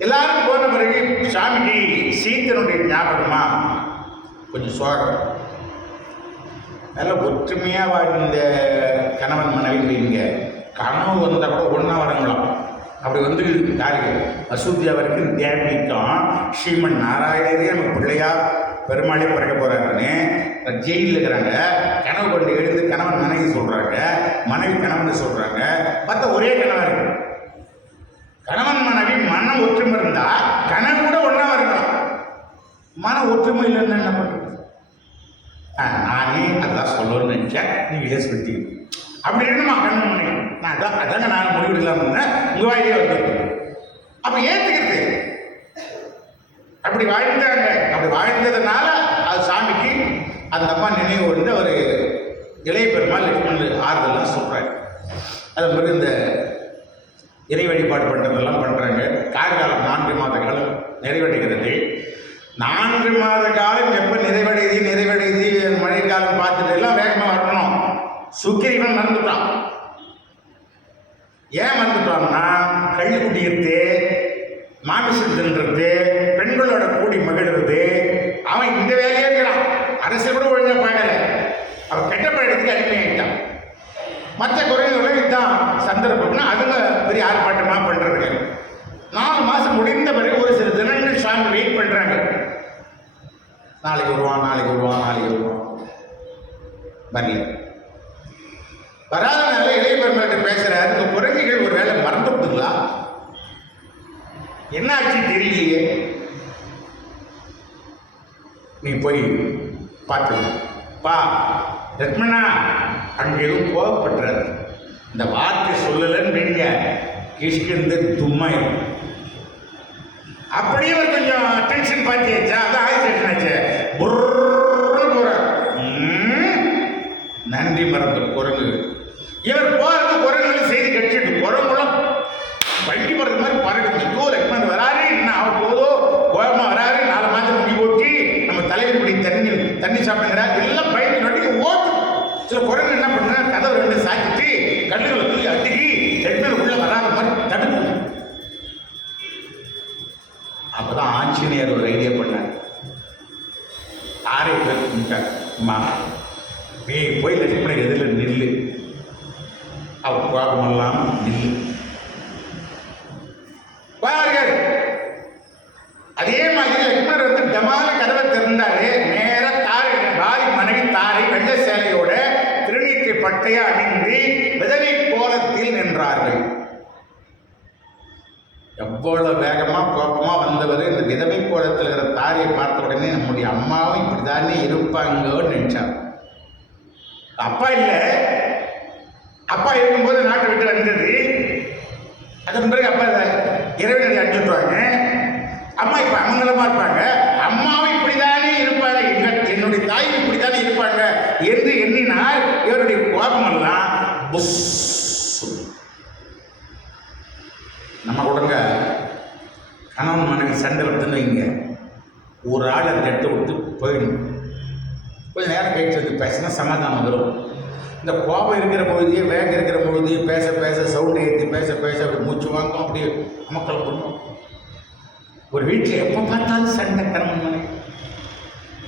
எல்லாரும் போன பிறகு சாமிக்கு சீத்தனுடைய ஞாபகமா கொஞ்சம் சோகம். நல்ல ஒற்றுமையா வாழ்ந்த கணவன் மனைவி வைங்க, கனவு வந்தா கூட ஒன்னா வரங்களாம். அப்படி வந்து யாருக்கு அசூத்தியா வரைக்கும் தேவிக்கும் ஸ்ரீமன் நாராயணரே நம்ம பிள்ளையா பெருமாளே பிறக்க போறாருன்னு ஜெயிலில் இருக்கிறாங்க. கனவு கொண்டு எழுந்து கணவன் மனைவி சொல்றாங்க, மனைவி கணவன் சொல்றாங்க. பார்த்தா ஒரே கணவன். கணவன் மனைவி மனம் ஒற்றுமை இருந்தா கனவு கூட ஒன்னா இருக்கலாம். மன ஒற்றுமை இல்லைன்னு என்ன பண்றது? நானே அதான் சொல்லணும்னு நினைச்சேன், நீங்களே சொல்லிட்டீங்க. அப்படி என்னமா கணவன் மனைவி, நான் அதாங்க நான் முடிவெடுக்கலாம் இருந்தேன், உங்க வாயிலே வந்து அப்ப ஏத்துக்கிறது. அப்படி வாழ்ந்தாங்க. அப்படி வாழ்ந்ததுனால அது சாமிக்கு அந்த அம்மா நினைவு வந்து ஒரு இளைய பெருமாள் லட்சுமணன் ஆறுதலாம் சொல்றாங்க. அது மாதிரி இந்த இறை வழிபாடு பண்ணுறதெல்லாம் பண்ணுறாங்க. கார்காலம் 4 மாத காலம் நிறைவடைகிறது. 4 மாத காலம் எப்போ நிறைவடையுது மழைக்காலம் பார்த்துட்டு எல்லாம் வேகமாக வரணும். சுக்கிரீவன் மறந்துட்டான். ஏன் மறந்துட்டான்னா, கள்ளி குடிக்கிறது, மாமிசம் தின்றது, பெண்களோட கூடி மகிழ்றது, அவன் இந்த வேலையே இருக்கிறான். அரசு கூட ஒழுங்காக பார்க்கல. அவன் கெட்ட பழக்கத்துக்கு அடிமையாயிட்டான். மற்ற குறைகளை தான் சந்தர்ப்பம்னா அதுங்க பெரிய ஆர்ப்பாட்டமாக பண்ணுறதுங்க. 4 மாதம் முடிந்த பிறகு ஒரு சில தினங்கள் சாமி வெயிட் பண்ணுறாங்க. நாளைக்கு வருவான் வரல. வராதனால இளைய பெருமாள்கிட்ட பேசுறாரு, இந்த குரங்குகள் ஒரு வேலை மறந்து விட்டுங்களா, என்ன ஆச்சு தெரியலையே, நீ போய் பார்த்து பா லட்சுமணா. அங்கே எதுவும் கோவப்பட்டுறாரு. இந்த வார்த்தை சொல்லலன்னு வைங்க, கிஷ்கிந்து தும்மாயிரும். அப்படியே ஒரு கொஞ்சம் டென்ஷன் பார்த்தியாச்சா, அதான் ஆயிடுச்சு ஆச்சு போறார். நன்றி மறந்து குரங்கு. இவர் போறது குரங்குகள் செய்தி கட்சிட்டு குரங்குலாம் வண்டி போறது மாதிரி பறக்குது. ஐயோ லட்சுமணன் வராரு, என்ன அவர் போதோ கோபமா வராரு, 4 மாதம் முடி போச்சு, நம்ம தலைவர் இப்படி தண்ணி சாப்பிடுங்கிறார், எல்லாம் பயந்து நொட்டிக்கு ஓட்டு. சில குரங்கு என்ன பண்ணுறா, கதவு 2 சாத்திட்டு கல்லுகளை தூக்கி அட்டுக்கி லட்சுமணன் உள்ள வராத மாதிரி தடுக்கும். அப்பதான் ஆஞ்சநேயர் ஒரு ஐடியா பண்ணார். ஆரை பேர் கும்பிட்டார். அம்மா நீ போய் லட்சுமணன் எதிரில் நில்லு, அவர் கோபமெல்லாம் நில்லு பாருங்கள். அதே மாதிரி லட்சுமணர் வந்து டமான கதவை திறந்தாரு. நேர தாரை பாரி மனைவி தாரை வெள்ள சேலையோட திருநீற்றை பட்டையா அணிந்து விதவை கோலத்தில் நின்றார்கள். எவ்வளவு வேகமா கோபமா வந்தவர் இந்த விதவை கோலத்தில் இருக்கிற தாரையை பார்த்த உடனே நம்முடைய அம்மாவும் இப்படித்தானே இருப்பாங்கன்னு நினைச்சார். அப்பா இல்லை, அப்பா இருக்கும்போது நாட்டை விட்டு வந்தது. அதன் பிறகு அப்பா இறைவனை அடிச்சுட்டுவாங்க. அம்மா இப்ப அமங்கலமா இருப்பாங்க, அம்மாவும் இப்படித்தானே இருப்பாங்க, என்னுடைய தாய் இப்படித்தானே இருப்பாங்க என்று எண்ணினால் இவருடைய கோபம் எல்லாம் நம்ம கொடுங்க. கணவன் மனைவி சண்டை விட்டுன்னு வைங்க, ஒரு ஆள் அந்த இடத்த விட்டு போயிடும். கொஞ்சம் நேரம் கழிச்சு வந்து பேசினா சமாதானம் வரும். இந்த கோபம் இருக்கிற பொழுது, வேகம் இருக்கிற பொழுது பேச பேச சவுண்டை ஏற்றி பேச பேச அப்படி மூச்சு வாங்கும், அப்படி மக்கள் பண்ணும். ஒரு வீட்டில் எப்போ பார்த்தாலும் சண்டை கணவன் மனைவி.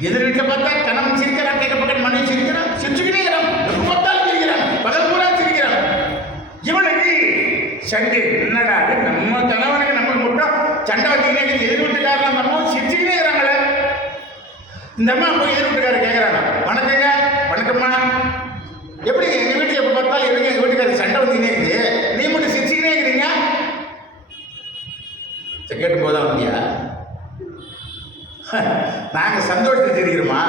எதிர் வீட்டில் பார்த்தா கணவன் சிரிக்கிறான், கேட்க பக்கம் மனைவி சிரிக்கிறான், சிரிச்சுக்கிட்டே எப்போ பார்த்தாலும் சிரிக்கிறான், பகல் பூரா சிரிக்கிறான். இவனுக்கு சண்டை என்னடா, நம்ம கணவனுக்கு நமக்கு மட்டும் சண்டை வச்சுக்கிட்டே எதிர் வீட்டுக்காரன் நம்ம சிரிச்சுக்கிட்டே இருக்கிறாங்களே. இந்த அம்மா போய் எதிர் வீட்டுக்காரர் கேட்குறாங்க, வணக்கங்க வணக்கம்மா, எப்படி எங்க வீட்டுக்கு எப்போ பார்த்தாலும் எங்க எங்க வீட்டுக்காரர் சண்டை வந்துக்கிட்டே இருக்குது, நீ மட்டும் சிரிச்சுக்கிட்டே இருக்கிறீங்க. கேட்டும் போதான் வந்தியா, நாங்கள் சந்தோஷத்தை தெரிகிறோமா,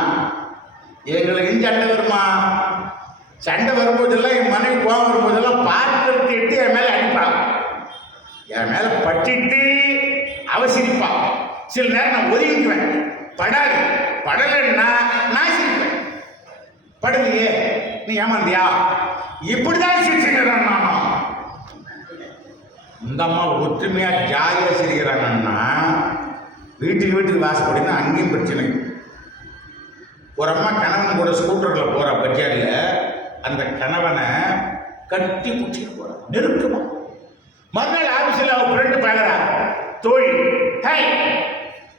சண்டை வரும்போதெல்லாம் என் மனைவி கோவம் வரும்போதெல்லாம் பார்க்கறது எட்டு என் மேலே அடிப்பான். என் மேலே பட்டிட்டு அவசிரிப்பான். சில நேரம் நான் ஒதுங்கிக்குவேன். படாது, படலைன்னா நான் சிரிப்பேன். படலையே நீ ஏமாந்தியா, இப்படிதான் சிரிச்சுக்கிறான். நானும் இந்த அம்மா ஒற்றுமையா ஜாலியாக சிரிக்கிறாங்கன்னா வீட்டுக்கு வாசப்படினா அங்கேயும் பிரச்சனை. ஒரு அம்மா கணவன் கூட ஸ்கூட்டரில் போகிற பட்ஜெட்டில் அந்த கணவனை கட்டி பிடிச்சிட்டு போகிறான் நெருக்கமா. மறுநாள் ஆஃபீஸில் அவன் ஃப்ரெண்டு பார்க்குறா, தோழி, ஹாய்,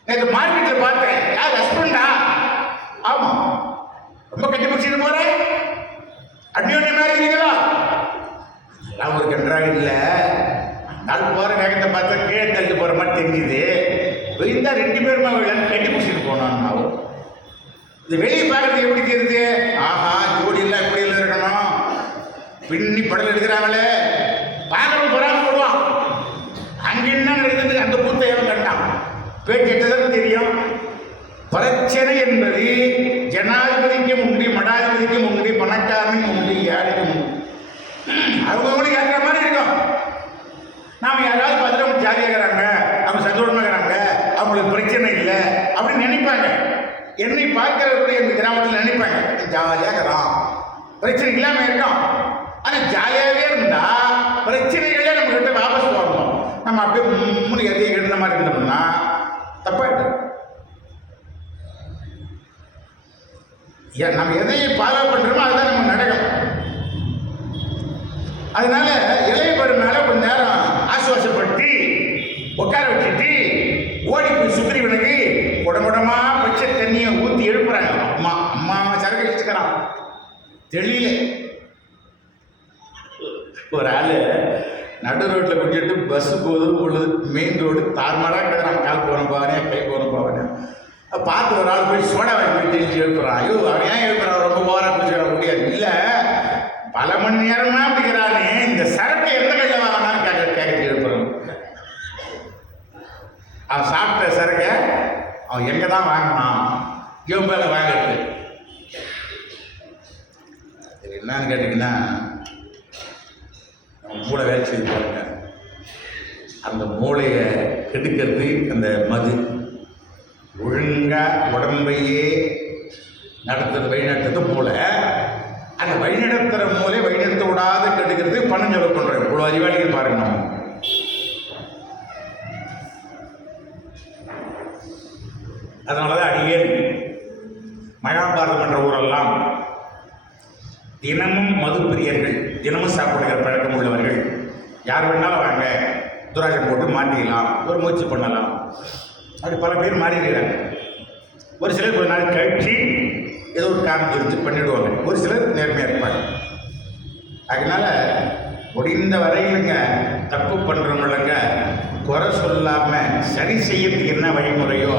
நேற்று மார்க்கெட்டில் பார்த்தேன், யார் ஹஸ்பண்டா? ஆமாம். ரொம்ப கட்டி பிடிச்சிட்டு போகிறேன், அந்யோன்ய மாதிரி இருக்கீங்களா? எல்லாம் ஒரு கன்றாக இல்லை. நாள் போகிற வேகத்தை பார்த்தா கீழே தள்ளி போகிற மாதிரி தெரிஞ்சுது. விழுந்தா 2 பேருமா கட்டி பிடிச்சிட்டு போனான். ஆகும் இது வெளியே பார்க்கறது எப்படி தெரியுது? ஆஹா, ஜோடி எல்லாம் எப்படி இல்லை இருக்கணும், பின்னி படல் எடுக்கிறாங்களே, பார்க்கணும் பொறாம போடுவான். அங்கே என்ன நடக்குது அந்த கூத்த ஏவன் கட்டான். பேச்சு எட்டதான் தெரியும். பிரச்சனை என்பது ஜனாதிபதிக்கும் உண்டு, மடாதிபதிக்கும் உண்டு, பணக்காரனுக்கும் உண்டு, ஏழைக்கும் உண்டு. அவங்களுக்கு ஏற்ற மாதிரி இருக்கும். நாம் யாராவது பார்த்துட்டு அவங்க ஜாலியாக இருக்கிறாங்க, அவங்க சந்தோஷமாக இருக்கிறாங்க, அவங்களுக்கு பிரச்சனை இல்லை அப்படின்னு நினைப்பாங்க. என்னை பார்க்கிறவருடைய இந்த கிராமத்தில் நினைப்பாங்க, ஜாலியாக இருக்கிறோம், பிரச்சனை இல்லாமல் இருக்கோம். ஆனால் ஜாலியாகவே இருந்தால் பிரச்சனைகளே நம்ம கிட்ட வாபஸ் வரணும். நம்ம அப்படியே முன்னே எதையும் எழுந்த மாதிரி இருந்தோம்னா தப்பாயிட்டோம். நம்ம எதையை ஃபாலோ பண்ணுறோமோ அதுதான் நம்ம நடக்கும். அதனால இளைய பெருமாளை கொஞ்ச நேரம் ஆசுவாசப்படுத்தி உட்கார வச்சுட்டு ஓடி போய் சுக்ரீவனுக்கு குடங்குடமா பச்சை தண்ணியை ஊற்றி எழுப்புறாங்க. அம்மா அம்மா சரக்கு வச்சுக்கிறான் தெரியல. ஒரு ஆள் நடு ரோட்டில் குடிச்சிட்டு பஸ்ஸு போகுது, மெயின் ரோடு தார்மாராக கிடக்கிறான். கால் போகணும் போவானே, கை போகணும் போவானே. பார்த்து ஒரு ஆள் போய் சோடா வாங்கி போய் தெளிச்சு எழுப்புறான். ஐயோ, அவன் ஏன் எழுப்புறான், ரொம்ப ஓவராக குடிச்சுக்கிற முடியாது. இல்லை, பல மணி நேரமா அப்படிங்கிறானே, இந்த சரக்கு எந்த கையில் வாங்கினாலும் கேட்க எழுப்புறான். அவன் சாப்பிட்ட சரக்க அவன் எங்கே தான் வாங்கினான், இவன் மேலே வாங்கிறது. என்னன்னு கேட்டிங்கன்னா, மூளை வேலை செய்து பாருங்க. அந்த மூளையை கெடுக்கிறது அந்த மது. ஒழுங்கா உடம்பையே நடத்துறது, வழிநடத்துறது மூளை. அந்த வழிநடத்துகிற மூளை வழிநடத்த விடாத கெடுக்கிறது பணம் செலவு பண்ணுறோம். இவ்வளோ அறிவாளிகள் பாருங்க. நம்ம அதனால தான் அடியேன் மகாபாரதம் என்ற ஊரெல்லாம் தினமும் மது பிரியர்கள், தினமும் சாப்பிடுகிற பழக்கம் உள்ளவர்கள் யார் வேணாலும் வாங்க, துராஜம் போட்டு மாற்றிக்கலாம், ஒரு முயற்சி பண்ணலாம். அப்படி பல பேர் மாறிடுறாங்க. ஒரு சிலர் கொஞ்ச நாள் கழிச்சு ஏதோ ஒரு காரணம் எடுத்து பண்ணிவிடுவாங்க. ஒரு சிலர் நேர்மையாக இருப்பாங்க. அதனால முடிந்த வரையிலுங்க தப்பு பண்ணுறவங்களுங்க குறை சொல்லாமல் சரி செய்யறதுக்கு என்ன வழிமுறையோ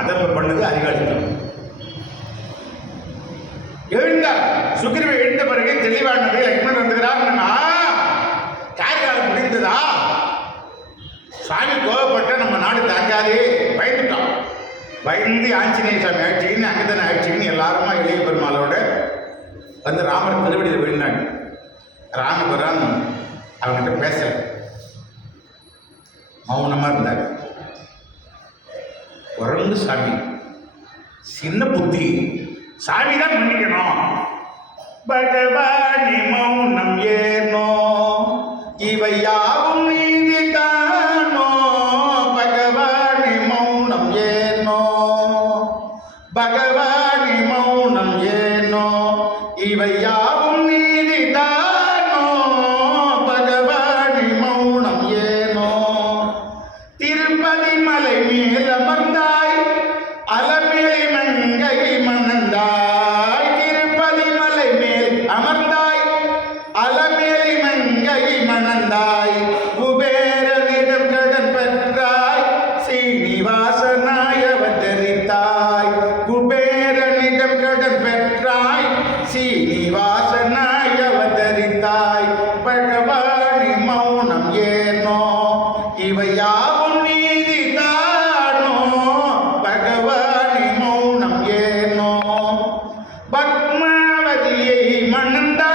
அதை பண்ணது அறிவாளித்தனம். எழுந்தார் சுக்ரீவன் எழுந்த பிறகு தெளிவானது. லக்ஷ்மணன் வந்துகிறார். காரியம் முடிந்ததா? சாமி கோவப்பட்ட நம்ம நாடு தாங்காதே, பயந்துட்டோம். பயந்து ஆஞ்சநேய சாமி ஆட்சின்னு அங்கதான ஆட்சின்னு எல்லாருமா இளைய பெருமாளோட வந்து ராமர் திருவடியில் விழுந்தாங்க. ராமபுரான் அவங்ககிட்ட பேசல, மௌனமாக இருந்தார். குரங்கு சாமி, சின்ன புத்தி, சாமி தான் மன்னிக்கணும். பகவானி மௌனம் ஏனோ, இவை யாவும் நீதி தானோ. பகவானி மௌனம் ஏனோ, பகவானி மௌனம் ஏனோ, இவை யாவும் நீதி தானோ. பகவானி மௌனம் ஏனோ. திருப்பதி மலை மேல் அமர்ந்தாய், அலமேலி மங்கை மணந்தாய். திருப்பதி மலை மேல் அமர்ந்தாய், அலமேலி மங்கை மணந்தாய். குபேரனிடம் கடன் பெற்றாய், சீனிவாசனாய் அவதரித்தாய். குபேரனிடம் கடன் பெற்றாய், சீனிவாசனாய் அவதரித்தாய். பகவானி மௌனம் ஏனோ, இவை யாவும் நீதி தானோ. பகவானி மௌனம் ஏனோ. பத்மாவதியை மணந்தாய்,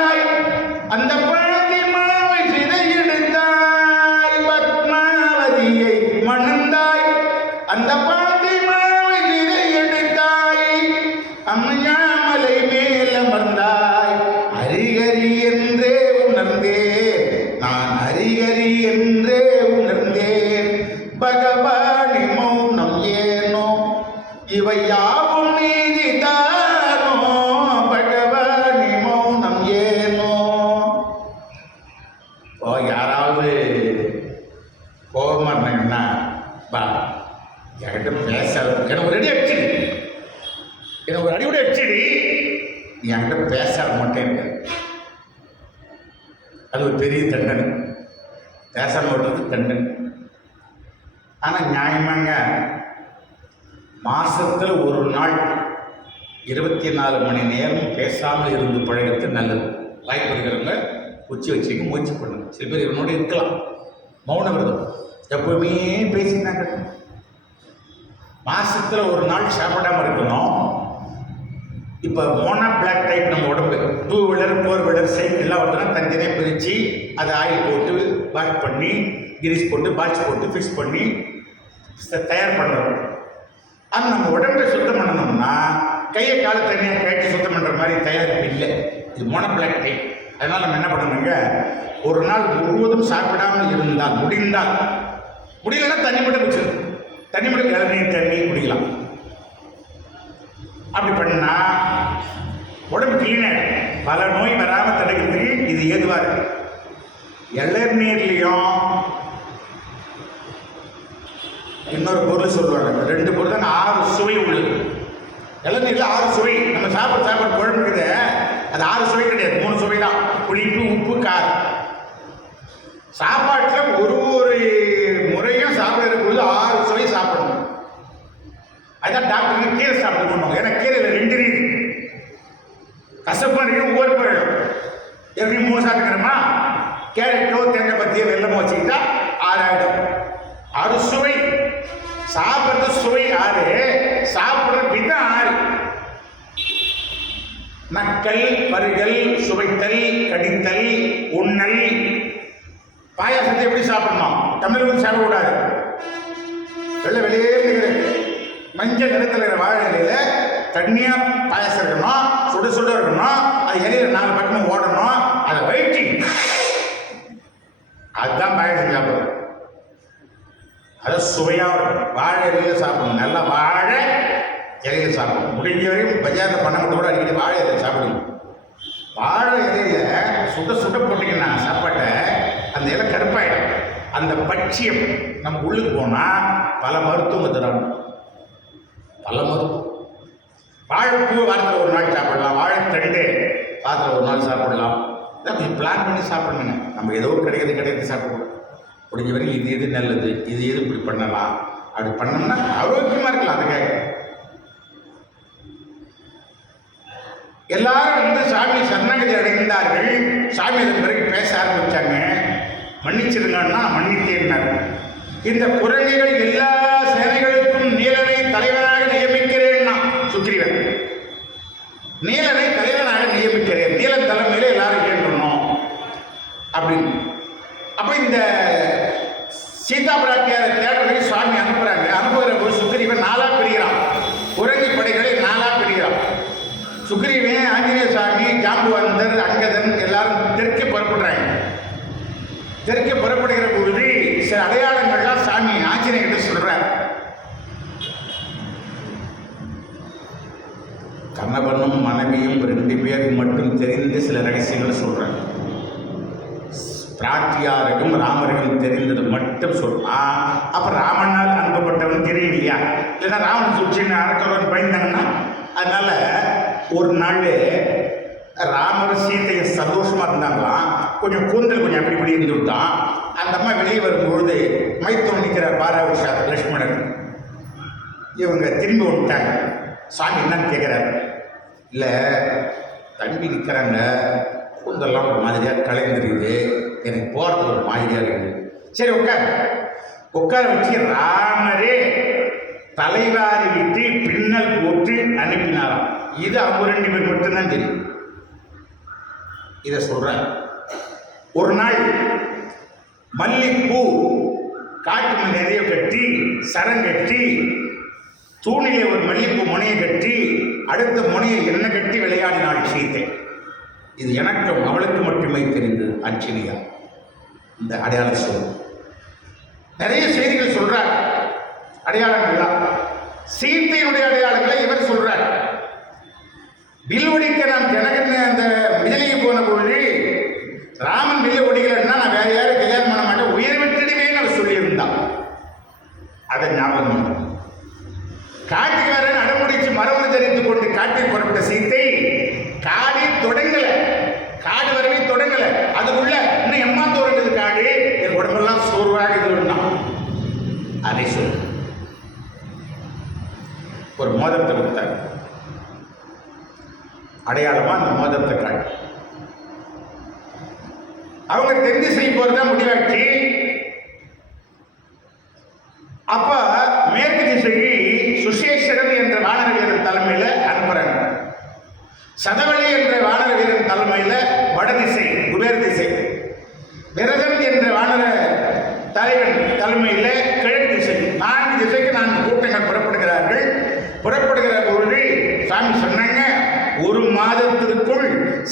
பேசாத மட்டும் இருக்காது. அது ஒரு பெரிய தண்டனை. பேசாமல் விடுறது தண்டனை. ஆனால் நியாயமாங்க, மாசத்துல ஒரு நாள் 24 மணி நேரம் பேசாமல் இருந்து பழகிறது நல்லது. வாய்ப்பு இருக்கிறவங்க உச்சி வச்சுக்க முயற்சி பண்ணுங்க. சில பேர் இவனோட இருக்கலாம், மௌன விரதம் எப்பவுமே பேசினாங்க. மாசத்துல ஒரு நாள் சாப்பிடாம இருக்கணும். இப்போ மோனா பிளாக் டைப் நம்ம உடம்பு 2 வீலர் 4 வீலர் சைக்கிள் எல்லாம் வந்து தனித்தனியாக பிரித்து அதை ஆயில் போட்டு வாஷ் பண்ணி கிரீஸ் போட்டு பால்ஸ் போட்டு ஃபிக்ஸ் பண்ணி தயார் பண்ணுறோம். அது நம்ம உடம்பை சுத்தம் பண்ணணும்னா கையை காலை தனியாக கழிச்சு சுத்தம் பண்ணுற மாதிரி தயாரிப்பு இல்லை. இது மோனா பிளாக் டைப். அதனால் நம்ம என்ன பண்ணணுங்க, ஒரு நாள் முழுவதும் சாப்பிடாமல் இருந்தால், முடிந்தால், முடியலன்னா தண்ணி மட்டும் குடிச்சிடும். தண்ணி மட்டும் இளநீர் தண்ணி குடிக்கலாம். அப்படி பண்ணா உடம்பு கிளீனாக பல நோய் வராமல் தடுக்கிறதுக்கு இது ஏதுவாக இருக்கு. இளநீர்லையும் இன்னொரு பொருள் சொல்லுவாங்க, 2 பொருள் தான் 6 சுவை உள்ளது. இளநீரில் 6 சுவை. நம்ம சாப்பிட்ற குழம்பு இருக்குது, அது 6 சுவை கிடையாது, 3 சுவை தான். புளிப்பு, உப்பு, காரம். சாப்பாட்டில் ஒரு முறையும் சாப்பிடுற பொழுது 6 சுவை சாப்பிடணும். அதுதான் டாக்டருக்கு கீரை சாப்பிடணும். ஏன்னா கீரையில் 2 ரீதி, கசப்பு இருக்கு, ஓர்ப்பு இருக்கும். எப்படி 3 சாப்பிட்டுக்கிறோமா, கேரட்டோ தேங்காய் பத்தியோ வெள்ளமோ வச்சுக்கிட்டா 6 ஆகிடும். 6 சுவை. சாப்பிட்றது சுவை 6, சாப்பிட்ற விதம் 6. நக்கல், பருகல், சுவைத்தல், கடித்தல், உண்ணல். பாயாசத்தை எப்படி சாப்பிடணும், தமிழ் சாப்பிடக்கூடாது. வெளியே மஞ்சள் நிறத்தில் இருக்கிற வாழை இலையில தண்ணியாக பாயாசம் இருக்கணும், சுட இருக்கணும். அது இலையில 4 பக்கமும் ஓடணும். அதை வெயிட்டி, அதுதான் பாயாசம் சாப்பிடணும். அது சுவையாக இருக்கும். வாழை இலையில சாப்பிடணும். நல்லா வாழை இலையில சாப்பிடணும். முடிஞ்ச வரையும் பஜாரில் பண்ணக்கூட அடிக்கடி வாழை இலையில சாப்பிடணும். வாழை இலையில சுட போட்டிங்கன்னா சாப்பாட்டை அந்த இலை கருப்பாயிடும். அந்த பட்சியம் நம்ம உள்ளுக்கு போனால் பல மருத்துவம் தரணும். பல மருத்துவம். வாழைப்பூ வாரத்தில் ஒரு நாள் சாப்பிடலாம், வாழைத்தண்டு வாரத்தில் ஒரு நாள் சாப்பிடலாம். இதை பிளான் பண்ணி சாப்பிடணுங்க. நம்ம ஏதோ கிடைக்கிறது சாப்பிடணும். முடிஞ்ச வரைக்கும் இது நல்லது, இது இப்படி பண்ணலாம், அப்படி பண்ணோம்னா ஆரோக்கியமாக இருக்கலாம். அதுக்காக எல்லாரும் சாமி சரணகதி அடைந்தார்கள். சாமி அதன் பிறகு பேச ஆரம்பிச்சாங்க. மன்னிச்சிருங்கன்னா மன்னித்தேன்னார். இந்த குரங்குகள் எல்லா சேனைகளுக்கும் நீலனை தலைவனாக நியமிக்கிறேன்னா சுக்ரீவன் நீலனை தலைவனாக நியமிக்கிறேன், நீலன் தலைமையில எல்லாரும் கேட்கணும் அப்படின்னு. அப்ப இந்த சீதா பிராட்டியாரை தேடுறதுக்கு சுவாமி அனுப்புறாங்க. அனுப்புகிற போது சுக்ரீவன் 4ஆ பிரிகிறான். குரங்கு படைகளை 4ஆக பிரிகிறான். சுக்ரீவன், ஆஞ்சநேய சாமி, ஜாம்புவந்தர், அங்கதன் எல்லாரும் தெற்கே புறப்படுறாங்க. தெற்கே புறப்படுகிற பொழுது சில அடையாளங்கள்லாம் சாமி ஆஞ்சநேயர்கிட்ட சொல்றார். கண்ணபனும் மனைவியும் 2 பேருக்கு மட்டும் தெரிந்து சில ரகசியங்களை சொல்றாங்க. பிராட்டியாருக்கும் ராமருக்கும் தெரிந்தது மட்டும் சொல்றான். அப்ப ராமனால் அனுப்பப்பட்டவன் தெரியும் இல்லையா? இல்லைன்னா ராமன் சுற்றின்னு அரக்கவன் பயந்தாங்கன்னா. அதனால ஒரு நாள் ராமர் சீதையை சந்தோஷமா இருந்தாங்களாம். கொஞ்சம் கூந்தல் கொஞ்சம் அப்படி இருந்து விட்டான். அந்த அம்மா வெளியே வரும்பொழுது மைத்தோன் நிற்கிறார் பாராவிஷா லட்சுமணன். இவங்க திரும்பி விட்டாங்க. சாமி என்னன்னு கேட்குறாரு. இல்லை, தம்பி நிற்கிறாங்க, கூந்தெல்லாம் ஒரு மாதிரியாக கலைந்துருக்குது, எனக்கு போகிறதுக்கு ஒரு மாதிரியாக இருக்குது. சரி உட்கார வச்சு ராமரே தலைவாரி விட்டு பின்னல் போட்டு அனுப்பினாராம். இது அவங்க 2 பேர் மட்டும்தான் தெரியும். இதை சொல்றேன். ஒரு நாள் மல்லிப்பூ காட்டு நிறைய கட்டி சரம் கட்டி தூணிலே ஒரு மல்லிப்பூ முனையை கட்டி அடுத்த முனையை என்ன கட்டி விளையாடினாள் சீதை. இது எனக்கும் அவளுக்கு மட்டுமே தெரிந்தது. ஆஞ்சநேயா இந்த அடையாளம் சொல்லும். நிறைய செய்திகள் சொல்றார். அடையாளங்கள்லாம் சீத்தையினுடைய அடையாளங்களை இவர் சொல்றார். வில்வடிக்க நாம் ஜனகன் அந்த விஜலிக்கு போன பொழுது ராமன் வில்ல ஒடிக்கலன்னா நான் வேற யாரும் கல்யாணம் பண்ண மாட்டேன், உயிர் விட்டுடுவேன்னு அவர் சொல்லியிருந்தான். அதை ஞாபகம் காட்டுக்கு வேற அடமுடிச்சு மரபு தெரிந்து கொண்டு காட்டில் புறப்பட்ட சீத்தை காடி தொடங்கல, காடு வரவே தொடங்கல, அதுக்குள்ள இன்னும் எம்மா தோறுது காடு, என் உடம்பெல்லாம் சோர்வாக இதுன்னா அதை சொல்லு. ஒரு மோதிரத்தை கொடுத்தார், அடையாளமா அந்த மோதிரத்தை காட்டு. அவங்க தென் திசை போறதா முடிவாச்சு.